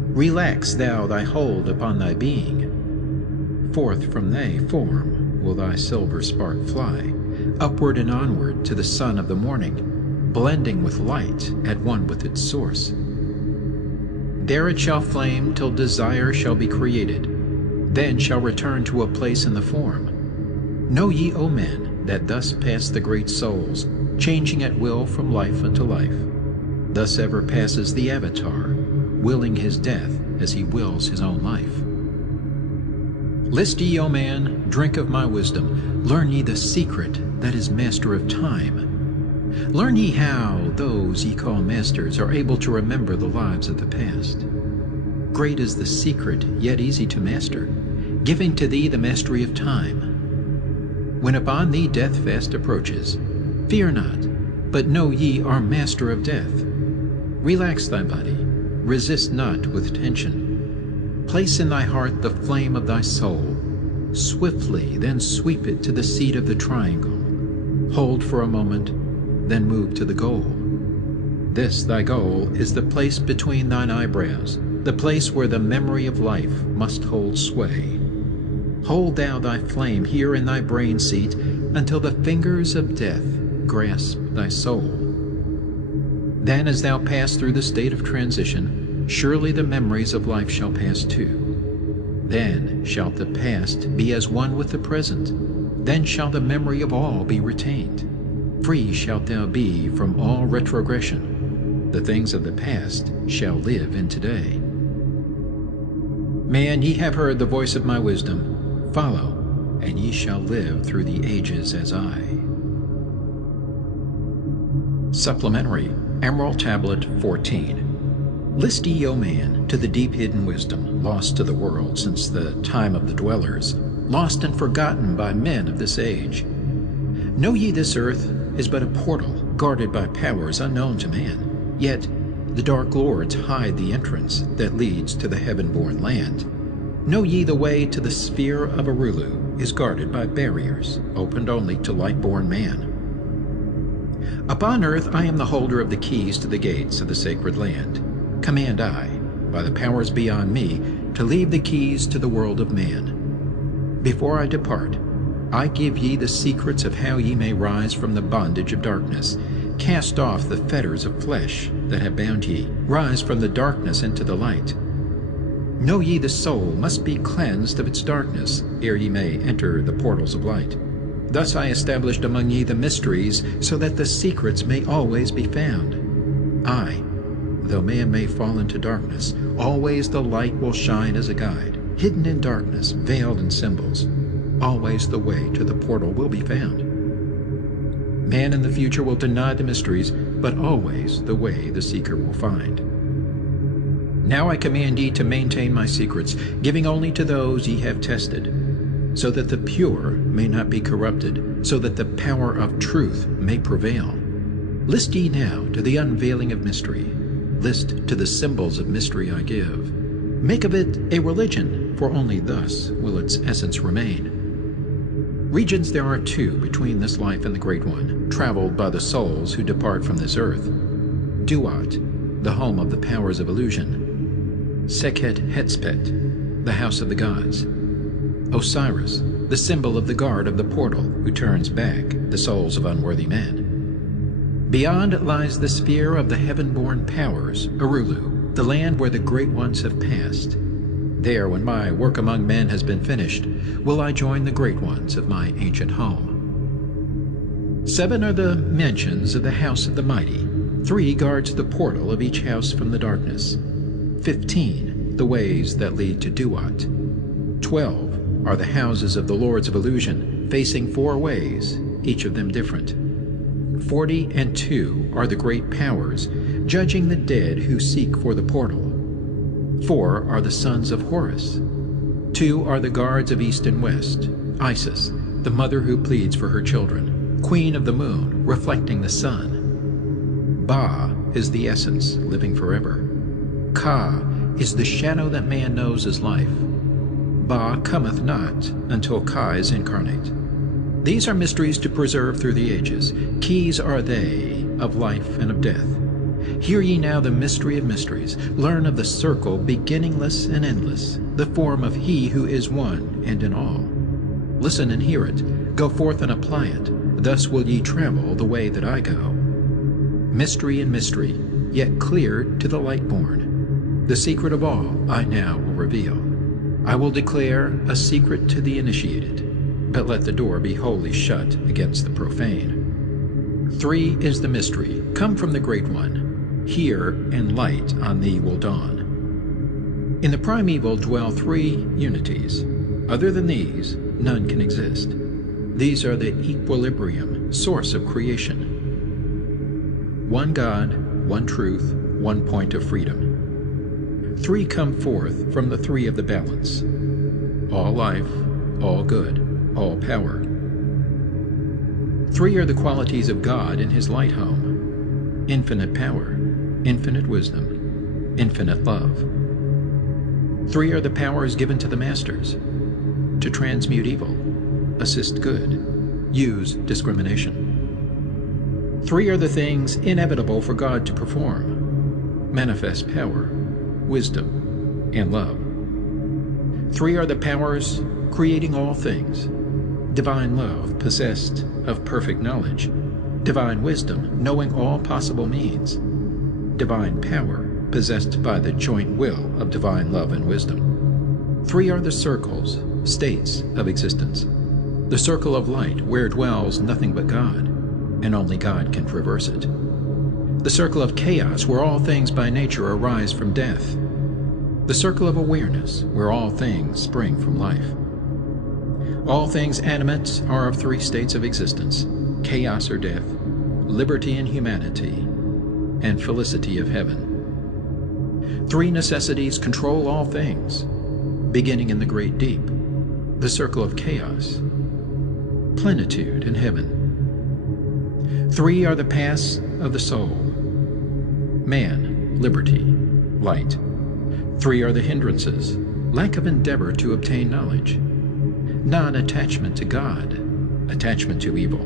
Relax thou thy hold upon thy being. Forth from thy form will thy silver spark fly, upward and onward to the sun of the morning, blending with light at one with its source. There it shall flame till desire shall be created, then shall return to a place in the form. Know ye, O men, that thus pass the great souls, changing at will from life unto life. Thus ever passes the Avatar, willing his death as he wills his own life. List ye, O man, drink of my wisdom, learn ye the secret that is master of time. Learn ye how those ye call masters are able to remember the lives of the past. Great is the secret, yet easy to master, giving to thee the mastery of time. When upon thee death fast approaches, fear not, but know ye are master of death. Relax thy body, resist not with tension. Place in thy heart the flame of thy soul. Swiftly then sweep it to the seat of the triangle. Hold for a moment, then move to the goal. This thy goal is the place between thine eyebrows, the place where the memory of life must hold sway. Hold thou thy flame here in thy brain seat until the fingers of death grasp thy soul. Then as thou pass through the state of transition, surely the memories of life shall pass too. Then shall the past be as one with the present. Then shall the memory of all be retained. Free shalt thou be from all retrogression. The things of the past shall live in today. Man, ye have heard the voice of my wisdom. Follow, and ye shall live through the ages as I. Supplementary Emerald Tablet 14. List ye, O man, to the deep hidden wisdom, lost to the world since the time of the dwellers, lost and forgotten by men of this age. Know ye this earth is but a portal guarded by powers unknown to man, yet the dark lords hide the entrance that leads to the heaven-born land. Know ye the way to the sphere of Arulu is guarded by barriers opened only to light-born man. Upon earth I am the holder of the keys to the gates of the sacred land. Command I, by the powers beyond me, to leave the keys to the world of man. Before I depart, I give ye the secrets of how ye may rise from the bondage of darkness, cast off the fetters of flesh that have bound ye, rise from the darkness into the light. Know ye the soul must be cleansed of its darkness, ere ye may enter the portals of light. Thus I established among ye the mysteries, so that the secrets may always be found. I, though man may fall into darkness, always the light will shine as a guide, hidden in darkness, veiled in symbols. Always the way to the portal will be found. Man in the future will deny the mysteries, but always the way the seeker will find. Now I command ye to maintain my secrets, giving only to those ye have tested, so that the pure may not be corrupted, so that the power of truth may prevail. List ye now to the unveiling of mystery. List to the symbols of mystery I give. Make of it a religion, for only thus will its essence remain. Regions there are two between this life and the Great One, traveled by the souls who depart from this earth. Duat, the home of the powers of illusion. Sekhet Hetspet, the house of the gods. Osiris, the symbol of the guard of the portal who turns back the souls of unworthy men. Beyond lies the sphere of the heaven-born powers, Arulu, the land where the Great Ones have passed. There, when my work among men has been finished, will I join the Great Ones of my ancient home. 7 are the mansions of the House of the Mighty. 3 guards the portal of each house from the darkness. 15, the ways that lead to Duat. 12 are the houses of the Lords of Illusion, facing 4 ways, each of them different. 42 are the great powers, judging the dead who seek for the portal. 4 are the sons of Horus. 2 are the guards of East and West. Isis, the mother who pleads for her children, queen of the moon, reflecting the sun. Ba is the essence, living forever. Ka is the shadow that man knows as life. Ba cometh not until Ka is incarnate. These are mysteries to preserve through the ages. Keys are they of life and of death. Hear ye now the mystery of mysteries. Learn of the circle beginningless and endless, the form of He who is one and in all. Listen and hear it. Go forth and apply it. Thus will ye travel the way that I go. Mystery and mystery, yet clear to the light-born. The secret of all I now will reveal. I will declare a secret to the initiated, but let the door be wholly shut against the profane. 3 is the mystery, come from the Great One. Hear, and light on thee will dawn. In the primeval dwell 3 unities. Other than these, none can exist. These are the equilibrium, source of creation. One God, one truth, one point of freedom. 3 come forth from the 3 of the balance. All life, all good, all power. 3 are the qualities of God in His light home. Infinite power, infinite wisdom, infinite love. 3 are the powers given to the masters. To transmute evil, assist good, use discrimination. 3 are the things inevitable for God to perform. Manifest power, wisdom, and love. 3 are the powers creating all things. Divine love possessed of perfect knowledge. Divine wisdom knowing all possible means. Divine power possessed by the joint will of divine love and wisdom. 3 are the circles, states of existence. The circle of light where dwells nothing but God, and only God can traverse it. The circle of chaos where all things by nature arise from death. The circle of awareness where all things spring from life. All things animate are of 3 states of existence: chaos or death, liberty and humanity, and felicity of heaven. 3 necessities control all things, beginning in the great deep, the circle of chaos, plenitude in heaven. 3 are the paths of the soul: man, liberty, light. 3 are the hindrances: lack of endeavor to obtain knowledge, non-attachment to God, attachment to evil.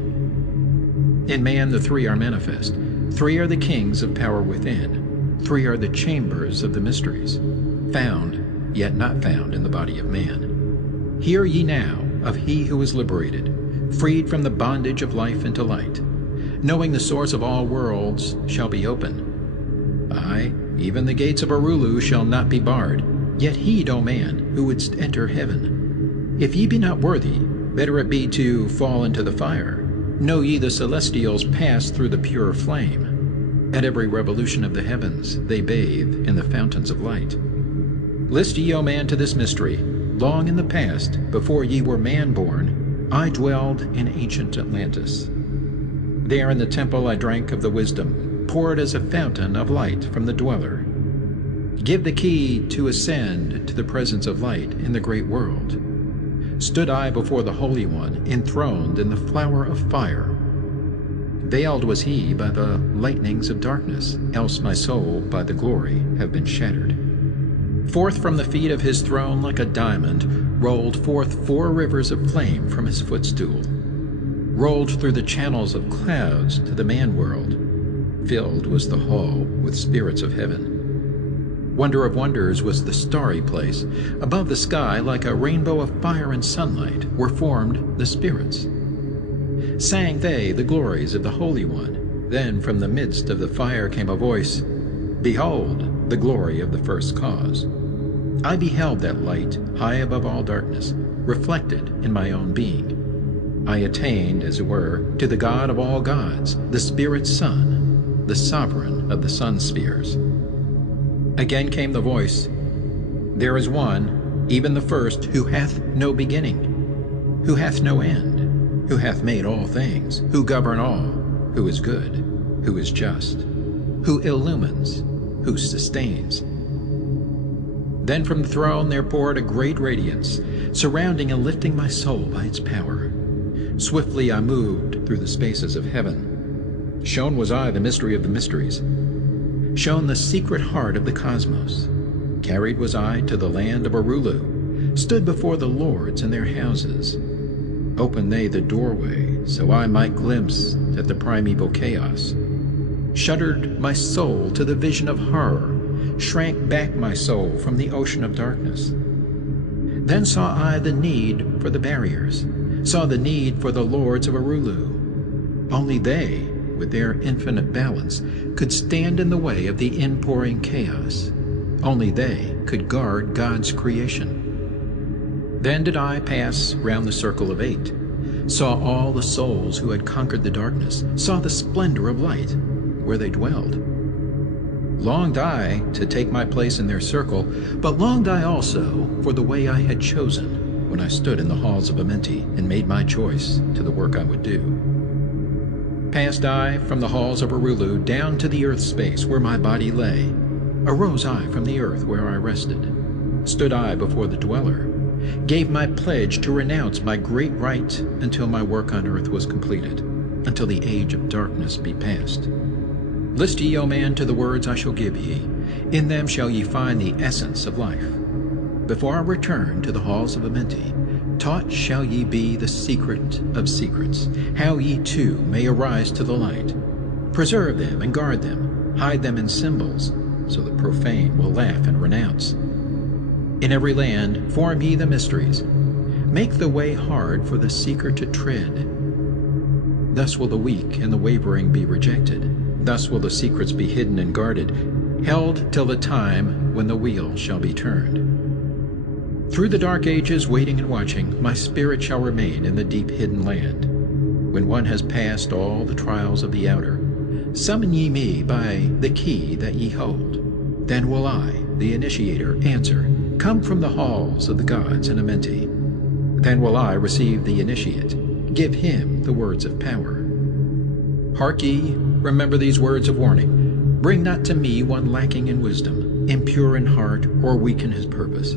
In man the 3 are manifest. 3 are the kings of power within. 3 are the chambers of the mysteries, found, yet not found in the body of man. Hear ye now of He who is liberated, freed from the bondage of life into light, knowing the source of all worlds shall be open. Aye, even the gates of Arulu shall not be barred, yet heed, O man, who wouldst enter heaven. If ye be not worthy, better it be to fall into the fire. Know ye the celestials pass through the pure flame. At every revolution of the heavens they bathe in the fountains of light. List ye, O man, to this mystery. Long in the past, before ye were man-born, I dwelled in ancient Atlantis. There in the temple I drank of the wisdom, poured as a fountain of light from the dweller. Give the key to ascend to the presence of light in the great world. Stood I before the Holy One, enthroned in the flower of fire. Veiled was He by the lightnings of darkness, else my soul by the glory have been shattered. Forth from the feet of His throne like a diamond rolled forth 4 rivers of flame from His footstool. Rolled through the channels of clouds to the man-world. Filled was the hall with spirits of heaven. Wonder of wonders was the starry place. Above the sky, like a rainbow of fire and sunlight, were formed the spirits. Sang they the glories of the Holy One. Then from the midst of the fire came a voice, Behold, the glory of the first cause. I beheld that light, high above all darkness, reflected in my own being. I attained, as it were, to the God of all gods, the Spirit's Son, the sovereign of the sun spheres. Again came the voice, There is one, even the first, who hath no beginning, who hath no end, who hath made all things, who govern all, who is good, who is just, who illumines, who sustains. Then from the throne there poured a great radiance, surrounding and lifting my soul by its power. Swiftly I moved through the spaces of heaven. Shown was I the mystery of the mysteries, shown the secret heart of the cosmos, Carried was I to the land of Arulu, stood before the lords in their houses. Opened they the doorway, so I might glimpse at the primeval chaos. Shuddered my soul to the vision of horror, shrank back my soul from the ocean of darkness. Then saw I the need for the barriers, saw the need for the lords of Arulu. Only they, with their infinite balance, could stand in the way of the inpouring chaos. Only they could guard God's creation. Then did I pass round the circle of 8, saw all the souls who had conquered the darkness, saw the splendor of light where they dwelled. Longed I to take my place in their circle, but longed I also for the way I had chosen when I stood in the halls of Amenti and made my choice to the work I would do. Passed I from the halls of Arulu down to the earth space where my body lay. Arose I from the earth where I rested. Stood I before the dweller, gave my pledge to renounce my great right until my work on earth was completed, until the age of darkness be past. List ye, O man, to the words I shall give ye. In them shall ye find the essence of life. Before I return to the halls of Amenti, taught shall ye be the secret of secrets, how ye too may arise to the light. Preserve them and guard them, hide them in symbols, so the profane will laugh and renounce. In every land form ye the mysteries. Make the way hard for the seeker to tread. Thus will the weak and the wavering be rejected. Thus will the secrets be hidden and guarded, held till the time when the wheel shall be turned. Through the dark ages, waiting and watching, my spirit shall remain in the deep hidden land. When one has passed all the trials of the outer, summon ye me by the key that ye hold. Then will I, the initiator, answer, come from the halls of the gods in Amenti. Then will I receive the initiate, give him the words of power. Hark ye, remember these words of warning. Bring not to me one lacking in wisdom, impure in heart, or weak in his purpose.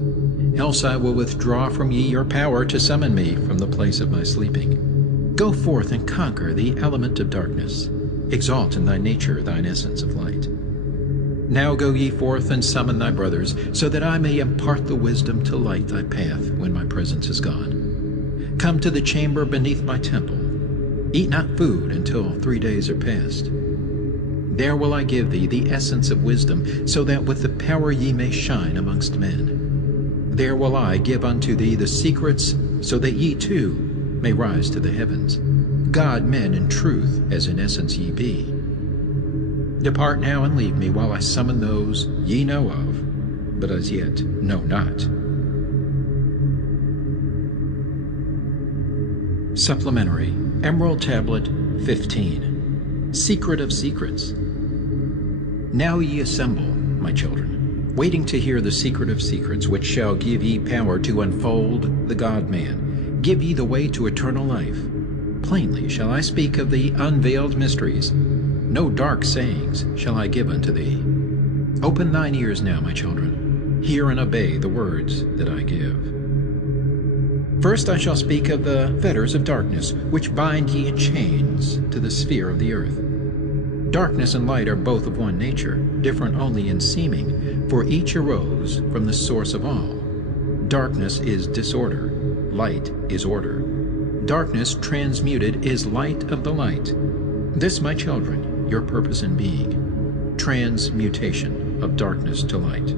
Else I will withdraw from ye your power to summon me from the place of my sleeping. Go forth and conquer the element of darkness. Exalt in thy nature thine essence of light. Now go ye forth and summon thy brothers, so that I may impart the wisdom to light thy path when my presence is gone. Come to the chamber beneath my temple. Eat not food until 3 days are past. There will I give thee the essence of wisdom, so that with the power ye may shine amongst men. There will I give unto thee the secrets, so that ye too may rise to the heavens. God men in truth, as in essence ye be. Depart now and leave me while I summon those ye know of, but as yet know not. Supplementary Emerald Tablet 15. Secret of Secrets. Now ye assemble, my children, waiting to hear the secret of secrets, which shall give ye power to unfold the God-man, give ye the way to eternal life. Plainly shall I speak of the unveiled mysteries. No dark sayings shall I give unto thee. Open thine ears now, my children. Hear and obey the words that I give. First I shall speak of the fetters of darkness, which bind ye in chains to the sphere of the earth. Darkness and light are both of one nature, different only in seeming, for each arose from the source of all. Darkness is disorder, light is order. Darkness transmuted is light of the light. This, my children, your purpose in being, transmutation of darkness to light.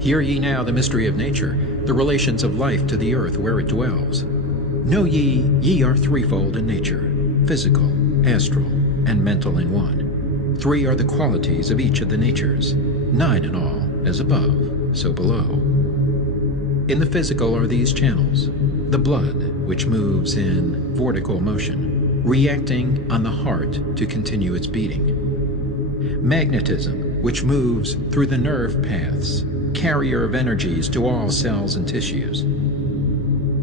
Hear ye now the mystery of nature, the relations of life to the earth where it dwells. Know ye are threefold in nature, physical, astral, and mental in one. 3 are the qualities of each of the natures, 9 in all, as above, so below. In the physical are these channels: the blood, which moves in vortical motion, reacting on the heart to continue its beating. Magnetism, which moves through the nerve paths, carrier of energies to all cells and tissues.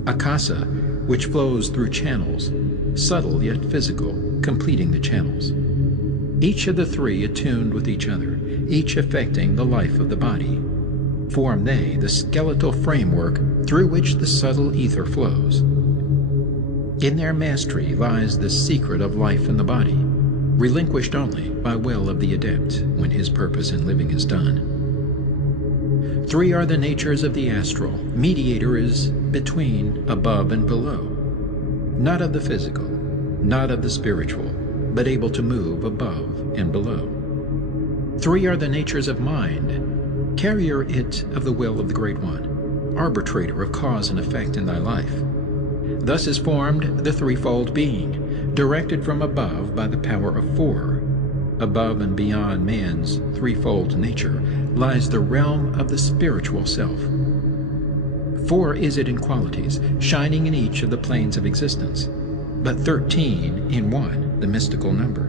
Akasa, which flows through channels, subtle yet physical, completing the channels. Each of the 3 attuned with each other, each affecting the life of the body. Form they the skeletal framework through which the subtle ether flows. In their mastery lies the secret of life in the body, relinquished only by will of the adept when his purpose in living is done. 3 are the natures of the astral. Mediator is between, above, and below. Not of the physical, not of the spiritual, but able to move above and below. 3 are the natures of mind. Carrier it of the will of the Great One, arbitrator of cause and effect in thy life. Thus is formed the threefold being, directed from above by the power of 4. Above and beyond man's threefold nature lies the realm of the spiritual self. 4 is it in qualities, shining in each of the planes of existence, but 13 in 1, the mystical number.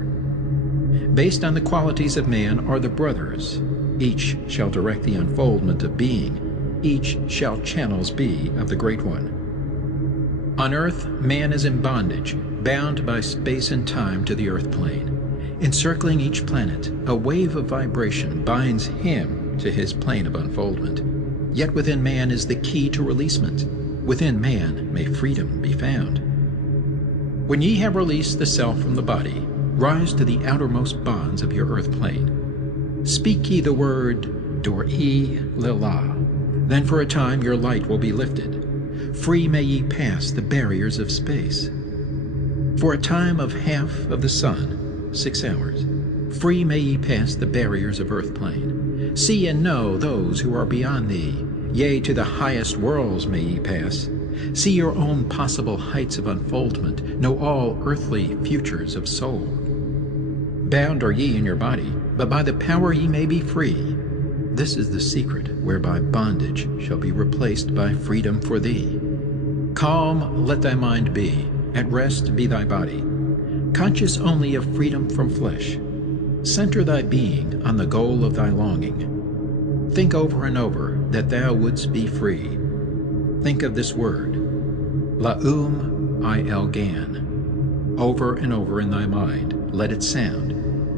Based on the qualities of man are the brothers. Each shall direct the unfoldment of being. Each shall channels be of the Great One. On earth, man is in bondage, bound by space and time to the earth plane. Encircling each planet, a wave of vibration binds him to his plane of unfoldment. Yet within man is the key to releasement. Within man may freedom be found. When ye have released the self from the body, rise to the outermost bonds of your earth plane. Speak ye the word Dor-e Lila. Then for a time your light will be lifted. Free may ye pass the barriers of space. For a time of half of the sun, 6 hours, free may ye pass the barriers of earth plane. See and know those who are beyond thee. Yea, to the highest worlds may ye pass. See your own possible heights of unfoldment. Know all earthly futures of soul. Bound are ye in your body, but by the power ye may be free. This is the secret whereby bondage shall be replaced by freedom for thee. Calm let thy mind be, at rest be thy body. Conscious only of freedom from flesh. Center thy being on the goal of thy longing. Think over and over that thou wouldst be free. Think of this word, La'um Il Gan. Over and over in thy mind, let it sound.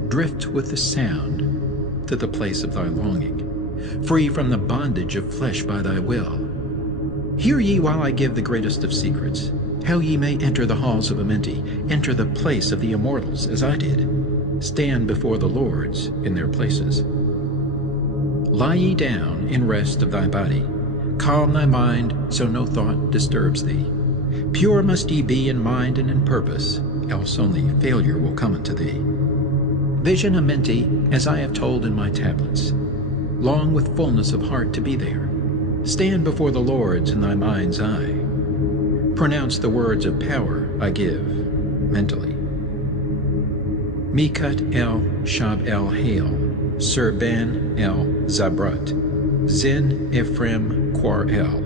Drift with the sound to the place of thy longing, free from the bondage of flesh by thy will. Hear ye while I give the greatest of secrets, how ye may enter the halls of Amenti, enter the place of the immortals, as I did. Stand before the lords in their places. Lie ye down in rest of thy body. Calm thy mind, so no thought disturbs thee. Pure must ye be in mind and in purpose, else only failure will come unto thee. Vision Amenti, as I have told in my tablets. Long with fullness of heart to be there. Stand before the lords in thy mind's eye. Pronounce the words of power I give mentally. Mikut el Shab el Hail, Sir Ben el Zabrat, Zin Ephraim Quar el.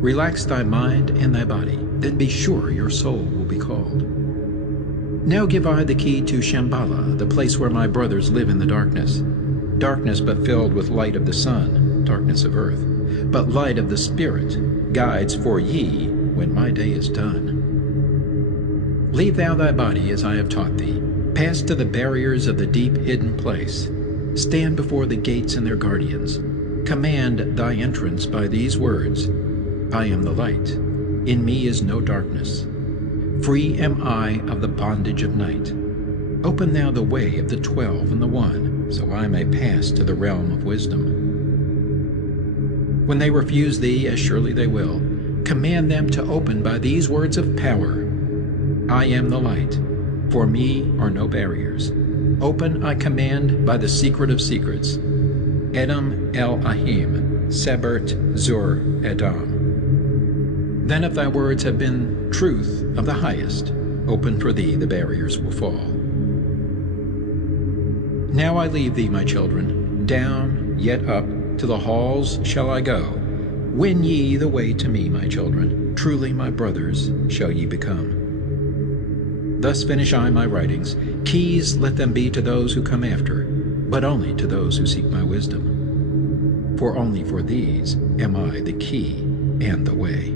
Relax thy mind and thy body, then be sure your soul will be called. Now give I the key to Shambhala, the place where my brothers live in the darkness. Darkness but filled with light of the sun, darkness of earth, but light of the Spirit, guides for ye when my day is done. Leave thou thy body as I have taught thee. Pass to the barriers of the deep hidden place. Stand before the gates and their guardians. Command thy entrance by these words, I am the light. In me is no darkness. Free am I of the bondage of night. Open thou the way of the 12 and the 1, so I may pass to the realm of wisdom. When they refuse thee, as surely they will, command them to open by these words of power. I am the light. For me are no barriers. Open I command by the secret of secrets. Edom el Ahim, Sebert Zur Edom. Then if thy words have been truth of the highest, open for thee the barriers will fall. Now I leave thee, my children, down, yet up, to the halls shall I go. Win ye the way to me, my children, truly my brothers shall ye become. Thus finish I my writings. Keys let them be to those who come after, but only to those who seek my wisdom. For only for these am I the key and the way.